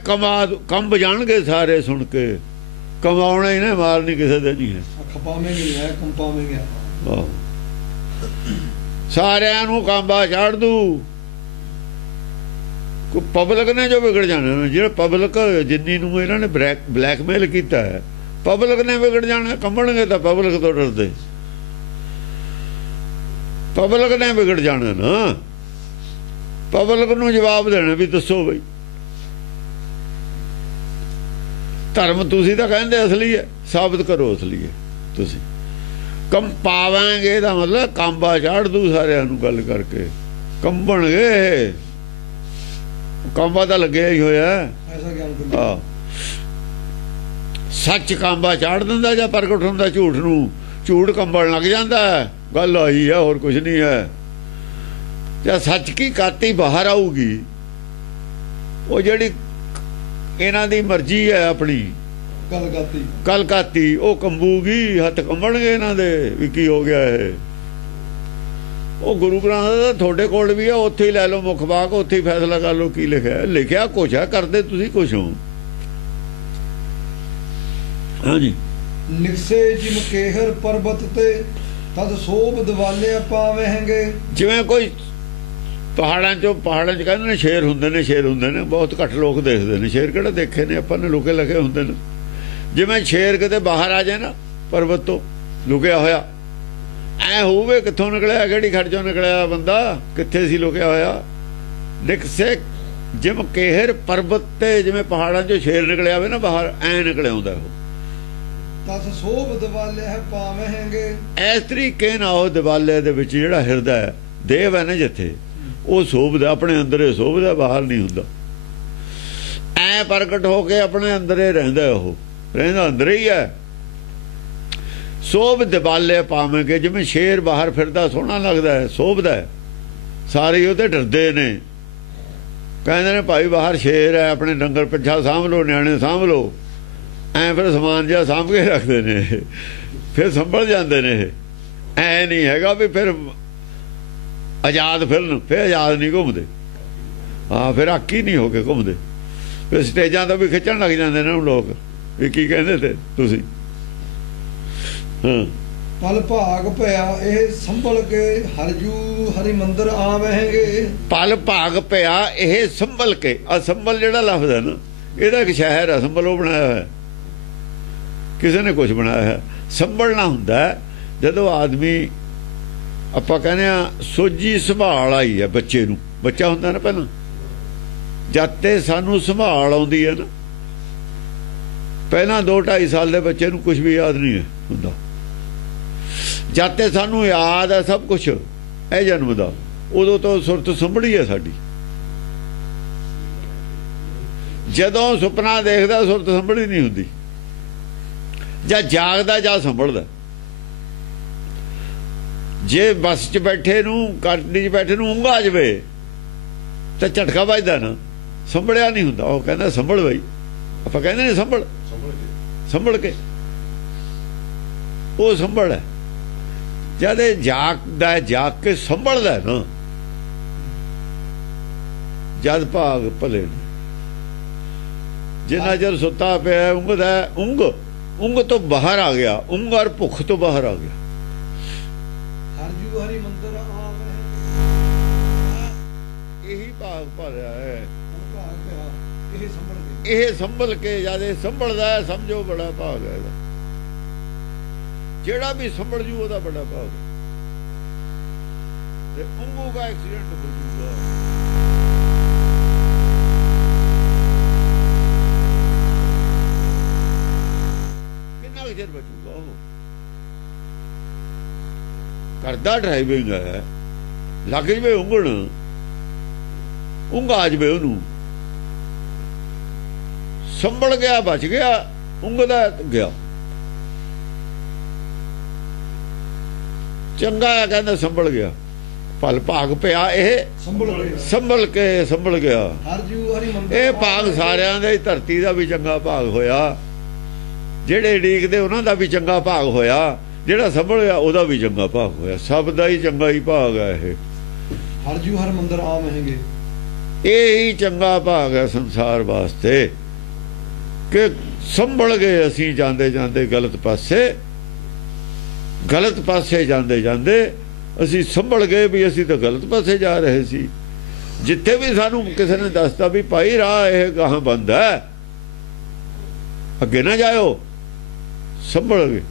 ਕੰਬ ਜਾਣਗੇ ਸਾਰੇ ਸੁਣ ਕੇ। ਕਮਾਉਣਾ ਹੀ ਨੇ, ਮਾਰ ਨਹੀਂ ਕਿਸੇ ਦੇ ਨਹੀਂ ਹੈ। ਖਪਾਵੇਂਗੇ ਹੈ ਕੰਪਾਵੇਂਗੇ। ਸਾਰਿਆਂ ਨੂੰ ਕਾਂਬਾ ਛੱਡ ਦੂ। ਪਬਲਿਕ ਨੇ ਜੋ ਵਿਗੜ ਜਾਣਾ, ਜਿਹੜਾ ਪਬਲਿਕ ਜਿੰਨੀ ਨੂੰ ਇਹਨਾਂ ਨੇ ਬਲੈਕਮੇਲ ਕੀਤਾ ਹੈ, ਪਬਲਿਕ ਨੇ ਵਿਗੜ ਜਾਣਾ। ਕੰਬਣਗੇ ਤਾਂ ਪਬਲਿਕ ਤੋਂ ਡਰਦੇ, ਪਬਲਿਕ ਨੇ ਵਿਗੜ ਜਾਣਾ ਨਾ। ਪਬਲਿਕ ਨੂੰ ਜਵਾਬ ਦੇਣਾ ਵੀ ਦੱਸੋ ਬਈ ਧਰਮ ਤੁਸੀਂ ਤਾਂ ਕਹਿੰਦੇ ਅਸਲੀ ਹੈ, ਸਾਬਤ ਕਰੋ ਅਸਲੀ ਹੈ। ਤੁਸੀਂ ਕੰਪਾਵਾਂਗੇ ਦਾ ਮਤਲਬ ਕਾਂਬਾ ਛੱਡ ਦੂ ਸਾਰਿਆਂ ਨੂੰ ਗੱਲ ਕਰਕੇ। ਕੰਬਣਗੇ, ਕਾਂਬਾ ਤਾਂ ਲੱਗਿਆ ਹੀ ਹੋਇਆ। ਸੱਚ ਕਾਂਬਾ ਚਾੜ ਦਿੰਦਾ ਜਾਂ ਪ੍ਰਗਟ ਹੁੰਦਾ ਝੂਠ ਨੂੰ। ਝੂਠ ਕੰਬਣ ਲੱਗ ਜਾਂਦਾ, ਗੱਲ ਆਈ ਹੈ, ਹੋਰ ਕੁਝ ਨਹੀਂ ਹੈ। ਜਾਂ ਸੱਚ ਕੀ ਕਾਤੀ ਬਾਹਰ ਆਊਗੀ, ਉਹ ਜਿਹੜੀ ਇਹਨਾਂ ਦੀ ਮਰਜ਼ੀ ਹੈ ਆਪਣੀ ਕਲਕਾਤੀ, ਉਹ ਕੰਬੂਗੀ। ਹੱਥ ਕੰਬਣਗੇ ਇਹਨਾਂ ਦੇ ਵੀ ਕੀ ਹੋ ਗਿਆ ਇਹ। ਉਹ ਗੁਰੂ ਗ੍ਰੰਥ ਦਾ ਤੁਹਾਡੇ ਕੋਲ ਵੀ ਆ, ਉੱਥੇ ਹੀ ਲੈ ਲਓ ਮੁੱਖ ਵਾਕ, ਉੱਥੇ ਹੀ ਫੈਸਲਾ ਕਰ ਲਓ ਕੀ ਲਿਖਿਆ। ਲਿਖਿਆ ਕੁਛ ਹੈ, ਕਰਦੇ ਤੁਸੀਂ ਕੁਛ ਹੋ। ਹਾਂਜੀ। ਨਿਕਸੇ ਜਿਮ ਕੇਹਰ ਪਰਬਤ ਤੇ ਤਦ ਸੋਭ ਦਿਵਾਲੇ ਪਾਵਹਿੰਗੇ। ਜਿਵੇਂ ਕੋਈ ਪਹਾੜਾਂ 'ਚ ਕਹਿੰਦੇ ਨੇ ਸ਼ੇਰ ਹੁੰਦੇ ਨੇ, ਸ਼ੇਰ ਹੁੰਦੇ ਨੇ। ਬਹੁਤ ਘੱਟ ਲੋਕ ਦੇਖਦੇ ਨੇ ਸ਼ੇਰ, ਕਿਹੜਾ ਦੇਖੇ ਨੇ ਆਪਾਂ ਨੇ, ਲੁਕੇ ਲਗੇ ਹੁੰਦੇ ਨੇ। ਜਿਵੇਂ ਸ਼ੇਰ ਕਿਤੇ ਬਾਹਰ ਆ ਜਾਏ ਨਾ ਪਰਬਤ ਤੋਂ ਲੁਕਿਆ ਹੋਇਆ, ਐ ਹੋਵੇ ਕਿੱਥੋਂ ਨਿਕਲਿਆ, ਕਿਹੜੀ ਖੜ ਚੋਂ ਨਿਕਲਿਆ ਬੰਦਾ, ਕਿੱਥੇ ਸੀ ਲੁਕਿਆ ਹੋਇਆ। ਨਿਕਸੇ ਜਿਮ ਕੇਹਰ ਪਰਬਤ ਤੇ, ਜਿਵੇਂ ਪਹਾੜਾਂ 'ਚੋਂ ਸ਼ੇਰ ਨਿਕਲਿਆ ਹੋਵੇ ਨਾ ਬਾਹਰ, ਐ ਨਿਕਲਿਆ ਹੁੰਦਾ ਉਹ। ਤਦ ਸੋਭ ਦਿਵਾਲੇ ਪਾਵਹਿੰਗੇ। ਇਸ ਤਰੀਕੇ ਨਾਲ ਉਹ ਦਿਵਾਲੇ ਦੇ ਵਿੱਚ ਜਿਹੜਾ ਹਿਰਦਾ ਹੈ, ਦੇਵ ਹੈ ਨਾ ਜਿੱਥੇ, ਉਹ ਸੋਭਦਾ, ਆਪਣੇ ਅੰਦਰ ਸੋਭਦਾ, ਬਾਹਰ ਨਹੀਂ ਹੁੰਦਾ। ਐ ਪ੍ਰਗਟ ਹੋ ਕੇ ਆਪਣੇ ਅੰਦਰ ਰਹਿੰਦਾ, ਉਹ ਰਹਿੰਦਾ ਅੰਦਰ ਹੀ ਹੈ। ਸੋਭ ਦਿਵਾਲੇ ਪਾਵਾਂਗੇ, ਜਿਵੇਂ ਸ਼ੇਰ ਬਾਹਰ ਫਿਰਦਾ ਸੋਹਣਾ ਲੱਗਦਾ ਹੈ, ਸੋਭਦਾ ਹੈ, ਸਾਰੇ ਉਹਦੇ ਡਰਦੇ ਨੇ। ਕਹਿੰਦੇ ਨੇ ਭਾਈ ਬਾਹਰ ਸ਼ੇਰ ਹੈ, ਆਪਣੇ ਡੰਗਰ ਪਿੱਛਾ ਸਾਂਭ ਲਓ, ਨਿਆਣੇ ਸਾਂਭ ਲਓ। ਐ ਫਿਰ ਸਮਾਨ ਜਿਹਾ ਸਾਂਭ ਕੇ ਰੱਖਦੇ ਨੇ, ਫਿਰ ਸੰਭਲ ਜਾਂਦੇ ਨੇ। ਐ ਨਹੀਂ ਹੈਗਾ ਵੀ ਫਿਰ ਆਜ਼ਾਦ ਫਿਰਨ, ਫਿਰ ਆਜ਼ਾਦ ਨਹੀਂ ਘੁੰਮਦੇ। ਹਾਂ, ਫਿਰ ਆਕੀ ਨਹੀਂ ਹੋ ਕੇ ਘੁੰਮਦੇ। ਫਿਰ ਸਟੇਜਾਂ ਤੋਂ ਵੀ ਖਿੱਚਣ ਲੱਗ ਜਾਂਦੇ ਨੇ ਲੋਕ ਵੀ ਕੀ ਕਹਿੰਦੇ ਤੇ ਤੁਸੀਂ। ਹਾਂ, ਪਲ ਭਾਗ ਪਿਆ ਇਹ ਸੰਭਲ ਕੇ ਹਰਜੂ ਹਰੀ ਮੰਦਰ ਆਵਹਿੰਗੇ। ਪਲ ਭਾਗ ਪਿਆ ਇਹ ਸੰਭਲ ਕੇ। ਆ ਸੰਭਲ ਜਿਹੜਾ ਲਫ਼ਜ਼ ਹੈ ਨਾ, ਇਹਦਾ ਇੱਕ ਸ਼ਹਿਰ ਹੈ ਸੰਭਲ, ਉਹ ਬਣਾਇਆ ਹੋਇਆ, ਕਿਸੇ ਨੇ ਕੁਛ ਬਣਾਇਆ ਹੈ। ਸੰਭਲਣਾ ਹੁੰਦਾ ਜਦੋਂ ਆਦਮੀ, ਆਪਾਂ ਕਹਿੰਦੇ ਆ ਸੋਝੀ ਸੰਭਾਲ ਆਈ ਹੈ ਬੱਚੇ ਨੂੰ। ਬੱਚਾ ਹੁੰਦਾ ਨਾ ਪਹਿਲਾਂ, ਜਦ ਤੇ ਸਾਨੂੰ ਸੰਭਾਲ ਆਉਂਦੀ ਹੈ ਨਾ, ਪਹਿਲਾਂ 2-2.5 ਸਾਲ ਦੇ ਬੱਚੇ ਨੂੰ ਕੁਝ ਵੀ ਯਾਦ ਨਹੀਂ ਹੁੰਦਾ। ਜਦ ਤੇ ਸਾਨੂੰ ਯਾਦ ਹੈ ਸਭ ਕੁਛ, ਇਹ ਜਨਮ ਦਾ, ਉਦੋਂ ਤੋਂ ਸੁਰਤ ਸੰਭੜੀ ਹੈ ਸਾਡੀ। ਜਦੋਂ ਸੁਪਨਾ ਦੇਖਦਾ ਸੁਰਤ ਸੰਭੜੀ ਨਹੀਂ ਹੁੰਦੀ, ਜਾਂ ਜਾਗਦਾ ਜਾਂ ਸੰਭਲਦਾ। ਜੇ ਬੱਸ 'ਚ ਬੈਠੇ ਨੂੰ, ਗੱਡੀ 'ਚ ਬੈਠੇ ਨੂੰ ਉਂਘ ਆ ਜਾਵੇ ਤਾਂ ਝਟਕਾ ਵੱਜਦਾ ਨਾ, ਸੰਭਲਿਆ ਨਹੀਂ ਹੁੰਦਾ। ਉਹ ਕਹਿੰਦਾ ਸੰਭਲ ਬਈ, ਆਪਾਂ ਕਹਿੰਦੇ ਨੇ ਸੰਭਲ ਕੇ, ਉਹ ਸੰਭਲ ਹੈ। ਜਦ ਜਾਗਦਾ, ਜਾਗ ਕੇ ਸੰਭਲਦਾ ਨਾ, ਜਦ ਭਾਗ ਭਲੇ। ਜਿੰਨਾ ਚਿਰ ਸੁੱਤਾ ਪਿਆ ਉਂਘਦਾ, ਉਂਘ ਤੋਂ ਬਾਹਰ ਆ ਗਿਆ, ਉਂਘ ਔਰ ਭੁੱਖ ਤੋਂ ਬਾਹਰ ਆ ਗਿਆ। ਹਰਜੂ ਹਰੀ ਮੰਦਰ ਆਵੇ, ਇਹੀ ਭਾਗ ਭਰਿਆ ਹੈ। ਇਹ ਸੰਭਲ ਕੇ ਜਦ ਇਹ ਸੰਭਲਦਾ ਹੈ, ਸਮਝੋ ਬੜਾ ਭਾਗ ਹੈ। ਜਿਹੜਾ ਵੀ ਸੰਭਲ ਜੂ ਉਹਦਾ ਬੜਾ ਭਾਗ ਹੈ। ਤੇ ਉਂਘੂ ਦਾ ਐਕਸੀਡੈਂਟ ਹੋ ਜੂਗਾ। ਕਿੰਨਾ ਚਿਰ ਬਚੂਗਾ ਉਹ। ਕਰਦਾ ਡਰਾਈਵਿੰਗ ਹੈ, ਲੱਗ ਜਵੇ ਉਂਗਣ, ਉਂਘ ਆ ਜਵੇ ਉਹਨੂੰ, ਸੰਭਲ ਗਿਆ, ਬਚ ਗਿਆ, ਉਂਘਦਾ ਗਿਆ। ਚੰਗਾ ਆ ਕਹਿੰਦਾ ਸੰਭਲ ਗਿਆ, ਭਲ ਭਾਗ ਪਿਆ ਇਹ ਸੰਭਲ ਗਿਆ। ਹਰ ਜੂ ਹਰੀ ਮੰਦਰ ਇਹ ਭਾਗ ਸਾਰਿਆਂ ਦਾ ਹੀ, ਧਰਤੀ ਦਾ ਵੀ ਚੰਗਾ ਭਾਗ ਹੋਇਆ, ਜਿਹੜੇ ਡੀਕਦੇ ਉਹਨਾਂ ਦਾ ਵੀ ਚੰਗਾ ਭਾਗ ਹੋਇਆ, ਜਿਹੜਾ ਸੰਭਲਿਆ ਉਹਦਾ ਵੀ ਚੰਗਾ ਭਾਗ ਹੋਇਆ। ਸਭ ਦਾ ਹੀ ਚੰਗਾ ਹੀ ਭਾਗ ਹੈ ਇਹ। ਹਰ ਜੂ ਹਰ ਮੰਦਰ ਆ ਮਹਿੰਗੇ, ਇਹ ਹੀ ਚੰਗਾ ਭਾਗ ਹੈ ਸੰਸਾਰ ਵਾਸਤੇ ਕਿ ਸੰਭਲ ਗਏ ਅਸੀਂ ਜਾਂਦੇ ਗਲਤ ਪਾਸੇ ਜਾਂਦੇ ਅਸੀਂ ਸੰਭਲ ਗਏ ਵੀ ਅਸੀਂ ਤਾਂ ਗਲਤ ਪਾਸੇ ਜਾ ਰਹੇ ਸੀ। ਜਿੱਥੇ ਵੀ ਸਾਨੂੰ ਕਿਸੇ ਨੇ ਦੱਸਤਾ ਵੀ ਭਾਈ ਰਾਹ ਇਹ ਗਾਹਾਂ ਬੰਦ ਹੈ, ਅੱਗੇ ਨਾ ਜਾਇਓ, ਸੰਭਲ ਗਏ,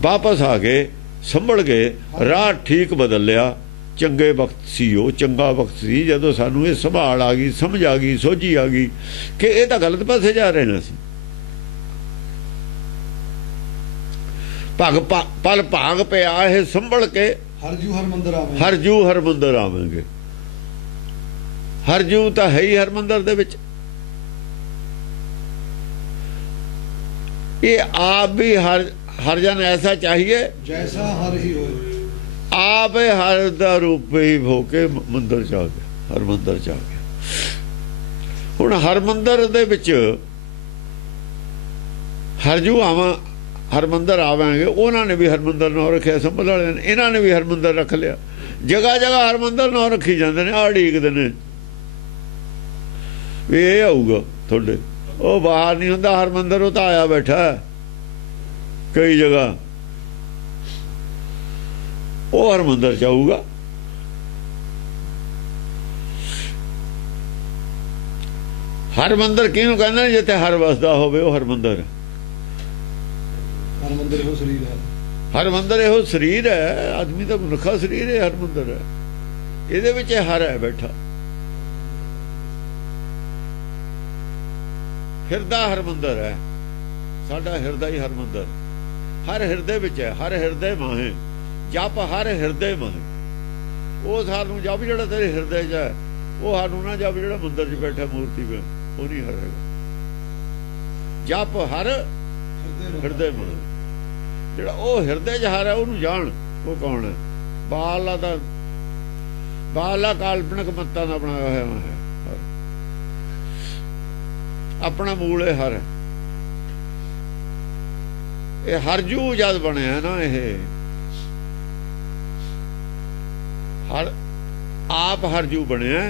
ਵਾਪਸ ਆ ਗਏ, ਸੰਭਲ ਗਏ, ਰਾਹ ਠੀਕ ਬਦਲ ਲਿਆ। ਚੰਗੇ ਵਕਤ ਸੀ, ਉਹ ਚੰਗਾ ਵਕਤ ਸੀ ਜਦੋਂ ਸਾਨੂੰ ਇਹ ਸੰਭਾਲ ਆ ਗਈ, ਸਮਝ ਆ ਗਈ, ਸੋਝੀ ਆ ਗਈ ਕਿ ਇਹ ਤਾਂ ਗਲਤ ਪਾਸੇ ਜਾ ਰਹੇ ਨੇ। ਅਸੀਂ ਪਲ ਭਾਗ ਪਿਆ ਇਹ ਸੰਭਲ ਕੇ ਹਰ ਜੂ ਹਰ ਮੰਦਰ ਆਵਾਂਗੇ। ਹਰ ਜੂ ਤਾਂ ਹੈ ਹੀ ਹਰਮੰਦਰ ਦੇ ਵਿੱਚ। ये आप भी हर जन ऐसा चाहिए जैसा हर ही हो। आप हर दा रूप ही होके मंदिर जा गया, हर मंदिर जा गया। हुण हर मंदिर दे विच हर जू आवा, हर मंदिर आवांगे, उन्होंने भी हर मंदिर नाम रखिया, संभल वाले ने इन्होंने भी हर मंदिर रख लिया। जगह जगह हर मंदिर नाम रखी जाते हैं, आ ढीकते हैं भी ये आऊगा थोड़े, वो बाहर नहीं होंदा हर मंदिर, वो तो आया बैठा है कई जगह, वो हर मंदिर चाहूगा। हर मंदिर किहनूं कहंदे जिथे हर वसदा होवे वो हर मंदिर। हर मंदिर इहो शरीर है, हर मंदिर इहो शरीर है, आदमी दा मनुखा शरीर है, हर मंदिर है, इहदे विच हर है बैठा। हिरदा हर मंदिर है, साडा हिरदा ही हर मंदिर, हर हिरदे विच है, हर हिरदे माहे जप, हर हिरदे माहे। वो सानू जप जिहड़ा तेरे हिरदे च है, वो सानू ना जप जिहड़ा मंदिर च बैठा मूर्ति में, वो नहीं हर हैगा। जप हर हिरदे माहे, जिहड़ा वो हिरदे च हर है उहनूं जाण, वो कौन है? बाला काल्पनिक मत्तां दा बनाया होया है, अपना मूल है हर। ये हरजू जद बनया ना, ये हर आप हरजू बनया,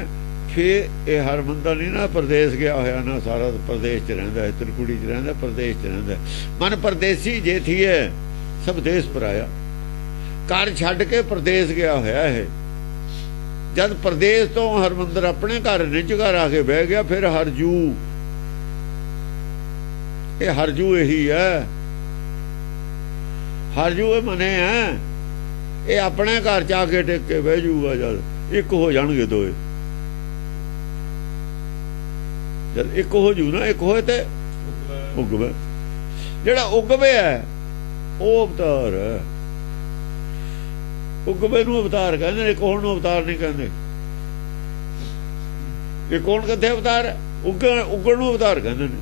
फिर ये हर बंदा नहीं ना प्रदेश गया होया ना, सारा प्रदेश च रहिंदा है, त्रिकुड़ी च रहिंदा, प्रदेश च रहिंदा। मन परदेसी जे थी है सब देश पर आया, घर छड्ड के प्रदेश गया होया है। जद प्रदेश तो हरमंदर अपने घर निज घर आके बह गया, फिर हरजू, ये हरजू यही है, हरजू मने है, ये अपने घर च आके टेक के बह जूगा। जब एक हो जाणगे दोए, जब एक हो जू ना, एक होए ते उगवे, जेड़ा उगवे है वो अवतार है। उगवे नूं अवतार कहंदे, एक होण नूं अवतार नहीं कहंदे। एक होण कित्थे अवतार है? उगण नूं अवतार कहंदे ने।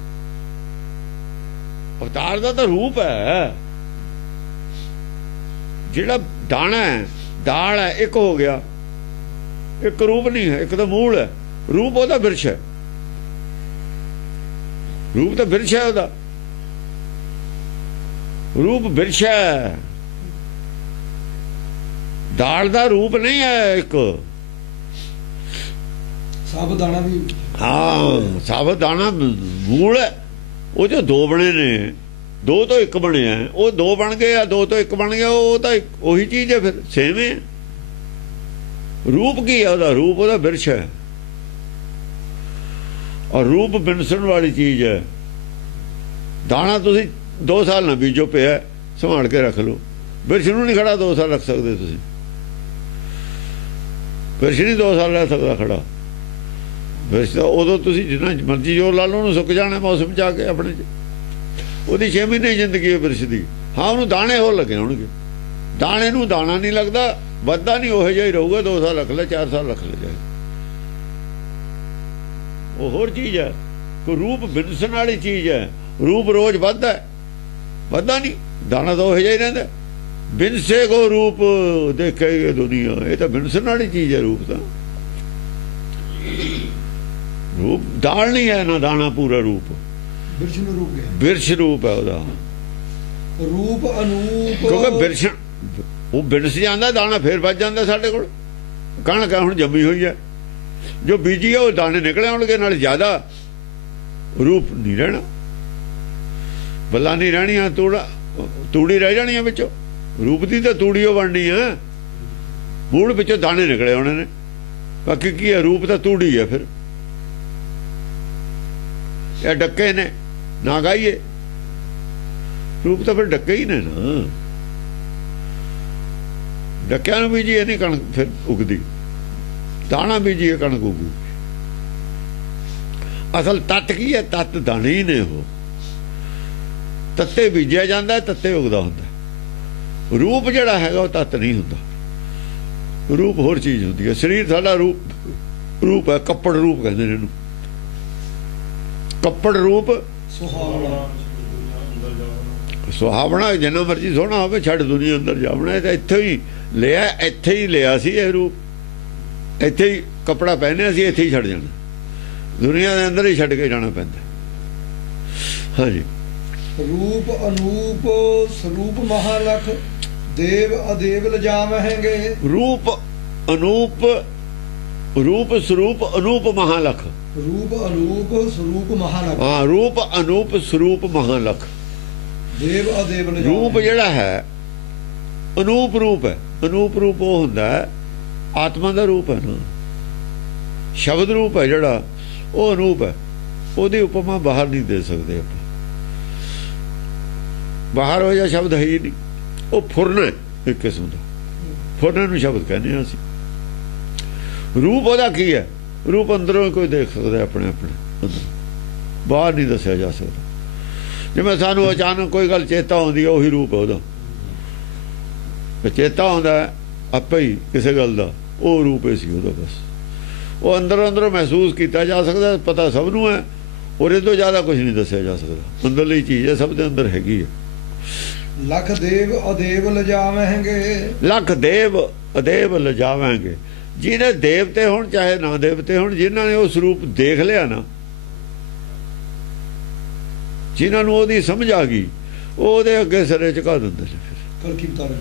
अवतार का तो रूप है, जिहड़ा दाना है, दाल है, एक हो गया, एक रूप नहीं है, एक तो मूल है, रूप ओदा बिरछ है, रूप तो बिरछ है, ओदा रूप बिरछ है, दाल का रूप नहीं है। एक साबत दाना भी, हाँ साबत दाना मूल है। वो जो दो बने ने, दो तो एक बने हैं, वो दो बन गए या दो तो एक बन गया, वो तो वही चीज है, फिर सेम है। रूप की है ओदा, रूप ओदा बिरछ है, और रूप बिनसन वाली चीज है। दाना तुसी 2 साल ना बीजो पे है, संभाल के रख लो, बिरछ नूं नहीं खड़ा 2 साल रख सकते तुसी, बिरछ नहीं 2 साल रह सकता खड़ा। बिरछ तो उदों तुसी जिन्ना मर्जी जोर ला लो, उन्होंने सुक जाना मौसम च आके अपने च, ਉਹਦੀ 6 ਮਹੀਨੇ ਜ਼ਿੰਦਗੀ ਹੈ ਬਿਰਛ ਦੀ। ਹਾਂ ਉਹਨੂੰ ਦਾਣੇ ਹੋਰ ਲੱਗੇ ਹੋਣਗੇ, ਦਾਣੇ ਨੂੰ ਦਾਣਾ ਨਹੀਂ ਲੱਗਦਾ, ਵੱਧਦਾ ਨਹੀਂ, ਉਹੋ ਜਿਹਾ ਹੀ ਰਹੂਗਾ। 2 ਸਾਲ ਰੱਖ ਲੈ, 4 ਸਾਲ ਰੱਖ ਲੈ ਜਾਏ, ਉਹ ਹੋਰ ਚੀਜ਼ ਹੈ। ਕੋਈ ਰੂਪ ਬਿਨਸਣ ਵਾਲੀ ਚੀਜ਼ ਹੈ, ਰੂਪ ਰੋਜ਼ ਵੱਧਦਾ, ਵੱਧਦਾ ਨਹੀਂ, ਦਾਣਾ ਤਾਂ ਉਹੋ ਜਿਹਾ ਹੀ ਰਹਿੰਦਾ। ਬਿਨਸੇ ਕੋ ਰੂਪ ਦੇਖੇਗੀ ਦੁਨੀਆ। ਇਹ ਤਾਂ ਬਿਨਸਣ ਵਾਲੀ ਚੀਜ਼ ਹੈ ਰੂਪ ਤਾਂ। ਰੂਪ ਦਾਲ ਨਹੀਂ ਹੈ ਨਾ ਦਾਣਾ, ਪੂਰਾ ਰੂਪ ਬਿਰਛ ਨੂੰ ਰੂਪ ਗਿਆ, ਬਿਰਛ ਰੂਪ ਹੈ ਉਹਦਾ। ਰੂਪ ਅਨੂਪ, ਕਿਉਂਕਿ ਬਿਰਛ ਉਹ ਬਿਰਛ ਜਾਂਦਾ, ਦਾਣਾ ਫੇਰ ਵੱਜ ਜਾਂਦਾ। ਸਾਡੇ ਕੋਲ ਕਣਕ ਹੈ ਹੁਣ ਜੰਮੀ ਹੋਈ ਹੈ, ਜੋ ਬੀਜੀ ਹੈ ਉਹ ਦਾਣੇ ਨਿਕਲੇ ਆਉਣਗੇ, ਨਾਲ ਜ਼ਿਆਦਾ ਰੂਪ ਨਹੀਂ ਰਹਿਣਾ, ਬੱਲਾ ਨਹੀਂ ਰਹਿਣੀਆਂ, ਤੂੜੀ ਰਹਿ ਜਾਣੀਆਂ ਵਿੱਚੋਂ। ਰੂਪ ਦੀ ਤਾਂ ਤੂੜੀ ਉਹ ਬਣਨੀ ਹੈ, ਮੂਲ ਵਿੱਚੋਂ ਦਾਣੇ ਨਿਕਲੇ ਆਉਣੇ ਨੇ। ਬਾਕੀ ਕੀ ਹੈ, ਰੂਪ ਤਾਂ ਤੂੜੀ ਹੈ। ਫਿਰ ਇਹ ਡੱਕੇ ਨੇ ਨਾ ਗਾਈਏ, ਰੂਪ ਤਾਂ ਫਿਰ ਡੱਕੇ ਹੀ ਨੇ ਨਾ। ਡੱਕਿਆਂ ਨੂੰ ਬੀਜੀਏ ਨਹੀਂ ਕਣਕ ਫਿਰ ਉਗਦੀ, ਦਾਣਾ ਬੀਜੀਏ ਕਣਕ ਉਗੂ। ਅਸਲ ਤੱਤ ਕੀ ਹੈ, ਤੱਤ ਦਾਣੇ ਹੀ ਨੇ। ਉਹ ਤੱਤੇ ਬੀਜਿਆ ਜਾਂਦਾ, ਤੱਤੇ ਉਗਦਾ ਹੁੰਦਾ। ਰੂਪ ਜਿਹੜਾ ਹੈਗਾ ਉਹ ਤੱਤ ਨਹੀਂ ਹੁੰਦਾ, ਰੂਪ ਹੋਰ ਚੀਜ਼ ਹੁੰਦੀ ਹੈ। ਸਰੀਰ ਸਾਡਾ ਰੂਪ ਹੈ, ਕੱਪੜ ਰੂਪ ਕਹਿੰਦੇ ਨੇ ਇਹਨੂੰ। ਕੱਪੜ ਰੂਪ ਸੁਹਾਵਣਾ, ਜਿੰਨਾ ਮਰਜੀ ਸੋਹਣਾ ਹੋਵੇ, ਛੱਡ ਦੁਨੀਆ ਅੰਦਰ ਜਾਵਣਾ। ਇਹ ਤਾਂ ਇੱਥੇ ਹੀ ਲਿਆ ਸੀ ਇਹ ਰੂਪ। ਇੱਥੇ ਹੀ ਕੱਪੜਾ ਪਹਿਨਿਆ ਸੀ, ਇੱਥੇ ਹੀ ਛੱਡ ਜਾਣਾ, ਦੁਨੀਆ ਦੇ ਅੰਦਰ ਹੀ ਛੱਡ ਕੇ ਜਾਣਾ ਪੈਂਦਾ। ਹਾਂਜੀ। ਰੂਪ ਅਨੂਪ ਸਰੂਪ ਮਹਾਲਖ, ਦੇਵ ਅਦੇਵ ਲਜਾਵਹਿੰਗੇ। ਰੂਪ ਅਨੂਪ, ਰੂਪ ਸਰੂਪ ਅਨੂਪ ਮਹਾਲਖ। ਰੂਪ ਅਨੂਪ ਸਰੂਪ ਮਹਾਲਖ। ਹਾਂ, ਰੂਪ ਅਨੂਪ ਸਰੂਪ ਮਹਾਲਖ। ਦੇਵ ਅਦੇਵ ਲਜਾਵਹਿੰਗੇ। ਰੂਪ ਜਿਹੜਾ ਹੈ ਅਨੂਪ ਰੂਪ ਹੈ। ਅਨੂਪ ਰੂਪ ਉਹ ਹੁੰਦਾ ਹੈ ਆਤਮਾ ਦਾ ਰੂਪ ਹੈ ਨਾ, ਸ਼ਬਦ ਰੂਪ ਹੈ ਜਿਹੜਾ, ਉਹ ਅਨੂਪ ਹੈ। ਉਹਦੀ ਉਪਮਾ ਬਾਹਰ ਨਹੀਂ ਦੇ ਸਕਦੇ ਆਪਾਂ। ਬਾਹਰ ਹੋ ਜਾ ਸ਼ਬਦ ਹੈ ਹੀ ਨਹੀਂ, ਉਹ ਫੁਰਨਾ ਇੱਕ ਕਿਸਮ ਦਾ, ਫੁਰਨੇ ਨੂੰ ਸ਼ਬਦ ਕਹਿੰਦੇ ਹਾਂ ਅਸੀਂ। ਰੂਪ ਉਹਦਾ ਕੀ ਹੈ, ਰੂਪ ਅੰਦਰੋਂ ਕੋਈ ਦੇਖ ਸਕਦਾ ਆਪਣੇ ਅੰਦਰ, ਬਾਹਰ ਨਹੀਂ ਦੱਸਿਆ ਜਾ ਸਕਦਾ। ਜਿਵੇਂ ਸਾਨੂੰ ਅਚਾਨਕ ਕੋਈ ਗੱਲ ਚੇਤਾ ਆਉਂਦੀ ਹੈ, ਉਹੀ ਰੂਪ ਹੈ ਉਹਦਾ। ਚੇਤਾ ਆਉਂਦਾ ਆਪੇ ਹੀ ਕਿਸੇ ਗੱਲ ਦਾ, ਉਹ ਰੂਪ ਹੀ ਸੀ ਉਹਦਾ। ਬਸ ਉਹ ਅੰਦਰੋਂ ਮਹਿਸੂਸ ਕੀਤਾ ਜਾ ਸਕਦਾ, ਪਤਾ ਸਭ ਨੂੰ ਹੈ। ਉਹਦੇ ਤੋਂ ਜ਼ਿਆਦਾ ਕੁਝ ਨਹੀਂ ਦੱਸਿਆ ਜਾ ਸਕਦਾ। ਅੰਦਰਲੀ ਚੀਜ਼ ਹੈ, ਸਭ ਦੇ ਅੰਦਰ ਹੈਗੀ ਹੈ। ਲਖ ਦੇਵ ਅਦੇਵ ਲਜਾਵਹਿੰਗੇ। ਲੱਖ ਦੇਵ ਅਦੇਵ ਲਜਾਵਾਂਗੇ। ਜਿਹਨੇ ਦੇਵਤੇ ਹੋਣ ਚਾਹੇ ਨਾ ਦੇਵਤੇ ਹੋਣ, ਜਿਨ੍ਹਾਂ ਨੇ ਉਸ ਰੂਪ ਦੇਖ ਲਿਆ ਨਾ, ਜਿਨ੍ਹਾਂ ਨੂੰ ਉਹਦੀ ਸਮਝ ਆ ਗਈ, ਉਹ ਉਹਦੇ ਅੱਗੇ ਸਿਰੇ ਝੁਕਾ ਦਿੰਦੇ ਨੇ। ਫਿਰ ਕਲਕੀ ਉਤਾਰ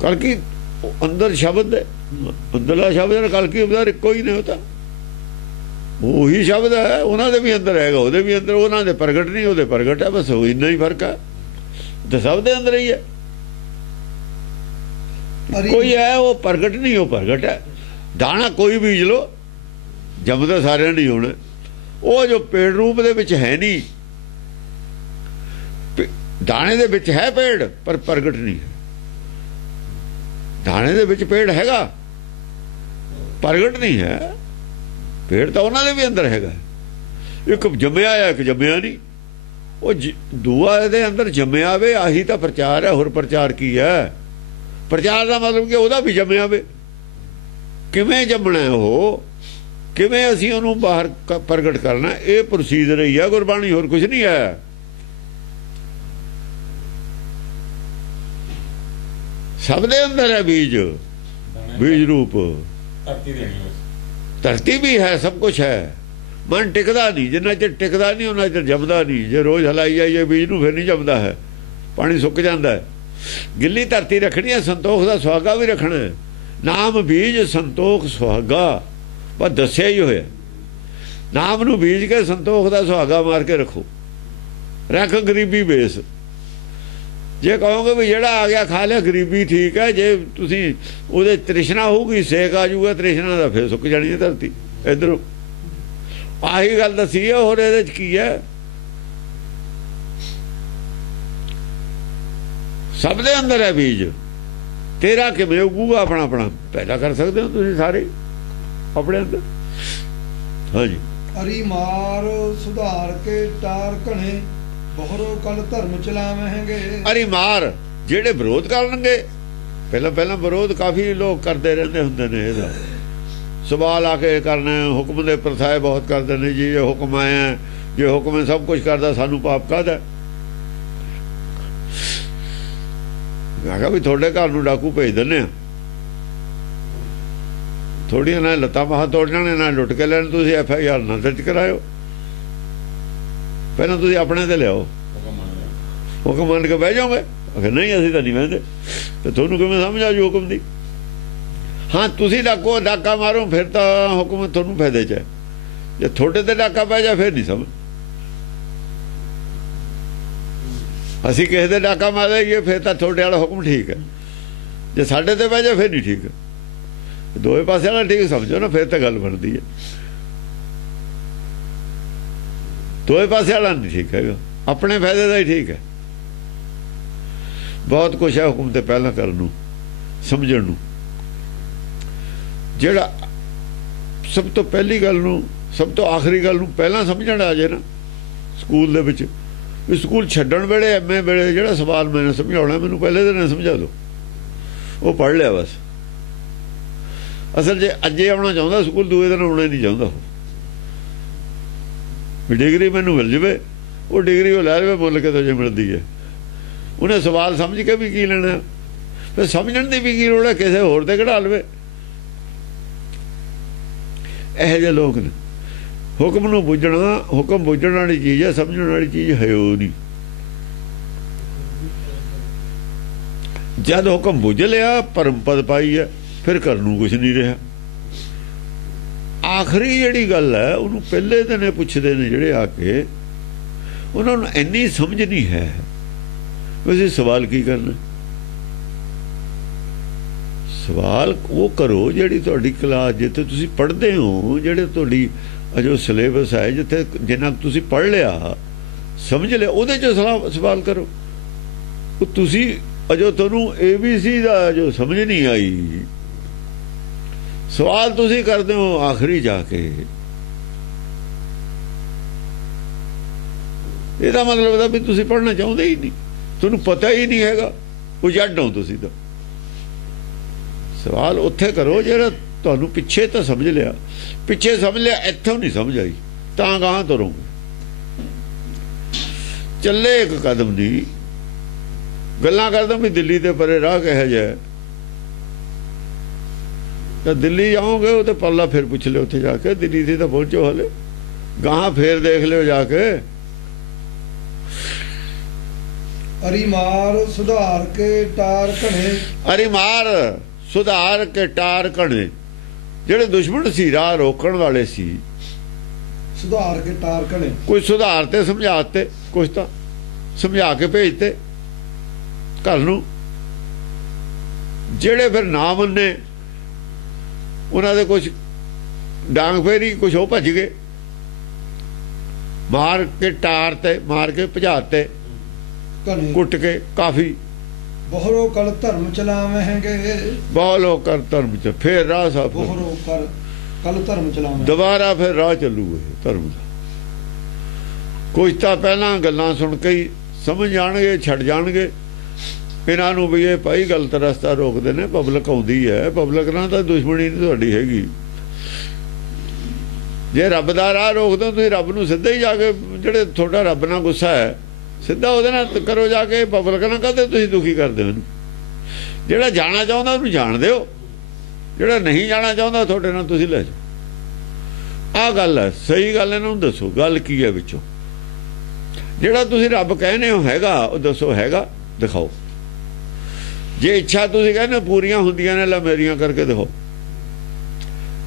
ਕਲਕੀ ਅੰਦਰ ਸ਼ਬਦ ਹੈ, ਅੰਦਰਲਾ ਸ਼ਬਦ ਕਲਕੀ ਉਤਾਰ ਇੱਕੋ ਹੀ ਨੇ। ਉਹ ਤਾਂ ਉਹੀ ਸ਼ਬਦ ਹੈ, ਉਹਨਾਂ ਦੇ ਵੀ ਅੰਦਰ ਹੈਗਾ, ਉਹਦੇ ਵੀ ਅੰਦਰ। ਉਹਨਾਂ ਦੇ ਪ੍ਰਗਟ ਨਹੀਂ, ਉਹਦੇ ਪ੍ਰਗਟ ਹੈ, ਬਸ ਉਹ ਇੰਨਾ ਹੀ ਫਰਕ ਹੈ। ਤੇ ਸਭ ਦੇ ਅੰਦਰ ਹੀ ਹੈ, ਕੋਈ ਹੈ ਉਹ ਪ੍ਰਗਟ ਨਹੀਂ, ਉਹ ਪ੍ਰਗਟ ਹੈ। ਦਾਣਾ ਕੋਈ ਬੀਜ ਲੋ, ਜੰਮਦਾ ਸਾਰਿਆਂ ਨਹੀਂ ਹੋਣਾ। ਉਹ ਜੋ ਪੇੜ ਰੂਪ ਦੇ ਵਿੱਚ ਹੈ ਨਹੀਂ, ਦਾਣੇ ਦੇ ਵਿੱਚ ਹੈ ਪੇੜ, ਪਰ ਪ੍ਰਗਟ ਨਹੀਂ ਹੈ। ਦਾਣੇ ਦੇ ਵਿੱਚ ਪੇੜ ਹੈਗਾ, ਪ੍ਰਗਟ ਨਹੀਂ ਹੈ। ਪੇੜ ਤਾਂ ਉਹਨਾਂ ਦੇ ਵੀ ਅੰਦਰ ਹੈਗਾ, ਇੱਕ ਜੰਮਿਆ ਆ, ਇੱਕ ਜੰਮਿਆ ਨਹੀਂ। ਉਹ ਦੂਆ ਦੇ ਅੰਦਰ ਜੰਮਿਆ ਵੇ, ਆਹੀ ਤਾਂ ਪ੍ਰਚਾਰ ਹੈ। ਹੋਰ ਪ੍ਰਚਾਰ ਕੀ ਹੈ? ਪ੍ਰਚਾਰ ਦਾ ਮਤਲਬ ਕਿ ਉਹਦਾ ਵੀ ਜੰਮਿਆ ਵੇ। ਕਿਵੇਂ ਜੰਮਣਾ ਉਹ, ਕਿਵੇਂ ਅਸੀਂ ਉਹਨੂੰ ਬਾਹਰ ਪ੍ਰਗਟ ਕਰਨਾ, ਇਹ ਪ੍ਰੋਸੀਜਰ ਹੀ ਹੈ ਗੁਰਬਾਣੀ, ਹੋਰ ਕੁਝ ਨਹੀਂ ਹੈ। ਸਭ ਦੇ ਅੰਦਰ ਹੈ ਬੀਜ, ਬੀਜ ਰੂਪ। ਧਰਤੀ ਵੀ ਹੈ, ਸਭ ਕੁਛ ਹੈ। ਮਨ ਟਿਕਦਾ ਨਹੀਂ, ਜਿੰਨਾ ਚਿਰ ਟਿਕਦਾ ਨਹੀਂ ਉਹਨਾਂ ਚਿਰ ਜੰਮਦਾ ਨਹੀਂ। ਜੇ ਰੋਜ਼ ਹਲਾਈ ਜਾਈਏ ਬੀਜ ਨੂੰ, ਫਿਰ ਨਹੀਂ ਜੰਮਦਾ ਹੈ, ਪਾਣੀ ਸੁੱਕ ਜਾਂਦਾ ਹੈ। ਗਿੱਲੀ ਧਰਤੀ ਰੱਖਣੀ ਹੈ, ਸੰਤੋਖ ਦਾ ਸੁਹਾਗਾ ਵੀ ਰੱਖਣਾ ਹੈ। ਨਾਮ ਬੀਜ ਸੰਤੋਖ ਸੁਹਾਗਾ, ਬਸ ਦੱਸਿਆ ਹੀ ਹੋਇਆ। ਨਾਮ ਨੂੰ ਬੀਜ ਕੇ ਸੰਤੋਖ ਦਾ ਸੁਹਾਗਾ ਮਾਰ ਕੇ ਰੱਖੋ। ਰੱਖ ਗਰੀਬੀ ਬੇਸ। ਜੇ ਕਹੋਗੇ ਵੀ ਜਿਹੜਾ ਆ ਗਿਆ ਖਾ ਲਿਆ, ਗਰੀਬੀ ਠੀਕ ਹੈ। ਜੇ ਤੁਸੀਂ ਉਹਦੇ ਤ੍ਰਿਸ਼ਨਾ ਹੋਊਗੀ, ਸੇਕ ਆ ਜਾਊਗਾ ਤ੍ਰਿਸ਼ਨਾ ਦਾ, ਫਿਰ ਸੁੱਕ ਜਾਣੀ ਹੈ ਧਰਤੀ ਇੱਧਰੋਂ। ਆਹੀ ਗੱਲ ਦੱਸੀ ਹੈ, ਹੋਰ ਇਹਦੇ ਚ ਕੀ ਹੈ? ਸਭ ਦੇ ਅੰਦਰ ਹੈ ਬੀਜ। ਤੇਰਾ ਕਿਵੇਂ ਉਗੂਗਾ? ਆਪਣਾ ਆਪਣਾ ਪੈਦਾ ਕਰ ਸਕਦੇ ਹੋ ਤੁਸੀਂ ਸਾਰੇ ਆਪਣੇ ਅੰਦਰ। ਹਾਂਜੀ। ਅਰੀ ਮਾਰ ਸੁਧਾਰ ਕੇ ਟਾਰ ਘਣੇ, ਬਹੁਰੋ ਕਲ ਧਰਮ ਚਲਾਵਹਿੰਗੇ। ਅਰੀ ਮਾਰ, ਜਿਹੜੇ ਵਿਰੋਧ ਕਰਨਗੇ, ਪਹਿਲਾਂ ਵਿਰੋਧ ਕਾਫੀ ਲੋਕ ਕਰਦੇ ਰਹਿੰਦੇ ਹੁੰਦੇ ਨੇ। ਇਹਦਾ ਸਵਾਲ ਆ ਕੇ ਕਰਨਾ, ਹੁਕਮ ਦੇ ਪ੍ਰਥਾਏ ਬਹੁਤ ਕਰਦੇ ਨੇ ਜੀ। ਇਹ ਹੁਕਮ ਆਇਆ, ਜੇ ਹੁਕਮ ਸਭ ਕੁਝ ਕਰਦਾ, ਸਾਨੂੰ ਪਾਪ ਕਾਹਦਾ? ਮੈਂ ਕਿਹਾ ਵੀ ਤੁਹਾਡੇ ਘਰ ਨੂੰ ਡਾਕੂ ਭੇਜ ਦਿੰਦੇ ਆ, ਥੋੜੀਆਂ ਨਾ ਲੱਤਾਂ ਬਾਹਾਂ ਤੋੜ ਜਾਣੇ ਨਾ ਲੁੱਟ ਕੇ ਲੈਣ, ਤੁਸੀਂ FIR ਨਾ ਦਰਜ ਕਰਾਇਓ, ਪਹਿਲਾਂ ਤੁਸੀਂ ਆਪਣੇ ਤੇ ਲਿਆਓ, ਹੁਕਮ ਮੰਨ ਕੇ ਬਹਿ ਜਾਓਗੇ। ਅਗਰ ਨਹੀਂ ਅਸੀਂ ਤਾਂ ਨਹੀਂ ਬਹਿੰਦੇ, ਤੇ ਤੁਹਾਨੂੰ ਕਿਵੇਂ ਸਮਝ ਆ ਜੂ ਹੁਕਮ ਦੀ? ਹਾਂ ਤੁਸੀਂ ਡਾਕਾ ਮਾਰੋ ਫਿਰ ਤਾਂ ਹੁਕਮ ਤੁਹਾਨੂੰ ਫਾਇਦੇ 'ਚ ਹੈ, ਜੇ ਤੁਹਾਡੇ ਤੇ ਡਾਕਾ ਪੈ ਜਾ ਫਿਰ ਨਹੀਂ ਸਮਝ। ਅਸੀਂ ਕਿਸੇ ਦੇ ਡਾਕਾ ਮਾਰਾਂਗੇ ਫਿਰ ਤਾਂ ਤੁਹਾਡੇ ਵਾਲਾ ਹੁਕਮ ਠੀਕ ਹੈ, ਜੇ ਸਾਡੇ ਤੇ ਪੈ ਜਾ ਫਿਰ ਨਹੀਂ ਠੀਕ। ਦੋਵੇਂ ਪਾਸੇ ਵਾਲਾ ਠੀਕ ਸਮਝੋ ਨਾ, ਫਿਰ ਤਾਂ ਗੱਲ ਬਣਦੀ ਹੈ। ਦੋਵੇਂ ਪਾਸੇ ਵਾਲਾ ਨਹੀਂ ਠੀਕ ਹੈਗਾ, ਆਪਣੇ ਫਾਇਦੇ ਦਾ ਹੀ ਠੀਕ ਹੈ। ਬਹੁਤ ਕੁਛ ਹੈ ਹੁਕਮ ਤੇ ਪਹਿਲਾਂ ਕਰਨ ਨੂੰ, ਸਮਝਣ ਨੂੰ। ਜਿਹੜਾ ਸਭ ਤੋਂ ਪਹਿਲੀ ਗੱਲ ਨੂੰ, ਸਭ ਤੋਂ ਆਖਰੀ ਗੱਲ ਨੂੰ ਪਹਿਲਾਂ ਸਮਝਣ ਆ ਜੇ ਨਾ ਸਕੂਲ ਦੇ ਵਿੱਚ, ਵੀ ਸਕੂਲ ਛੱਡਣ ਵੇਲੇ MA ਵੇਲੇ ਜਿਹੜਾ ਸਵਾਲ ਮੈਨੂੰ ਸਮਝਾਉਣਾ, ਮੈਨੂੰ ਪਹਿਲੇ ਦਿਨ ਸਮਝਾ ਦਿਓ, ਉਹ ਪੜ੍ਹ ਲਿਆ ਬਸ। ਅਸਲ ਜੇ ਅੱਜੇ ਆਉਣਾ ਚਾਹੁੰਦਾ ਸਕੂਲ, ਦੂਏ ਦਿਨ ਆਉਣਾ ਨਹੀਂ ਚਾਹੁੰਦਾ। ਵੀ ਡਿਗਰੀ ਮੈਨੂੰ ਮਿਲ ਜਾਵੇ, ਉਹ ਡਿਗਰੀ ਉਹ ਲੈ ਲਵੇ ਮੁੱਲ ਕੇ ਤਾਂ ਜੇ ਮਿਲਦੀ ਹੈ। ਉਹਨੇ ਸਵਾਲ ਸਮਝ ਕੇ ਵੀ ਕੀ ਲੈਣਾ, ਫਿਰ ਸਮਝਣ ਦੀ ਵੀ ਕੀ ਲੋੜ ਹੈ, ਕਿਸੇ ਹੋਰ ਤੇ ਕਢਾ ਲਵੇ। ਇਹੋ ਜਿਹੇ ਲੋਕ ਨੇ। ਹੁਕਮ ਨੂੰ ਬੁੱਝਣਾ, ਹੁਕਮ ਬੁੱਝਣ ਵਾਲੀ ਚੀਜ਼ ਹੈ, ਸਮਝਣ ਵਾਲੀ ਚੀਜ਼ ਹੈ ਉਹ ਨਹੀਂ। ਜਦ ਹੁਕਮ ਬੁੱਝ ਲਿਆ, ਪਰਮ ਪਦ ਪਾਈ ਹੈ, ਫਿਰ ਕਰਨ ਨੂੰ ਕੁਛ ਨਹੀਂ ਰਿਹਾ। ਆਖਰੀ ਜਿਹੜੀ ਗੱਲ ਹੈ ਉਹਨੂੰ ਪਹਿਲੇ ਦਿਨ ਇਹ ਪੁੱਛਦੇ ਨੇ ਜਿਹੜੇ ਆ ਕੇ, ਉਹਨਾਂ ਨੂੰ ਇੰਨੀ ਸਮਝ ਨਹੀਂ ਹੈ ਵੈਸੇ ਸਵਾਲ ਕੀ ਕਰਨਾ। ਸਵਾਲ ਉਹ ਕਰੋ ਜਿਹੜੀ ਤੁਹਾਡੀ ਕਲਾਸ ਜਿੱਥੇ ਤੁਸੀਂ ਪੜ੍ਹਦੇ ਹੋ, ਜਿਹੜੇ ਤੁਹਾਡੀ ਜੋ ਸਿਲੇਬਸ ਹੈ, ਜਿੱਥੇ ਜਿੰਨਾ ਤੁਸੀਂ ਪੜ੍ਹ ਲਿਆ ਸਮਝ ਲਿਆ, ਉਹਦੇ 'ਚ ਸਵਾਲ ਕਰੋ। ਉਹ ਤੁਸੀਂ ਅਜੋ ਤੁਹਾਨੂੰ ABC ਦਾ ਜੋ ਸਮਝ ਨਹੀਂ ਆਈ, ਸਵਾਲ ਤੁਸੀਂ ਕਰਦੇ ਹੋ ਆਖਰੀ ਜਾ ਕੇ। ਇਹਦਾ ਮਤਲਬ ਹੈ ਵੀ ਤੁਸੀਂ ਪੜ੍ਹਨਾ ਚਾਹੁੰਦੇ ਹੀ ਨਹੀਂ, ਤੁਹਾਨੂੰ ਪਤਾ ਹੀ ਨਹੀਂ ਹੈਗਾ, ਉਹ ਜੱਡ ਹੋ ਤੁਸੀਂ ਤਾਂ। ਸਵਾਲ ਉੱਥੇ ਕਰੋ ਜਿਹੜਾ ਤੁਹਾਨੂੰ ਪਿੱਛੇ ਤਾਂ ਸਮਝ ਲਿਆ, ਪਿੱਛੇ ਸਮਝ ਲਿਆ, ਇੱਥੋਂ ਨਹੀਂ ਸਮਝ ਆਈ ਤਾਂ ਗਾਹਾਂ ਤੁਰੋਗੇ। ਚੱਲੇ ਇੱਕ ਕਦਮ ਦੀ ਗੱਲਾਂ ਕਰਦਾ ਵੀ ਦਿੱਲੀ ਤੇ ਪਰੇ ਰਾਹ ਕਿਹੋ ਜਿਹਾ, ਤਾਂ ਦਿੱਲੀ ਜਾਓਗੇ ਉਹ ਤੇ ਪੱਲਾ ਫਿਰ ਪੁੱਛ ਲਿਓ ਉੱਥੇ ਜਾ ਕੇ, ਦਿੱਲੀ ਤੇ ਤਾਂ ਪਹੁੰਚੋ ਹਲੇ, ਗਾਹਾਂ ਫੇਰ ਦੇਖ ਲਿਓ ਜਾ ਕੇ। ਅਰੀ ਮਾਰ ਸੁਧਾਰ ਕੇ ਟਾਰ ਘਣੇ, ਅਰੀ ਮਾਰ ਸੁਧਾਰ ਕੇ ਟਾਰ ਘਣੇ। ਜਿਹੜੇ ਦੁਸ਼ਮਣ ਸੀ, ਰਾਹ ਰੋਕਣ ਵਾਲੇ ਸੀ, ਸੁਧਾਰ ਕੇ ਟਾਰ ਘਣੇ। ਕੁਝ ਸੁਧਾਰ ਤੇ ਸਮਝਾਤੇ, ਕੁਝ ਤਾਂ ਸਮਝਾ ਕੇ ਭੇਜਤੇ ਘਰ ਨੂੰ। ਜਿਹੜੇ ਫਿਰ ਨਾ ਮੰਨੇ ਉਹਨਾਂ ਦੇ ਕੁਝ ਡਾਂਗ ਫੇਰੀ, ਕੁਝ ਉਹ ਭੱਜ ਗਏ, ਮਾਰ ਕੇ ਟਾਰ ਤੇ, ਮਾਰ ਕੇ ਭਜਾਤੇ, ਕੁੱਟ ਕੇ ਕਾਫੀ। ਬਹੁਰੋ ਕਲ ਧਰਮ ਚਲਾਵੇਂਗੇ, ਬਹੁਤ ਲੋਕ ਕਰ ਧਰਮ ਚ ਫੇਰ ਰਾਹ ਸਾਫ, ਬਹੁਰੋ ਕਲ ਧਰਮ ਚਲਾਵੇਂਗੇ, ਦੁਬਾਰਾ ਫਿਰ ਰਾਹ ਚੱਲੂਗੇ ਧਰਮ ਦਾ। ਕੁਝ ਤਾਂ ਪਹਿਲਾਂ ਗੱਲਾਂ ਸੁਣ ਕੇ ਹੀ ਸਮਝ ਜਾਣਗੇ, ਛੱਡ ਜਾਣਗੇ ਇਹਨਾਂ ਨੂੰ ਵੀ ਇਹ ਭਾਈ ਗਲਤ ਰਸਤਾ ਰੋਕਦੇ ਨੇ, ਪਬਲਿਕ ਆਉਂਦੀ ਹੈ, ਪਬਲਿਕ ਨਾਲ ਤਾਂ ਦੁਸ਼ਮਣੀ ਨਹੀਂ ਤੁਹਾਡੀ ਹੈਗੀ। ਜੇ ਰੱਬ ਦਾ ਰਾਹ ਰੋਕਦੇ ਤੁਸੀਂ ਰੱਬ ਨੂੰ ਸਿੱਧਾ ਹੀ ਜਾ ਕੇ, ਜਿਹੜੇ ਤੁਹਾਡਾ ਰੱਬ ਨਾਲ ਗੁੱਸਾ ਹੈ ਸਿੱਧਾ ਉਹਦੇ ਨਾਲ ਕਰੋ ਜਾ ਕੇ, ਪਬਲਿਕ ਨਾਲ ਕਹਦੇ ਤੁਸੀਂ ਦੁਖੀ ਕਰਦੇ ਹੋ। ਜਿਹੜਾ ਜਾਣਾ ਚਾਹੁੰਦਾ ਉਹਨੂੰ ਜਾਣ ਦਿਓ, ਜਿਹੜਾ ਨਹੀਂ ਜਾਣਾ ਚਾਹੁੰਦਾ ਤੁਹਾਡੇ ਨਾਲ ਤੁਸੀਂ ਲੈ ਜਾਓ। ਆਹ ਗੱਲ ਹੈ, ਸਹੀ ਗੱਲ ਇਹਨਾਂ ਨੂੰ ਦੱਸੋ ਗੱਲ ਕੀ ਹੈ ਵਿੱਚੋਂ। ਜਿਹੜਾ ਤੁਸੀਂ ਰੱਬ ਕਹਿੰਦੇ ਹੋ ਹੈਗਾ, ਉਹ ਦੱਸੋ ਹੈਗਾ, ਦਿਖਾਓ। ਜੇ ਇੱਛਾ ਤੁਸੀਂ ਕਹਿੰਦੇ ਪੂਰੀਆਂ ਹੁੰਦੀਆਂ ਨੇ, ਲੈ ਮੇਰੀਆਂ ਕਰਕੇ ਦਿਖਾਓ।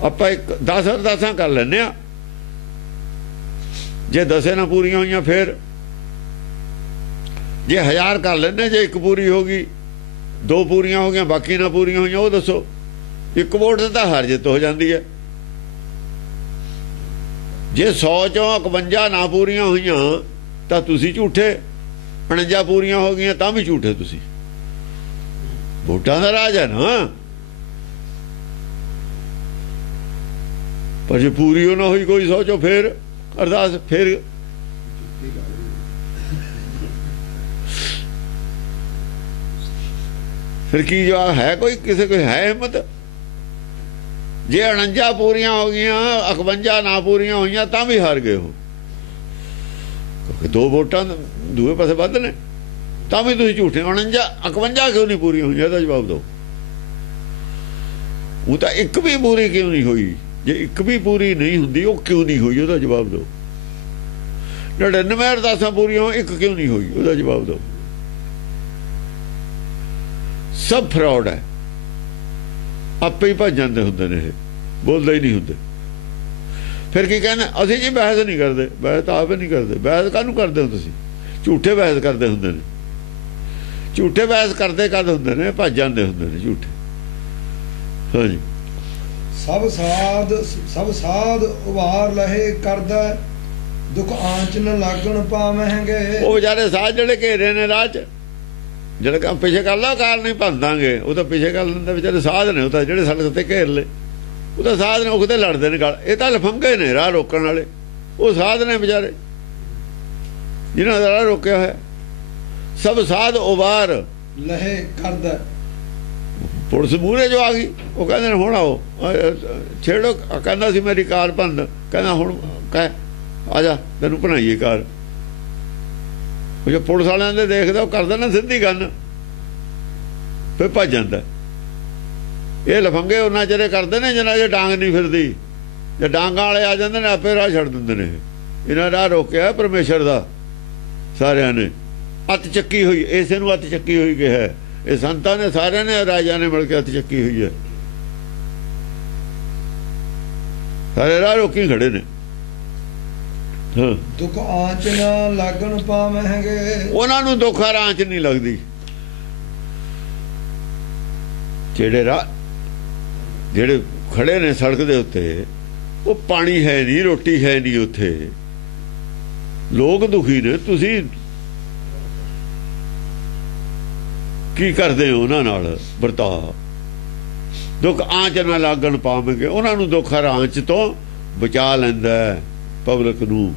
ਆਪਾਂ 10 ਅਰਦਾਸਾਂ ਕਰ ਲੈਂਦੇ ਆ, ਜੇ 10 ਨਾ ਪੂਰੀਆਂ ਹੋਈਆਂ ਫਿਰ, ਜੇ 1000 ਕਰ ਲੈਂਦੇ, ਜੇ 1 ਪੂਰੀ ਹੋ ਗਈ, 2 ਪੂਰੀਆਂ ਹੋ ਗਈਆਂ, ਬਾਕੀ ਨਾ ਪੂਰੀਆਂ ਹੋਈਆਂ, ਉਹ ਦੱਸੋ। 1 ਵੋਟ ਤਾਂ ਹਾਰ ਜਿੱਤ ਹੋ ਜਾਂਦੀ ਹੈ। ਜੇ 100 ਚੋਂ 51 ਨਾ ਪੂਰੀਆਂ ਹੋਈਆਂ ਤਾਂ ਤੁਸੀਂ ਝੂਠੇ, 49 ਪੂਰੀਆਂ ਹੋ ਗਈਆਂ ਤਾਂ ਵੀ ਝੂਠੇ ਤੁਸੀਂ। ਵੋਟਾਂ ਦਾ ਰਾਜ ਹੈ ਨਾ। ਪਰ ਜੇ ਪੂਰੀ ਹੋ ਨਾ ਹੋਈ ਕੋਈ 100 ਚੋਂ, ਫਿਰ ਅਰਦਾਸ, ਫਿਰ ਕੀ ਜਵਾਬ ਹੈ? ਕੋਈ ਕਿਸੇ ਕੋਈ ਹੈ ਹਿੰਮਤ? ਜੇ 49 ਪੂਰੀਆਂ ਹੋ ਗਈਆਂ, 51 ਨਾ ਪੂਰੀਆਂ ਹੋਈਆਂ ਤਾਂ ਵੀ ਹਾਰ ਗਏ ਹੋ, ਕਿਉਂਕਿ 2 ਵੋਟਾਂ ਦੂਏ ਪਾਸੇ ਵੱਧ ਨੇ। ਤਾਂ ਵੀ ਤੁਸੀਂ ਝੂਠੇ 49 51 ਕਿਉਂ ਨਹੀਂ ਪੂਰੀ ਹੋਈ? ਇਹਦਾ ਜਵਾਬ ਦਿਓ। ਉਹ ਤਾਂ ਇੱਕ ਵੀ ਪੂਰੀ ਕਿਉਂ ਨਹੀਂ ਹੋਈ? ਜੇ ਇੱਕ ਵੀ ਪੂਰੀ ਨਹੀਂ ਹੁੰਦੀ ਉਹ ਕਿਉਂ ਨਹੀਂ ਹੋਈ? ਉਹਦਾ ਜਵਾਬ ਦਿਓ। 99 ਅਰਦਾਸਾਂ ਪੂਰੀਆਂ, ਇੱਕ ਕਿਉਂ ਨਹੀਂ ਹੋਈ? ਉਹਦਾ ਜਵਾਬ ਦਿਓ। ਸਭ ਫਰਾਡ ਹੈ, ਆਪੇ ਹੀ ਭੱਜ ਜਾਂਦੇ ਹੁੰਦੇ ਨੇ, ਇਹ ਬੋਲਦੇ ਹੀ ਨਹੀਂ ਹੁੰਦੇ। ਫਿਰ ਕੀ ਕਹਿੰਦੇ? ਅਸੀਂ ਜੀ ਬਹਿਸ ਨਹੀਂ ਕਰਦੇ। ਬਹਿਸ ਤਾਂ ਆਪੇ ਨਹੀਂ ਕਰਦੇ। ਬਹਿਸ ਕਾਹਨੂੰ ਕਰਦੇ ਹੋ ਤੁਸੀਂ? ਝੂਠੇ ਬਹਿਸ ਕਰਦੇ ਹੁੰਦੇ ਨੇ। ਝੂਠੇ ਬਹਿਸ ਕਰਦੇ ਕਦ ਹੁੰਦੇ ਨੇ? ਭੱਜ ਜਾਂਦੇ ਹੁੰਦੇ ਨੇ ਝੂਠੇ। ਹਾਂਜੀ। ਸਭ ਸਾਧ ਉਭਾਰ ਲਹੇ ਕਰਦਾ, ਦੁੱਖ ਆਂਚ ਨ ਲੱਗਣ ਪਾਵਹਿੰਗੇ। ਉਹ ਵਿਚਾਰੇ ਸਾਧ ਜਿਹੜੇ ਘੇਰੇ ਨੇ ਰਾਹ 'ਚ, ਜਿਹੜੇ ਕੰਮ ਪਿੱਛੇ ਕਰ ਲਾ ਕਾਰ ਨਹੀਂ ਭੰਦਾਂਗੇ, ਉਹ ਤਾਂ ਪਿੱਛੇ ਕਰ ਲੈਂਦੇ ਵਿਚਾਰੇ ਸਾਧ ਨੇ। ਉਹ ਤਾਂ ਜਿਹੜੇ ਸੜਕ ਤੇ ਘੇਰ ਲਏ ਉਹ ਤਾਂ ਸਾਧ ਨੇ, ਉਹ ਕਿਤੇ ਲੜਦੇ ਨੇ ਗੱਲ। ਇਹ ਤਾਂ ਲਫੰਗੇ ਨੇ ਰਾਹ ਰੋਕਣ ਵਾਲੇ, ਉਹ ਸਾਧ ਨੇ ਵਿਚਾਰੇ ਜਿਨ੍ਹਾਂ ਦਾ ਰਾਹ ਰੋਕਿਆ ਹੋਇਆ। ਸਭ ਸਾਧ ਉਬਾਰ ਲਹੇ ਕਰਦਾ। ਪੁਲਿਸ ਮੂਹਰੇ ਜੋ ਆ ਗਈ, ਉਹ ਕਹਿੰਦੇ ਨੇ ਹੁਣ ਆਓ ਛੇੜੋ। ਕਹਿੰਦਾ ਸੀ ਮੇਰੀ ਕਾਰ ਭੰਨ, ਕਹਿੰਦਾ ਹੁਣ ਕਹਿ ਆ ਜਾ ਤੈਨੂੰ ਭਣਾਈਏ ਕਾਰ। ਉਹ ਜੋ ਪੁਲਿਸ ਵਾਲਿਆਂ ਦੇ ਦੇਖਦਾ ਉਹ ਕਰਦਾ ਨਾ ਸਿੱਧੀ ਗੱਲ, ਫਿਰ ਭੱਜ ਜਾਂਦਾ। ਇਹ ਲਫੰਗੇ ਉਹਨਾਂ ਚਿਰੇ ਕਰਦੇ ਨੇ ਜਿੰਨਾ ਜੇ ਡਾਂਗ ਨਹੀਂ ਫਿਰਦੀ। ਜੇ ਡਾਂਗਾਂ ਵਾਲੇ ਆ ਜਾਂਦੇ ਨੇ ਆਪੇ ਰਾਹ ਛੱਡ ਦਿੰਦੇ ਨੇ। ਇਹਨਾਂ ਰਾਹ ਰੋਕਿਆ ਪਰਮੇਸ਼ਰ ਦਾ ਸਾਰਿਆਂ ਨੇ। ਅੱਤ ਚੱਕੀ ਹੋਈ, ਇਸੇ ਨੂੰ ਅੱਤ ਚੱਕੀ ਹੋਈ ਕਿਹਾ। ਇਹ ਸੰਤਾਂ ਨੇ ਸਾਰਿਆਂ ਨੇ ਰਾਜਾ ਨੇ ਮਿਲ ਕੇ ਅੱਤ ਚੱਕੀ ਹੋਈ ਹੈ। ਸਾਰੇ ਰਾਹ ਰੋਕੀ ਖੜੇ ਨੇ। ਦੁੱਖ ਆਂਚ ਨਾ ਲੱਗਣ ਪਾਵਹਿੰਗੇ। ਉਹਨਾਂ ਨੂੰ ਦੁੱਖ ਆਂਚ ਨਹੀਂ ਲੱਗਦੀ। ਜਿਹੜੇ ਖੜੇ ਨੇ ਸੜਕ ਦੇ ਉੱਤੇ, ਉਹ ਪਾਣੀ ਹੈ ਨਹੀਂ, ਰੋਟੀ ਹੈ ਨਹੀਂ ਉੱਥੇ, ਲੋਕ ਦੁਖੀ ਨੇ। ਤੁਸੀਂ ਕੀ ਕਰਦੇ ਹੋ ਉਹਨਾਂ ਨਾਲ ਵਰਤਾਅ? ਦੁੱਖ ਆਂਚ ਨਾ ਲੱਗਣ ਪਾਵਣਗੇ। ਉਹਨਾਂ ਨੂੰ ਦੁੱਖ ਆਂਚ ਤੋਂ ਬਚਾ ਲੈਂਦਾ ਪਬਲਿਕ ਨੂੰ।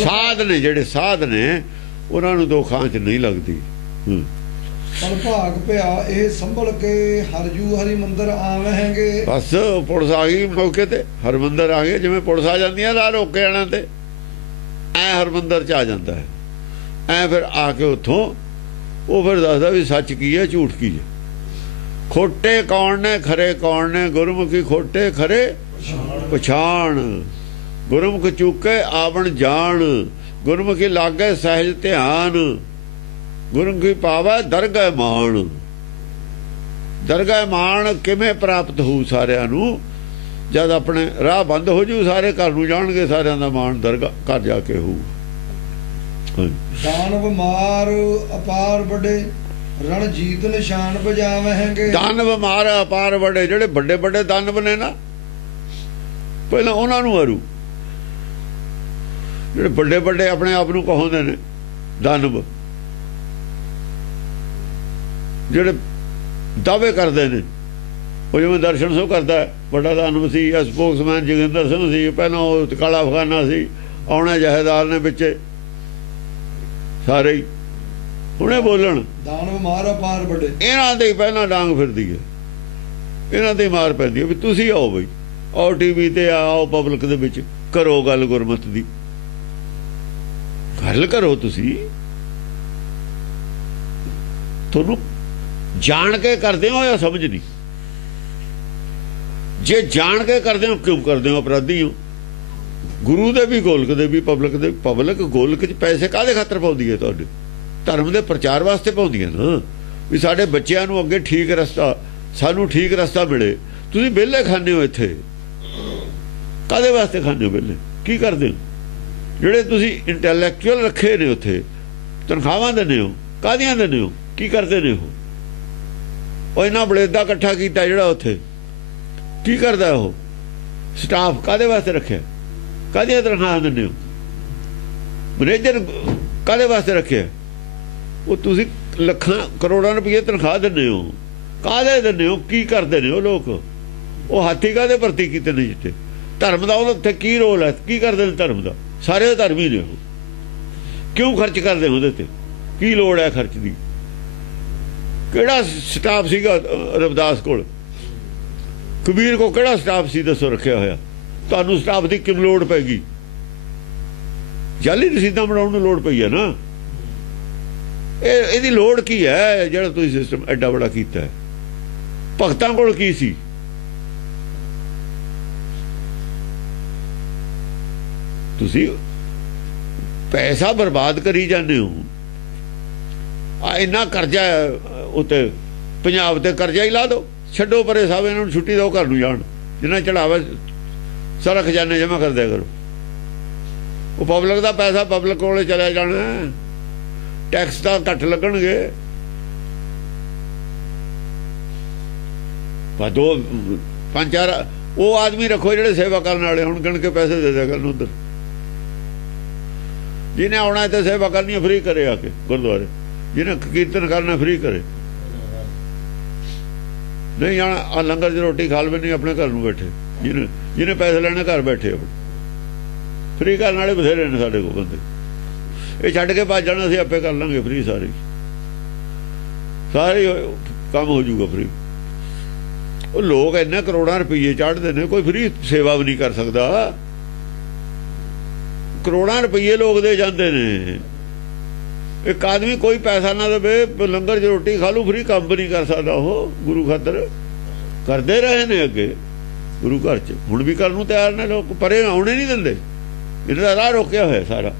ਸਾਧ ਨੇ, ਜਿਹੜੇ ਸਾਧ ਨੇ, ਉਹਨਾਂ ਨੂੰ ਦੁੱਖ ਆਂਚ ਨਹੀਂ ਲੱਗਦੀ। ਪਰ ਭਾਗ ਪਿਆ ਇਹ ਸੰਭਲ ਕੇ ਹਰਜੂ ਹਰੀ ਮੰਦਰ ਆਵਹਿੰਗੇ। ਬਸ ਪੁਲਿਸ ਆ ਗਈ ਮੌਕੇ ਤੇ, ਹਰਮੰਦਰ ਆ ਗਏ। ਜਿਵੇਂ ਪੁਲਿਸ ਆ ਜਾਂਦੀ ਹੈ ਰਾਹ ਰੋਕੇ ਜਾਣਾ ਤੇ ਐ ਹਰਮੰਦਰ 'ਚ ਆ ਜਾਂਦਾ ਹੈ। ਐ ਫਿਰ ਆ ਕੇ ਉੱਥੋਂ ਉਹ ਫਿਰ ਦੱਸਦਾ ਵੀ ਸੱਚ ਕੀ ਹੈ, ਝੂਠ ਕੀ ਹੈ। ਖੋਟੇ ਕੌਣ ਨੇ, ਖਰੇ ਕੌਣ ਨੇ? ਗੁਰਮੁਖੀ ਖੋਟੇ ਖਰੇ ਪਛਾਣ। ਗੁਰਮੁਖ ਚੁੱਕੇ ਆਵਣ ਜਾਣ, ਗੁਰਮੁਖੀ ਲਾਗੇ ਸਹਿਜ ਧਿਆਨ। ਗੁਰਮੁਖੀ ਪਾਵੈ ਦਰਗਹਿ ਮਾਣ। ਦਰਗਹਿ ਮਾਣ ਕਿਵੇਂ ਪ੍ਰਾਪਤ ਹੋਊ ਸਾਰਿਆਂ ਨੂੰ? ਜਦ ਆਪਣੇ ਰਾਹ ਬੰਦ ਹੋ ਜੂ, ਸਾਰੇ ਘਰ ਨੂੰ ਜਾਣਗੇ, ਸਾਰਿਆਂ ਦਾ ਮਾਣ ਦਰਗਾਹ ਘਰ ਜਾ ਕੇ ਹੋਊ। ਦਾਨਵ ਮਾਰ ਅਪਾਰ ਵੱਡੇ, ਰਣਜੀਤ ਨਿਸ਼ਾਨ ਬਜਾਵਹਿੰਗੇ। ਦਾਨਵ ਮਾਰ ਅਪਾਰ ਵੱਡੇ, ਜਿਹੜੇ ਵੱਡੇ ਵੱਡੇ ਦਾਨਵ ਨੇ ਨਾ, ਪਹਿਲਾਂ ਉਹਨਾਂ ਨੂੰ ਮਾਰੂ। ਜਿਹੜੇ ਵੱਡੇ ਵੱਡੇ ਆਪਣੇ ਆਪ ਨੂੰ ਕਹਾਉਂਦੇ ਨੇ ਦਾਨਵ, ਜਿਹੜੇ ਦਾਅਵੇ ਕਰਦੇ ਨੇ। ਉਹ ਜਿਵੇਂ ਦਰਸ਼ਨ ਸਿੰਘ ਕਰਦਾ, ਵੱਡਾ ਦਾਨਵ ਸੀ। ਸਪੋਕਸਮੈਨ ਜੋਗਿੰਦਰ ਸਿੰਘ ਸੀ, ਪਹਿਲਾਂ ਉਹ ਕਾਲਾ ਅਫਗਾਨਾ ਸੀ। ਆਉਣੇ ਜਹੇਦਾਰ ਨੇ ਵਿੱਚ ਸਾਰੇ ਹੀ ਹੁਣੇ ਬੋਲਣ। ਦਾਨਵ ਮਾਰ ਅਪਾਰ ਵੱਡੇ, ਇਹਨਾਂ ਦੇ ਪਹਿਲਾਂ ਡਾਂਗ ਫਿਰਦੀ ਹੈ, ਇਹਨਾਂ ਦੇ ਮਾਰ ਪੈਂਦੀ ਹੈ ਵੀ ਤੁਸੀਂ ਆਓ ਬਈ, ਆਓ ਟੀਵੀ ਤੇ ਆਓ, ਪਬਲਿਕ ਦੇ ਵਿੱਚ ਕਰੋ ਗੱਲ ਗੁਰਮਤ ਦੀ। ਗੱਲ ਕਰੋ ਤੁਸੀਂ। ਤੁਹਾਨੂੰ ਜਾਣ ਕੇ ਕਰਦੇ ਹੋ ਜਾਂ ਸਮਝ ਨਹੀਂ? ਜੇ ਜਾਣ ਕੇ ਕਰਦੇ ਹੋ ਕਿਉਂ ਕਰਦੇ ਹੋ? ਅਪਰਾਧੀ ਹੋ। ਗੁਰੂ ਦੇ ਵੀ, ਗੋਲਕ ਦੇ ਵੀ, ਪਬਲਿਕ ਦੇ। ਪਬਲਿਕ ਗੋਲਕ 'ਚ ਪੈਸੇ ਕਾਹਦੇ ਖਾਤਰ ਪਾਉਂਦੀ ਹੈ? ਤੁਹਾਡੇ ਧਰਮ ਦੇ ਪ੍ਰਚਾਰ ਵਾਸਤੇ ਪਾਉਂਦੀ ਹੈ ਨਾ, ਵੀ ਸਾਡੇ ਬੱਚਿਆਂ ਨੂੰ ਅੱਗੇ ਠੀਕ ਰਸਤਾ, ਸਾਨੂੰ ਠੀਕ ਰਸਤਾ ਮਿਲੇ। ਤੁਸੀਂ ਵਿਹਲੇ ਖਾਂਦੇ ਹੋ ਇੱਥੇ, ਕਾਹਦੇ ਵਾਸਤੇ ਖਾਂਦੇ ਹੋ ਵਿਹਲੇ? ਕੀ ਕਰਦੇ ਹੋ? ਜਿਹੜੇ ਤੁਸੀਂ ਇੰਟੈਲੈਕਚੁਅਲ ਰੱਖੇ ਨੇ ਉੱਥੇ, ਤਨਖਾਹਾਂ ਦਿੰਦੇ ਹੋ, ਕਾਹਦੀਆਂ ਦਿੰਦੇ ਹੋ? ਕੀ ਕਰਦੇ ਨੇ ਉਹ ਇਹਨਾਂ ਬਲੇਦਾ ਇਕੱਠਾ ਕੀਤਾ ਜਿਹੜਾ ਉੱਥੇ? ਕੀ ਕਰਦਾ ਉਹ ਸਟਾਫ? ਕਾਹਦੇ ਵਾਸਤੇ ਰੱਖਿਆ? ਕਾਹਦੀਆਂ ਤਨਖਾਹਾਂ ਦਿੰਦੇ ਹੋ? ਮੈਨੇਜਰ ਕਾਹਦੇ ਵਾਸਤੇ ਰੱਖਿਆ? ਉਹ ਤੁਸੀਂ ਲੱਖਾਂ ਕਰੋੜਾਂ ਰੁਪਏ ਤਨਖਾਹ ਦਿੰਦੇ ਹੋ, ਕਾਹਦੇ ਦਿੰਦੇ ਹੋ? ਕੀ ਕਰਦੇ ਨੇ ਉਹ ਲੋਕ? ਉਹ ਹਾਥੀ ਕਾਹਦੇ ਭਰਤੀ ਕੀਤੇ ਨੇ ਜਿੱਥੇ? ਧਰਮ ਦਾ ਉਹਨਾਂ ਉੱਥੇ ਕੀ ਰੋਲ ਹੈ? ਕੀ ਕਰਦੇ ਨੇ ਧਰਮ ਦਾ? ਸਾਰੇ ਧਰਮ ਹੀ ਨੇ ਉਹ। ਕਿਉਂ ਖਰਚ ਕਰਦੇ ਉਹਦੇ ਤੇ? ਕੀ ਲੋੜ ਹੈ ਖਰਚ ਦੀ? ਕਿਹੜਾ ਸਟਾਫ ਸੀਗਾ ਰਵਿਦਾਸ ਕੋਲ? ਕਬੀਰ ਕੋ ਕਿਹੜਾ ਸਟਾਫ ਸੀ ਦੱਸੋ ਰੱਖਿਆ ਹੋਇਆ? ਤੁਹਾਨੂੰ ਸਟਾਫ ਦੀ ਕਿਉਂ ਲੋੜ ਪੈ ਗਈ? ਜਾਲੀ ਰਸੀਦਾਂ ਬਣਾਉਣ ਨੂੰ ਲੋੜ ਪਈ ਹੈ ਨਾ। ਇਹਦੀ ਲੋੜ ਕੀ ਹੈ ਜਿਹੜਾ ਤੁਸੀਂ ਸਿਸਟਮ ਐਡਾ ਬੜਾ ਕੀਤਾ? ਭਗਤਾਂ ਕੋਲ ਕੀ ਸੀ? ਤੁਸੀਂ ਪੈਸਾ ਬਰਬਾਦ ਕਰੀ ਜਾਂਦੇ ਹੋ। ਆ ਇੰਨਾ ਕਰਜ਼ਾ ਉੱਤੇ ਪੰਜਾਬ ਤੇ ਕਰਜ਼ਾ ਹੀ ਲਾ ਦਿਓ, ਛੱਡੋ ਪਰੇ ਸਾਹਿਬ, ਇਹਨਾਂ ਨੂੰ ਛੁੱਟੀ ਦਿਓ, ਘਰ ਨੂੰ ਜਾਣ। ਜਿੰਨਾ ਚੜਾਵਾ ਸਾਰਾ ਖਜ਼ਾਨੇ ਜਮ੍ਹਾਂ ਕਰ ਦਿਆ ਕਰੋ। ਉਹ ਪਬਲਿਕ ਦਾ ਪੈਸਾ ਪਬਲਿਕ ਕੋਲੇ ਚਲਿਆ ਜਾਣਾ, ਟੈਕਸ ਤਾਂ ਘੱਟ ਲੱਗਣਗੇ। ਪਰ 2-5-4 ਉਹ ਆਦਮੀ ਰੱਖੋ ਜਿਹੜੇ ਸੇਵਾ ਕਰਨ ਵਾਲੇ, ਹੁਣ ਗਿਣ ਕੇ ਪੈਸੇ ਦੇ ਦਿਆ ਕਰਨ। ਉੱਧਰ ਜਿਹਨੇ ਆਉਣਾ ਤੇ ਸੇਵਾ ਕਰਨੀ ਫ੍ਰੀ ਕਰੇ, ਆ ਕੇ ਗੁਰਦੁਆਰੇ ਜਿਹਨੇ ਕੀਰਤਨ ਕਰਨਾ ਫ੍ਰੀ ਕਰੇ। ਨਹੀਂ ਜਾਣਾ ਆ ਲੰਗਰ 'ਚ ਰੋਟੀ ਖਾ ਲਵੇ, ਨਹੀਂ ਆਪਣੇ ਘਰ ਨੂੰ ਬੈਠੇ। ਜਿਹਨੇ ਪੈਸੇ ਲੈਣੇ ਘਰ ਬੈਠੇ ਆਪਣੇ ਫ੍ਰੀ ਕਰਨ ਵਾਲੇ ਬਥੇਰੇ ਨੇ ਸਾਡੇ ਕੋਲ ਬੰਦੇ। ਇਹ ਛੱਡ ਕੇ ਭੱਜ ਜਾਣਾ, ਅਸੀਂ ਆਪੇ ਕਰ ਲਾਂਗੇ ਫ੍ਰੀ, ਸਾਰੇ ਕੰਮ ਹੋ ਜਾਊਗਾ ਫ੍ਰੀ। ਉਹ ਲੋਕ ਇੰਨੇ ਕਰੋੜਾਂ ਰੁਪਈਏ ਚਾੜਦੇ ਨੇ, ਕੋਈ ਫ੍ਰੀ ਸੇਵਾ ਵੀ ਨਹੀਂ ਕਰ ਸਕਦਾ। ਕਰੋੜਾਂ ਰੁਪਈਏ ਲੋਕ ਦੇ ਜਾਂਦੇ ਨੇ। ਇੱਕ ਆਦਮੀ ਕੋਈ ਪੈਸਾ ਨਾ ਦੇਵੇ, ਲੰਗਰ 'ਚ ਰੋਟੀ ਖਾ ਲੂ, ਫ੍ਰੀ ਕੰਮ ਵੀ ਨਹੀਂ ਕਰ ਸਕਦਾ। ਉਹ ਗੁਰੂ ਖਾਤਰ ਕਰਦੇ ਰਹੇ ਨੇ ਅੱਗੇ ਗੁਰੂ ਘਰ 'ਚ, ਹੁਣ ਵੀ ਕਰਨ ਨੂੰ ਤਿਆਰ ਨੇ ਲੋਕ, ਪਰੇ ਆਉਣੇ ਨਹੀਂ ਦਿੰਦੇ। ਇਹਨਾਂ ਦਾ ਰਾਹ ਰੋਕਿਆ ਹੋਇਆ ਸਾਰਾ।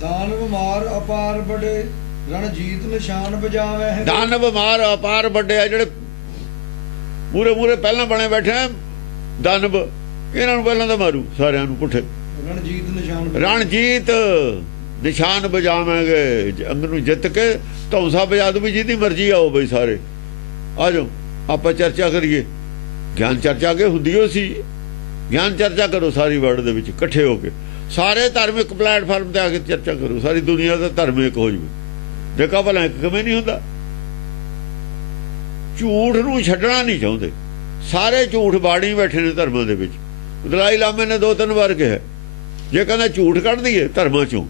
ਦਾਨਵ ਮਾਰ ਅਪਾਰ ਬੜੇ, ਰਣਜੀਤ ਨਿਸ਼ਾਨ ਬਜਾਵੇ। ਦਾਨਵ ਮਾਰ ਅਪਾਰ ਵੱਡੇ ਆ ਜਿਹੜੇ ਮੂਰੇ ਪਹਿਲਾਂ ਬਣੇ ਬੈਠੇ ਆ ਦਾਨਵ, ਇਹਨਾਂ ਨੂੰ ਪਹਿਲਾਂ ਤਾਂ ਮਾਰੂ ਸਾਰਿਆਂ ਨੂੰ ਪੁੱਠੇ। ਰਣਜੀਤ ਨਿਸ਼ਾਨ ਬਜਾਵਾਂਗੇ, ਅੰਗ ਨੂੰ ਜਿੱਤ ਕੇ ਧੌਂਸਾ ਬਜਾ ਦੂ ਵੀ ਜਿਹਦੀ ਮਰਜ਼ੀ ਆਓ ਬਈ ਸਾਰੇ ਆ ਜਾਓ, ਆਪਾਂ ਚਰਚਾ ਕਰੀਏ। ਗਿਆਨ ਚਰਚਾ ਅੱਗੇ ਹੁੰਦੀ ਹੋ ਸੀ, ਗਿਆਨ ਚਰਚਾ ਕਰੋ ਸਾਰੀ ਵਰਲਡ ਦੇ ਵਿੱਚ ਇਕੱਠੇ ਹੋ ਕੇ, ਸਾਰੇ ਧਾਰਮਿਕ ਪਲੇਟਫਾਰਮ ਤੇ ਆ ਕੇ ਚਰਚਾ ਕਰੋ, ਸਾਰੀ ਦੁਨੀਆ ਦਾ ਧਰਮ ਇੱਕ ਹੋ ਜਾਵੇ। ਦੇਖਾ ਭਲਾ ਇੱਕ ਕਿਵੇਂ ਨਹੀਂ ਹੁੰਦਾ। ਝੂਠ ਨੂੰ ਛੱਡਣਾ ਨਹੀਂ ਚਾਹੁੰਦੇ, ਸਾਰੇ ਝੂਠ ਬਾੜੀ ਬੈਠੇ ਨੇ ਧਰਮਾਂ ਦੇ ਵਿੱਚ। ਦਲਾਈ ਲਾਮੇ ਨੇ 2-3 ਵਾਰ ਕਿਹਾ, ਜੇ ਕਹਿੰਦਾ ਝੂਠ ਕੱਢ ਦਈਏ ਧਰਮਾਂ ਚੋਂ,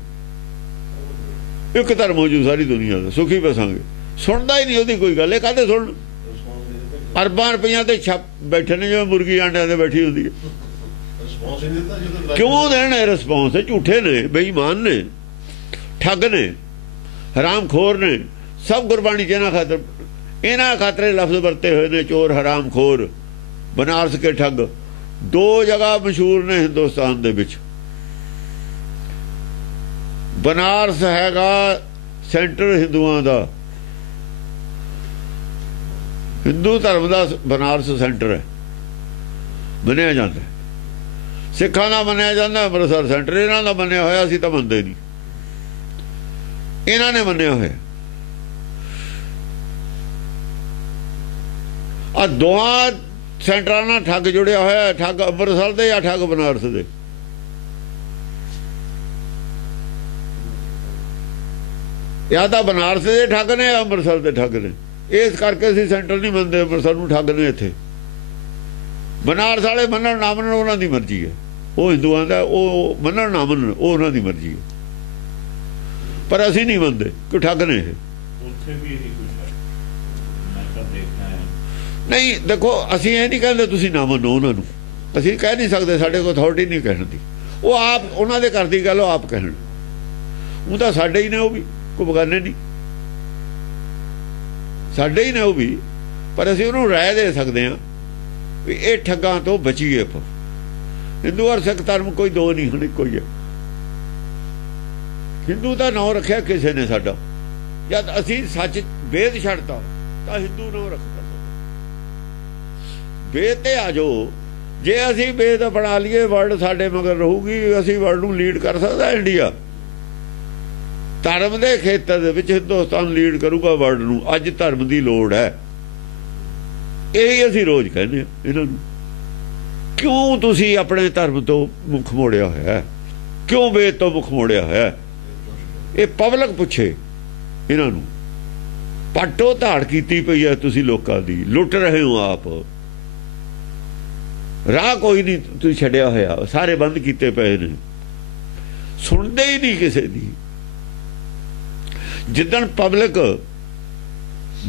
ਇੱਕ ਧਰਮ ਹੋ ਜੂ ਸਾਰੀ ਦੁਨੀਆ ਦਾ, ਸੁਖੀ ਬਸਾਂਗੇ। ਸੁਣਦਾ ਹੀ ਨਹੀਂ ਉਹਦੀ ਕੋਈ ਗੱਲ। ਇਹ ਕਾਹਦੇ ਸੁਣ? ਅਰਬਾਂ ਰੁਪਈਆਂ ਤੇ ਛੱਪ ਬੈਠੇ ਨੇ, ਜਿਵੇਂ ਮੁਰਗੀ ਆਂਡਿਆਂ ਤੇ ਬੈਠੀ ਹੁੰਦੀ ਹੈ। ਕਿਉਂ ਦੇਣ ਰਿਸਪੌਂਸ? ਝੂਠੇ ਨੇ, ਬੇਈਮਾਨ ਨੇ, ਠੱਗ ਨੇ, ਹਰਾਮਖੋਰ ਨੇ। ਸਭ ਗੁਰਬਾਣੀ 'ਚ ਇਹਨਾਂ ਖਾਤਰੇ ਲਫ਼ਜ਼ ਵਰਤੇ ਹੋਏ ਨੇ, ਚੋਰ, ਹਰਾਮਖੋਰ, ਬਨਾਰਸ ਕੇ ਠੱਗ। 2 ਜਗ੍ਹਾ ਮਸ਼ਹੂਰ ਨੇ ਹਿੰਦੁਸਤਾਨ ਦੇ ਵਿੱਚ। ਬਨਾਰਸ ਹੈਗਾ ਸੈਂਟਰ ਹਿੰਦੂਆਂ ਦਾ, ਹਿੰਦੂ ਧਰਮ ਦਾ ਬਨਾਰਸ ਸੈਂਟਰ ਹੈ, ਮੰਨਿਆ ਜਾਂਦਾ। ਸਿੱਖਾਂ ਦਾ ਮੰਨਿਆ ਜਾਂਦਾ ਅੰਮ੍ਰਿਤਸਰ ਸੈਂਟਰ, ਇਹਨਾਂ ਦਾ ਮੰਨਿਆ ਹੋਇਆ, ਅਸੀਂ ਤਾਂ ਮੰਨਦੇ ਨਹੀਂ, ਇਹਨਾਂ ਨੇ ਮੰਨਿਆ ਹੋਇਆ। ਆ ਦੋਹਾਂ ਸੈਂਟਰਾਂ ਨਾਲ ਠੱਗ ਜੁੜਿਆ ਹੋਇਆ, ਠੱਗ ਅੰਮ੍ਰਿਤਸਰ ਦੇ ਜਾਂ ਠੱਗ ਬਨਾਰਸ ਦੇ। ਜਾਂ ਤਾਂ ਬਨਾਰਸ ਦੇ ਠੱਗ ਨੇ ਜਾਂ ਅੰਮ੍ਰਿਤਸਰ ਦੇ ਠੱਗ ਨੇ। ਇਸ ਕਰਕੇ ਅਸੀਂ ਸੈਂਟਰ ਨਹੀਂ ਮੰਨਦੇ, ਅੰਮ੍ਰਿਤਸਰ ਨੂੰ ਠੱਗ ਨੇ ਇੱਥੇ। ਬਨਾਰਸ ਵਾਲੇ ਮੰਨਣ ਨਾ ਮੰਨਣ ਉਹਨਾਂ ਦੀ ਮਰਜ਼ੀ ਹੈ, ਉਹ ਹਿੰਦੂਆਂ ਦਾ, ਉਹ ਮੰਨਣ ਨਾ ਮੰਨਣ ਉਹ ਉਹਨਾਂ ਦੀ ਮਰਜ਼ੀ ਹੈ। ਪਰ ਅਸੀਂ ਨਹੀਂ ਮੰਨਦੇ ਕਿ ਠੱਗ ਨੇ ਇਹ। ਨਹੀਂ ਦੇਖੋ, ਅਸੀਂ ਇਹ ਨਹੀਂ ਕਹਿੰਦੇ ਤੁਸੀਂ ਨਾ ਮੰਨੋ ਉਹਨਾਂ ਨੂੰ, ਅਸੀਂ ਕਹਿ ਨਹੀਂ ਸਕਦੇ, ਸਾਡੇ ਕੋਲ ਅਥਾਰਟੀ ਨਹੀਂ ਕਹਿਣ ਦੀ। ਉਹ ਆਪ ਉਹਨਾਂ ਦੇ ਘਰ ਦੀ ਗੱਲ ਉਹ ਆਪ ਕਹਿਣ। ਉਹ ਤਾਂ ਸਾਡੇ ਹੀ ਨੇ, ਉਹ ਵੀ ਕੋਈ ਬਗਾਨੇ ਨਹੀਂ, ਸਾਡੇ ਹੀ ਨੇ ਉਹ ਵੀ। ਪਰ ਅਸੀਂ ਉਹਨੂੰ ਰਾਏ ਦੇ ਸਕਦੇ ਹਾਂ ਵੀ ਇਹ ਠੱਗਾਂ ਤੋਂ ਬਚੀਏ। ਹਿੰਦੂ ਔਰ ਸਿੱਖ ਧਰਮ ਕੋਈ ਦੋ ਨਹੀਂ, ਹੁਣ ਇੱਕੋ ਹੀ ਹੈ। ਹਿੰਦੂ ਦਾ ਨਾਂ ਰੱਖਿਆ ਕਿਸੇ ਨੇ ਸਾਡਾ, ਜਦ ਅਸੀਂ ਸੱਚ ਵੇਦ ਛੱਡਤਾ ਤਾਂ ਹਿੰਦੂ ਨਾਂ ਰੱਖਦਾ। ਵੇਦ ਤੇ ਆ ਜਾਓ, ਜੇ ਅਸੀਂ ਵੇਦ ਅਪਣਾ ਲਈਏ ਵਰਲਡ ਸਾਡੇ ਮਗਰ ਰਹੂਗੀ, ਅਸੀਂ ਵਰਲਡ ਨੂੰ ਲੀਡ ਕਰ ਸਕਦਾ ਇੰਡੀਆ। ਧਰਮ ਦੇ ਖੇਤਰ ਦੇ ਵਿੱਚ ਹਿੰਦੁਸਤਾਨ ਲੀਡ ਕਰੂਗਾ ਵਰਲਡ ਨੂੰ। ਅੱਜ ਧਰਮ ਦੀ ਲੋੜ ਹੈ, ਇਹੀ ਅਸੀਂ ਰੋਜ਼ ਕਹਿੰਦੇ ਹਾਂ ਇਹਨਾਂ ਨੂੰ। ਕਿਉਂ ਤੁਸੀਂ ਆਪਣੇ ਧਰਮ ਤੋਂ ਮੁੱਖ ਮੋੜਿਆ ਹੋਇਆ? ਕਿਉਂ ਵੇਦ ਤੋਂ ਮੁੱਖ ਮੋੜਿਆ ਹੋਇਆ? ਇਹ ਪਬਲਿਕ ਪੁੱਛੇ ਇਹਨਾਂ ਨੂੰ। ਪਾਟੋ ਧਾੜ ਕੀਤੀ ਪਈ ਹੈ ਤੁਸੀਂ ਲੋਕਾਂ ਦੀ, ਲੁੱਟ ਰਹੇ ਹੋ ਆਪ। ਰਾਹ ਕੋਈ ਨਹੀਂ ਤੁਸੀਂ ਛੱਡਿਆ ਹੋਇਆ, ਸਾਰੇ ਬੰਦ ਕੀਤੇ ਪਏ ਨੇ, ਸੁਣਦੇ ਹੀ ਨਹੀਂ ਕਿਸੇ ਦੀ। ਜਿੱਦਣ ਪਬਲਿਕ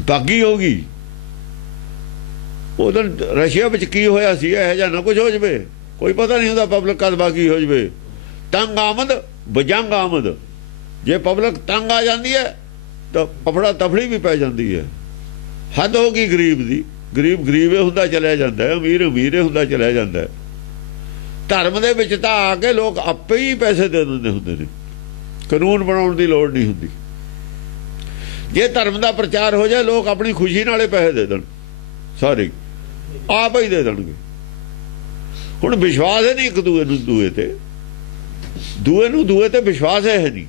ਬਾਗੀ ਹੋ ਗਈ, ਉਦੋਂ ਰਸ਼ੀਆ ਵਿੱਚ ਕੀ ਹੋਇਆ ਸੀ, ਇਹੋ ਜਿਹਾ ਨਾ ਕੁਝ ਹੋ ਜਾਵੇ। ਕੋਈ ਪਤਾ ਨਹੀਂ ਹੁੰਦਾ ਪਬਲਿਕ ਕਦ ਬਾਗੀ ਹੋ ਜਾਵੇ। ਤੰਗ ਆਮਦ ਬਜੰਗ ਆਮਦ। ਜੇ ਪਬਲਿਕ ਤੰਗ ਆ ਜਾਂਦੀ ਹੈ ਤਾਂ ਅਫੜਾ ਤਫੜੀ ਵੀ ਪੈ ਜਾਂਦੀ ਹੈ। ਹੱਦ ਹੋ ਗਈ ਗਰੀਬ ਦੀ, ਗਰੀਬ ਗਰੀਬੇ ਹੁੰਦਾ ਚਲਿਆ ਜਾਂਦਾ ਹੈ, ਅਮੀਰ ਅਮੀਰੇ ਹੁੰਦਾ ਚਲਿਆ ਜਾਂਦਾ ਹੈ। ਧਰਮ ਦੇ ਵਿੱਚ ਤਾਂ ਆ ਕੇ ਲੋਕ ਆਪੇ ਹੀ ਪੈਸੇ ਦੇ ਦਿੰਦੇ ਹੁੰਦੇ ਨੇ, ਕਾਨੂੰਨ ਬਣਾਉਣ ਦੀ ਲੋੜ ਨਹੀਂ ਹੁੰਦੀ। ਜੇ ਧਰਮ ਦਾ ਪ੍ਰਚਾਰ ਹੋ ਜਾਏ ਲੋਕ ਆਪਣੀ ਖੁਸ਼ੀ ਨਾਲੇ ਪੈਸੇ ਦੇ ਦੇਣ, ਸਾਰੇ ਆਪ ਹੀ ਦੇ ਦੇਣਗੇ। ਹੁਣ ਵਿਸ਼ਵਾਸ ਹੈ ਨਹੀਂ ਇੱਕ ਦੂਏ ਨੂੰ, ਦੂਏ ਤੇ ਵਿਸ਼ਵਾਸ ਹੈ ਨਹੀਂ,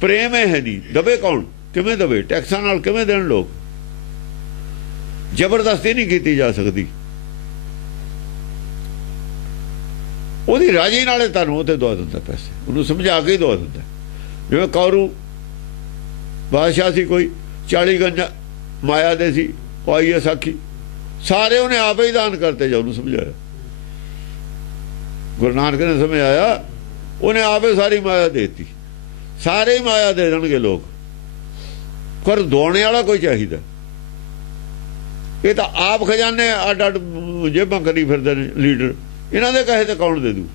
ਪ੍ਰੇਮ ਹੈ ਨਹੀਂ। ਦਵੇ ਕੌਣ? ਕਿਵੇਂ ਦਵੇ? ਟੈਕਸਾਂ ਨਾਲ ਕਿਵੇਂ ਦੇਣ ਲੋਕ? ਜ਼ਬਰਦਸਤੀ ਨਹੀਂ ਕੀਤੀ ਜਾ ਸਕਦੀ। ਉਹਦੀ ਰਾਜੀ ਨਾਲੇ ਤੁਹਾਨੂੰ ਉਹ ਤੇ ਦਵਾ ਦਿੰਦਾ ਪੈਸੇ, ਉਹਨੂੰ ਸਮਝਾ ਕੇ ਹੀ ਦਵਾ ਦਿੰਦਾ। ਜਿਵੇਂ ਕੌਰੂ ਬਾਦਸ਼ਾਹ ਸੀ, ਕੋਈ 40 ਗੰਜ ਮਾਇਆ ਦੇ ਸੀ, ਉਹ ਆਈ ਹੈ ਸਾਖੀ, ਸਾਰੇ ਉਹਨੇ ਆਪ ਹੀ ਦਾਨ ਕਰਤੇ ਜਾ, ਉਹਨੂੰ ਸਮਝਾਇਆ। ਗੁਰੂ ਨਾਨਕ ਨੇ ਸਮਝਾਇਆ, ਉਹਨੇ ਆਪੇ ਸਾਰੀ ਮਾਇਆ ਦੇਤੀ। ਸਾਰੇ ਹੀ ਮਾਇਆ ਦੇ ਦੇਣਗੇ ਲੋਕ, ਪਰ ਦਵਾਉਣੇ ਵਾਲਾ ਕੋਈ ਚਾਹੀਦਾ। ਇਹ ਤਾਂ ਆਪ ਖਜ਼ਾਨੇ ਅੱਡ ਅੱਡ ਜੇਬਾਂ ਕਰੀ ਫਿਰਦੇ ਨੇ ਲੀਡਰ, ਇਹਨਾਂ ਦੇ ਕਹੇ ਤੇ ਕੌਣ ਦੇ ਦੂ?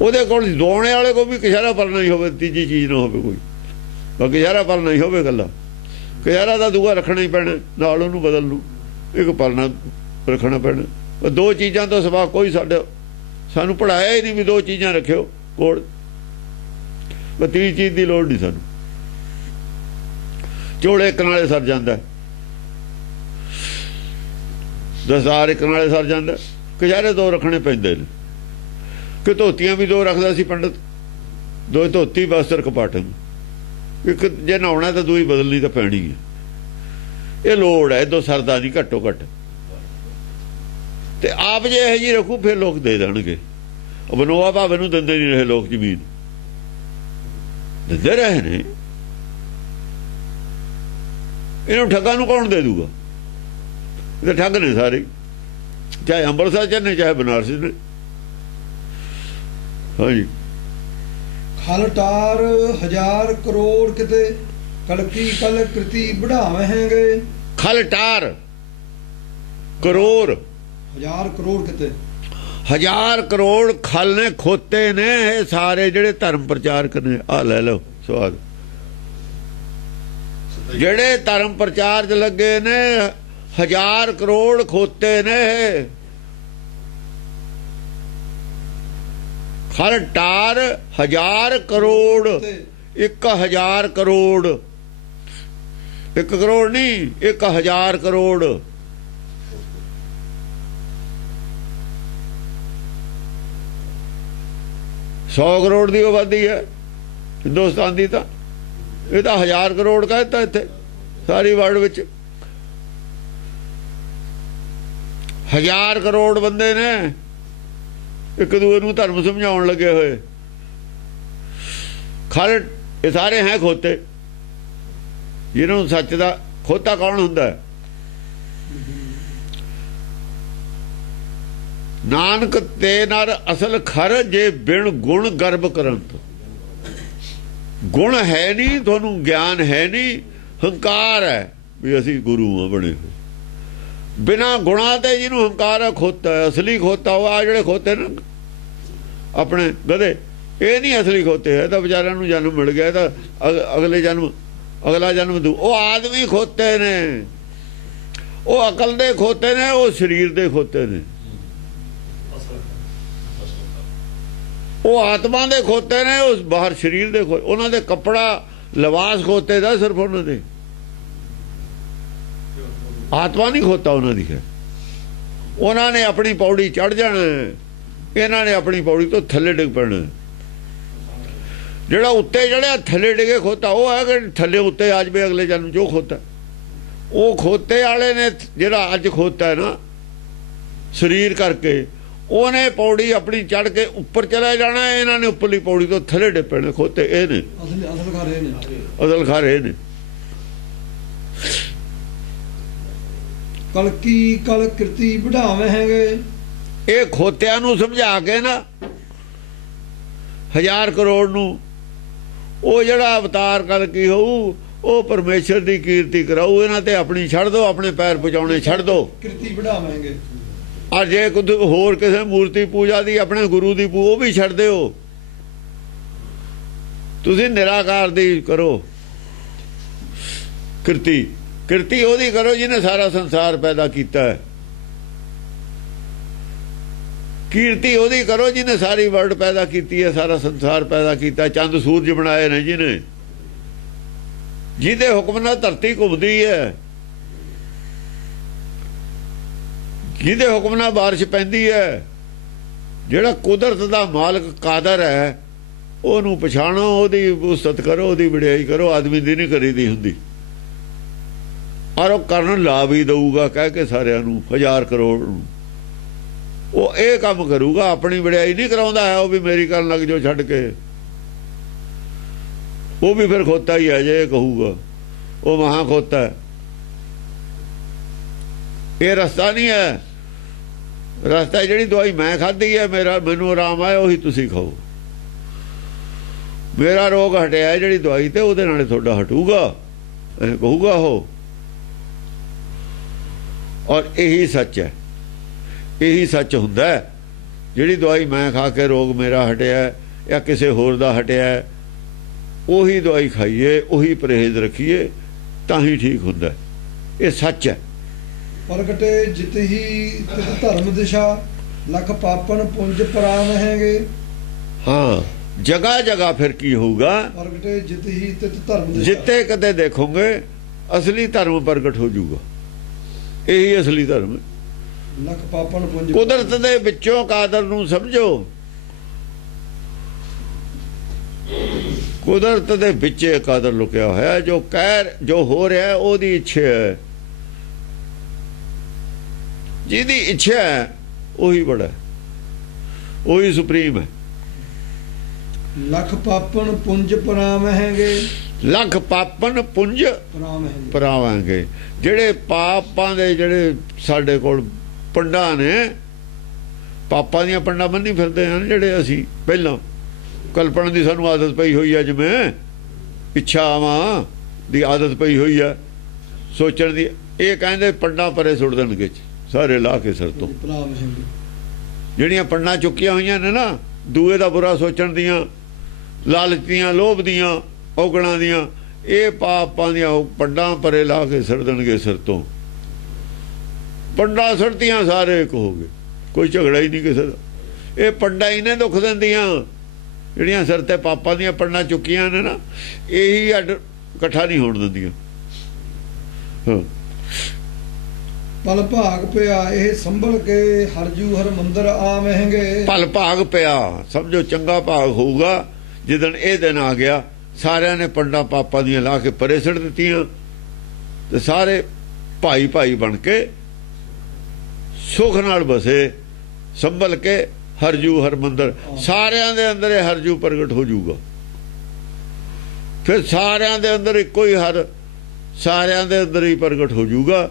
ਉਹਦੇ ਕੋਲ ਦਵਾਉਣੇ ਵਾਲੇ ਕੋਲ ਵੀ ਕਸ਼ਹਿਰਾ ਪਰਨਾ ਹੀ ਹੋਵੇ, ਤੀਜੀ ਚੀਜ਼ ਨਾ ਹੋਵੇ ਕੋਈ, ਬਾਕੀ ਕਸ਼ਹਿਰਾ ਪਰਨਾ ਹੀ ਹੋਵੇ ਗੱਲਾਂ। ਕਸ਼ਹਿਰਾ ਦਾ ਦੂਆ ਰੱਖਣਾ ਹੀ ਪੈਣਾ, ਨਾਲ ਉਹਨੂੰ ਬਦਲ ਨੂੰ ਇੱਕ ਪਰਨਾ ਰੱਖਣਾ ਪੈਣਾ। ਦੋ ਚੀਜ਼ਾਂ ਤੋਂ ਸਿਵਾ ਕੋਈ ਸਾਨੂੰ ਪੜ੍ਹਾਇਆ ਹੀ ਨਹੀਂ ਵੀ ਦੋ ਚੀਜ਼ਾਂ ਰੱਖਿਓ ਕੋਲ, ਤੀਜੀ ਚੀਜ਼ ਦੀ ਲੋੜ ਨਹੀਂ ਸਾਨੂੰ। ਚੋਲੇ ਇੱਕ ਨਾਲੇ ਸਰ ਜਾਂਦਾ, ਦਸਤਾਰ ਇੱਕ ਨਾਲੇ ਸਰ ਜਾਂਦਾ, ਕਸ਼ਹਿਰੇ ਦੋ ਰੱਖਣੇ ਪੈਂਦੇ ਨੇ। ਕਿ ਧੋਤੀਆਂ ਵੀ ਦੋ ਰੱਖਦਾ ਸੀ ਪੰਡਤ, ਦੋ ਧੋਤੀ ਬਸਤਰ ਕਪਾਟਨ, ਇੱਕ ਜੇ ਨਹਾਉਣਾ ਤਾਂ ਦੂਈ ਬਦਲਣੀ ਤਾਂ ਪੈਣੀ ਹੈ। ਇਹ ਲੋੜ ਹੈ, ਦੋ ਸਰਦਾ ਨਹੀਂ ਘੱਟੋ ਘੱਟ। ਤੇ ਆਪ ਜੇ ਇਹ ਜੀ ਰੱਖੂ ਫਿਰ ਲੋਕ ਦੇ ਦੇਣਗੇ। ਬਨੋਆ ਭਾਵੇਂ ਨੂੰ ਦਿੰਦੇ ਨਹੀਂ ਰਹੇ ਲੋਕ, ਜ਼ਮੀਨ ਦਿੰਦੇ ਰਹੇ ਨੇ। ਇਹਨੂੰ ਠੱਗਾਂ ਨੂੰ ਕੌਣ ਦੇ ਦੂਗਾ? ਇਹ ਤਾਂ ਠੱਗ ਨੇ ਸਾਰੇ, ਚਾਹੇ ਅੰਮ੍ਰਿਤਸਰ ਚ ਨੇ ਚਾਹੇ ਬਨਾਰਸ ਨੇ। ਹਾਂਜੀ, ਖਲਟਾਰ 1000 ਕਰੋੜ ਕਿਤੇ, ਕਲਕੀ ਕਲ ਕ੍ਰਿਤੀ ਬੜਾਵੇਂਗੇ। ਖਲਟਾਰ ਕਰੋੜ, 1000 ਕਰੋੜ ਕਿਤੇ, 1000 ਕਰੋੜ ਖਲ ਨੇ, ਖੋਤੇ ਨੇ ਇਹ ਸਾਰੇ ਜਿਹੜੇ ਧਰਮ ਪ੍ਰਚਾਰਕ ਨੇ। ਆ ਲੈ ਲਓ ਸਵਾਦ, ਜਿਹੜੇ ਧਰਮ ਪ੍ਰਚਾਰ 'ਚ ਲੱਗੇ ਨੇ 1000 ਕਰੋੜ ਖੋਤੇ ਨੇ। ਖਲਟਾਰ 1000 ਕਰੋੜ, 1000 ਕਰੋੜ, 1 ਕਰੋੜ ਨਹੀਂ, 1000 ਕਰੋੜ। सौ करोड़ की आबादी है हिंदुस्तान की, तो ये तो 1000 करोड़ कहता इतने सारी वर्ल्ड विच। 1000 करोड़ बंदे ने एक दूए नूं धर्म समझाउण लगे हुए। खल ये सारे हैं खोते, जिन्हों सच का खोता कौन हुंदा है? नानक ते नर असल खर जे बिन गुण गर्भ करंत। गुण है नहीं, थोनू ज्ञान है नहीं, हंकार है भी असी गुरु हाँ बने हुए। बिना गुणा ते जिन्हों हंकार है खोता है। असली खोता हुआ आ जिहड़े खोते ने अपने गधे, ये नहीं असली खोते है। तो बेचारिਆਂ ਨੂੰ जन्म मिल गया तो अगला जन्म दू। वो आदमी खोते ने, वो अकल दे खोते ने, वो शरीर दे खोते ने, वो आत्मा दे खोते ने, उस बाहर शरीर दे खोते। उन्होंने दे कपड़ा लिबास खोते दा सिर्फ उन्होंने आत्मा नहीं खोता उन्होंने है। उन्होंने अपनी पौड़ी चढ़ जाना, इन्हों ने अपनी पौड़ी तो थले डिग पैना। जिहड़ा उत्ते चढ़िया थले डिगे खोता वो है कि थले उत्ते आज भी अगले जन्म जो खोता। वो खोते वाले ने जिहड़ा अज खोता है ना शरीर करके, उन्हें पौड़ी अपनी चढ़ के ऊपर चला जाना है। इन्होंने उपरली पौड़ी तो थले डिग पैने। खोते ये ने, असल खा रहे ने। कलकी कल कृति बढ़ावेंगे। ये खोतिया नूं समझा के ना 1000 करोड़ नूं वो जिहड़ा अवतार कलकी होऊ वो परमेश्वर की कीर्ति कराऊ। इन्हां ते अपनी छड़ दो, अपने पैर पहुंचाने छड़ दो। कृति बढ़ावेंगे ਆ ਜੇ ਕੁਝ ਹੋਰ ਕਿਸੇ ਮੂਰਤੀ ਪੂਜਾ ਦੀ ਆਪਣੇ ਗੁਰੂ ਦੀ ਉਹ ਵੀ ਛੱਡ ਦਿਓ, ਤੁਸੀਂ ਨਿਰਾਕਾਰ ਦੀ ਕਰੋ ਕਿਰਤੀ। ਕਿਰਤੀ ਉਹਦੀ ਕਰੋ ਜਿਹਨੇ ਸਾਰਾ ਸੰਸਾਰ ਪੈਦਾ ਕੀਤਾ ਹੈ। ਕੀਰਤੀ ਉਹਦੀ ਕਰੋ ਜਿਹਨੇ ਸਾਰੀ ਵਰਲਡ ਪੈਦਾ ਕੀਤੀ ਹੈ, ਸਾਰਾ ਸੰਸਾਰ ਪੈਦਾ ਕੀਤਾ, ਚੰਦ ਸੂਰਜ ਬਣਾਏ ਨੇ ਜਿਹਨੇ, ਜਿਹਦੇ ਹੁਕਮ ਨਾਲ ਧਰਤੀ ਘੁੰਮਦੀ ਹੈ, ਜਿਹਦੇ ਹੁਕਮ ਨਾਲ ਬਾਰਿਸ਼ ਪੈਂਦੀ ਹੈ। ਜਿਹੜਾ ਕੁਦਰਤ ਦਾ ਮਾਲਕ ਕਾਦਰ ਹੈ ਉਹਨੂੰ ਪਛਾਣੋ, ਉਹਦੀ ਉਸਤਤ ਕਰੋ, ਉਹਦੀ ਵਡਿਆਈ ਕਰੋ। ਆਦਮੀ ਦੀ ਨਹੀਂ ਕਰੀਦੀ ਹੁੰਦੀ, ਔਰ ਉਹ ਕਰਨ ਲਾ ਵੀ ਦਊਗਾ ਕਹਿ ਕੇ ਸਾਰਿਆਂ ਨੂੰ, 1000 ਕਰੋੜ ਨੂੰ। ਉਹ ਇਹ ਕੰਮ ਕਰੂਗਾ, ਆਪਣੀ ਵਡਿਆਈ ਨਹੀਂ ਕਰਾਉਂਦਾ ਹੈ। ਉਹ ਵੀ ਮੇਰੀ ਕਰਨ ਲੱਗ ਜਾਓ ਛੱਡ ਕੇ, ਉਹ ਵੀ ਫਿਰ ਖੋਤਾ ਹੀ ਹੈ ਜੇ ਕਹੂਗਾ, ਉਹ ਮਹਾ ਖੋਤਾ ਹੈ। ਇਹ ਰਸਤਾ ਨਹੀਂ ਹੈ। ਰਸਤਾ ਜਿਹੜੀ ਦਵਾਈ ਮੈਂ ਖਾਧੀ ਹੈ, ਮੈਨੂੰ ਆਰਾਮ ਆਇਆ, ਉਹੀ ਤੁਸੀਂ ਖਾਓ। ਮੇਰਾ ਰੋਗ ਹਟਿਆ ਜਿਹੜੀ ਦਵਾਈ ਤੇ, ਉਹਦੇ ਨਾਲ ਤੁਹਾਡਾ ਹਟੂਗਾ, ਇਹ ਕਹੂਗਾ ਉਹ। ਔਰ ਇਹੀ ਸੱਚ ਹੈ, ਇਹੀ ਸੱਚ ਹੁੰਦਾ ਹੈ। ਜਿਹੜੀ ਦਵਾਈ ਮੈਂ ਖਾ ਕੇ ਰੋਗ ਮੇਰਾ ਹਟਿਆ ਜਾਂ ਕਿਸੇ ਹੋਰ ਦਾ ਹਟਿਆ, ਉਹੀ ਦਵਾਈ ਖਾਈਏ, ਉਹੀ ਪਰਹੇਜ਼ ਰੱਖੀਏ, ਤਾਂ ਹੀ ਠੀਕ ਹੁੰਦਾ। ਇਹ ਸੱਚ ਹੈ। ਪ੍ਰਗਟੇ ਜਿਤ ਹੀ ਤਿਤ ਧਰਮ ਦਿਸ਼ਾ, ਲੱਖ ਪਾਪਨ ਪੁੰਜ ਪਰਾਮ ਹੈਗੇ। ਹਾਂ, ਜਗ੍ਹਾ ਜਗ੍ਹਾ ਫਿਰ ਕੀ ਹੋਊਗਾ? ਪ੍ਰਗਟੇ ਜਿਤ ਹੀ ਤਿਤ ਧਰਮ ਦਿਸ਼ਾ। ਜਿੱਤੇ ਕਦੇ ਦੇਖੋਗੇ ਅਸਲੀ ਧਰਮ ਪ੍ਰਗਟ ਹੋ ਜਾਊਗਾ। ਇਹੀ ਅਸਲੀ ਧਰਮ ਹੈ। ਲੱਖ ਪਾਪਨ ਪੁੰਜ। ਕੁਦਰਤ ਦੇ ਵਿੱਚੋਂ ਕਾਦਰ ਨੂੰ ਸਮਝੋ, ਕੁਦਰਤ ਦੇ ਵਿੱਚ ਕਾਦਰ ਲੁਕਿਆ ਹੋਇਆ। ਜੋ ਕਹਿਰ ਜੋ ਹੋ ਰਿਹਾ ਉਹਦੀ ਇੱਛਾ ਹੈ, ਜਿਹਦੀ ਇੱਛਾ ਹੈ ਉਹੀ ਬੜਾ, ਉਹੀ ਸੁਪਰੀਮ ਹੈ। ਲੱਖ ਪਾਪਨ ਪੁੰਜ ਪਰਾਮ ਹੈਗੇ। ਲੱਖ ਪਾਪਨ ਪੁੰਜ ਪਰਾਵਾਂਗੇ। ਜਿਹੜੇ ਪਾਪਾਂ ਦੇ ਜਿਹੜੇ ਸਾਡੇ ਕੋਲ ਪੰਡਾਂ ਨੇ, ਪਾਪਾਂ ਦੀਆਂ ਪੰਡਾਂ ਬੰਨੀ ਫਿਰਦੇ ਹਨ, ਜਿਹੜੇ ਅਸੀਂ ਪਹਿਲਾਂ ਕਲਪਨਾ ਦੀ ਸਾਨੂੰ ਆਦਤ ਪਈ ਹੋਈ ਹੈ, ਜਿਵੇਂ ਇੱਛਾਵਾਂ ਦੀ ਆਦਤ ਪਈ ਹੋਈ ਹੈ ਸੋਚਣ ਦੀ। ਇਹ ਕਹਿੰਦੇ ਪੰਡਾਂ ਪਰੇ ਸੁੱਟ ਦੇਣਗੇ ਸਾਰੇ ਲਾ ਕੇ ਸਿਰ ਤੋਂ। ਜਿਹੜੀਆਂ ਪੰਡਾਂ ਚੁੱਕੀਆਂ ਹੋਈਆਂ ਨੇ ਨਾ ਦੂਏ ਦਾ ਬੁਰਾ ਸੋਚਣ ਦੀਆਂ, ਲਾਲਚ ਦੀਆਂ, ਲੋਭ ਦੀਆਂ, ਔਗਣਾਂ ਦੀਆਂ, ਇਹ ਪਾਪਾਂ ਦੀਆਂ ਪੰਡਾਂ ਪਰੇ ਲਾ ਕੇ ਸਿਰ ਦੇਣਗੇ ਸਿਰ ਤੋਂ। ਪੰਡਾਂ ਸੁੱਟਦੀਆਂ ਸਾਰੇ ਇੱਕ ਹੋ ਗਏ, ਕੋਈ ਝਗੜਾ ਹੀ ਨਹੀਂ ਕਿਸੇ ਦਾ। ਇਹ ਪੰਡਾਂ ਹੀ ਨੇ ਦੁੱਖ ਦਿੰਦੀਆਂ, ਜਿਹੜੀਆਂ ਸਿਰ ਤੇ ਪਾਪਾਂ ਦੀਆਂ ਪੰਡਾਂ ਚੁੱਕੀਆਂ ਨੇ ਨਾ, ਇਹੀ ਅੱਡ ਇਕੱਠਾ ਨਹੀਂ ਹੋਣ ਦਿੰਦੀਆਂ। ਹਾਂ, ਪਲ ਭਾਗ ਪਿਆ ਇਹ ਸੰਭਲ ਕੇ, ਹਰਜੂ ਹਰ ਮੰਦਰ ਆ ਮਹਿੰਗੇ। ਪਲ ਭਾਗ ਪਿਆ, ਸਮਝੋ ਚੰਗਾ ਭਾਗ ਹੋਊਗਾ ਜਿੱਦਣ ਇਹ ਦਿਨ ਆ ਗਿਆ। ਸਾਰਿਆਂ ਨੇ ਪੰਡਾਂ ਪਾਪਾਂ ਦੀਆਂ ਲਾ ਕੇ ਪਰੇ ਸਿੱਟ ਦਿੱਤੀਆਂ ਤੇ ਸਾਰੇ ਭਾਈ ਭਾਈ ਬਣ ਕੇ ਸੁਖ ਨਾਲ ਬਸੇ, ਸੰਭਲ ਕੇ ਹਰਜੂ ਹਰ ਮੰਦਰ। ਸਾਰਿਆਂ ਦੇ ਅੰਦਰ ਇਹ ਹਰਜੂ ਪ੍ਰਗਟ ਹੋ ਜਾਊਗਾ। ਫਿਰ ਸਾਰਿਆਂ ਦੇ ਅੰਦਰ ਇੱਕੋ ਹੀ ਹਰ, ਸਾਰਿਆਂ ਦੇ ਅੰਦਰ ਹੀ ਪ੍ਰਗਟ ਹੋ ਜਾਊਗਾ।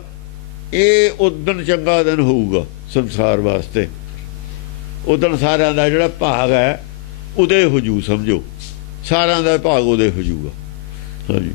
ਇਹ ਉਦਣ ਚੰਗਾ ਦਿਨ ਹੋਊਗਾ ਸੰਸਾਰ ਵਾਸਤੇ। ਉਦਣ ਸਾਰਿਆਂ ਦਾ ਜਿਹੜਾ ਭਾਗ ਹੈ ਉਦੇ ਹੋ ਜੂ, ਸਮਝੋ ਸਾਰਿਆਂ ਦਾ ਭਾਗ ਉਦੇ ਹੋ ਜਾਊਗਾ। ਹਾਂਜੀ।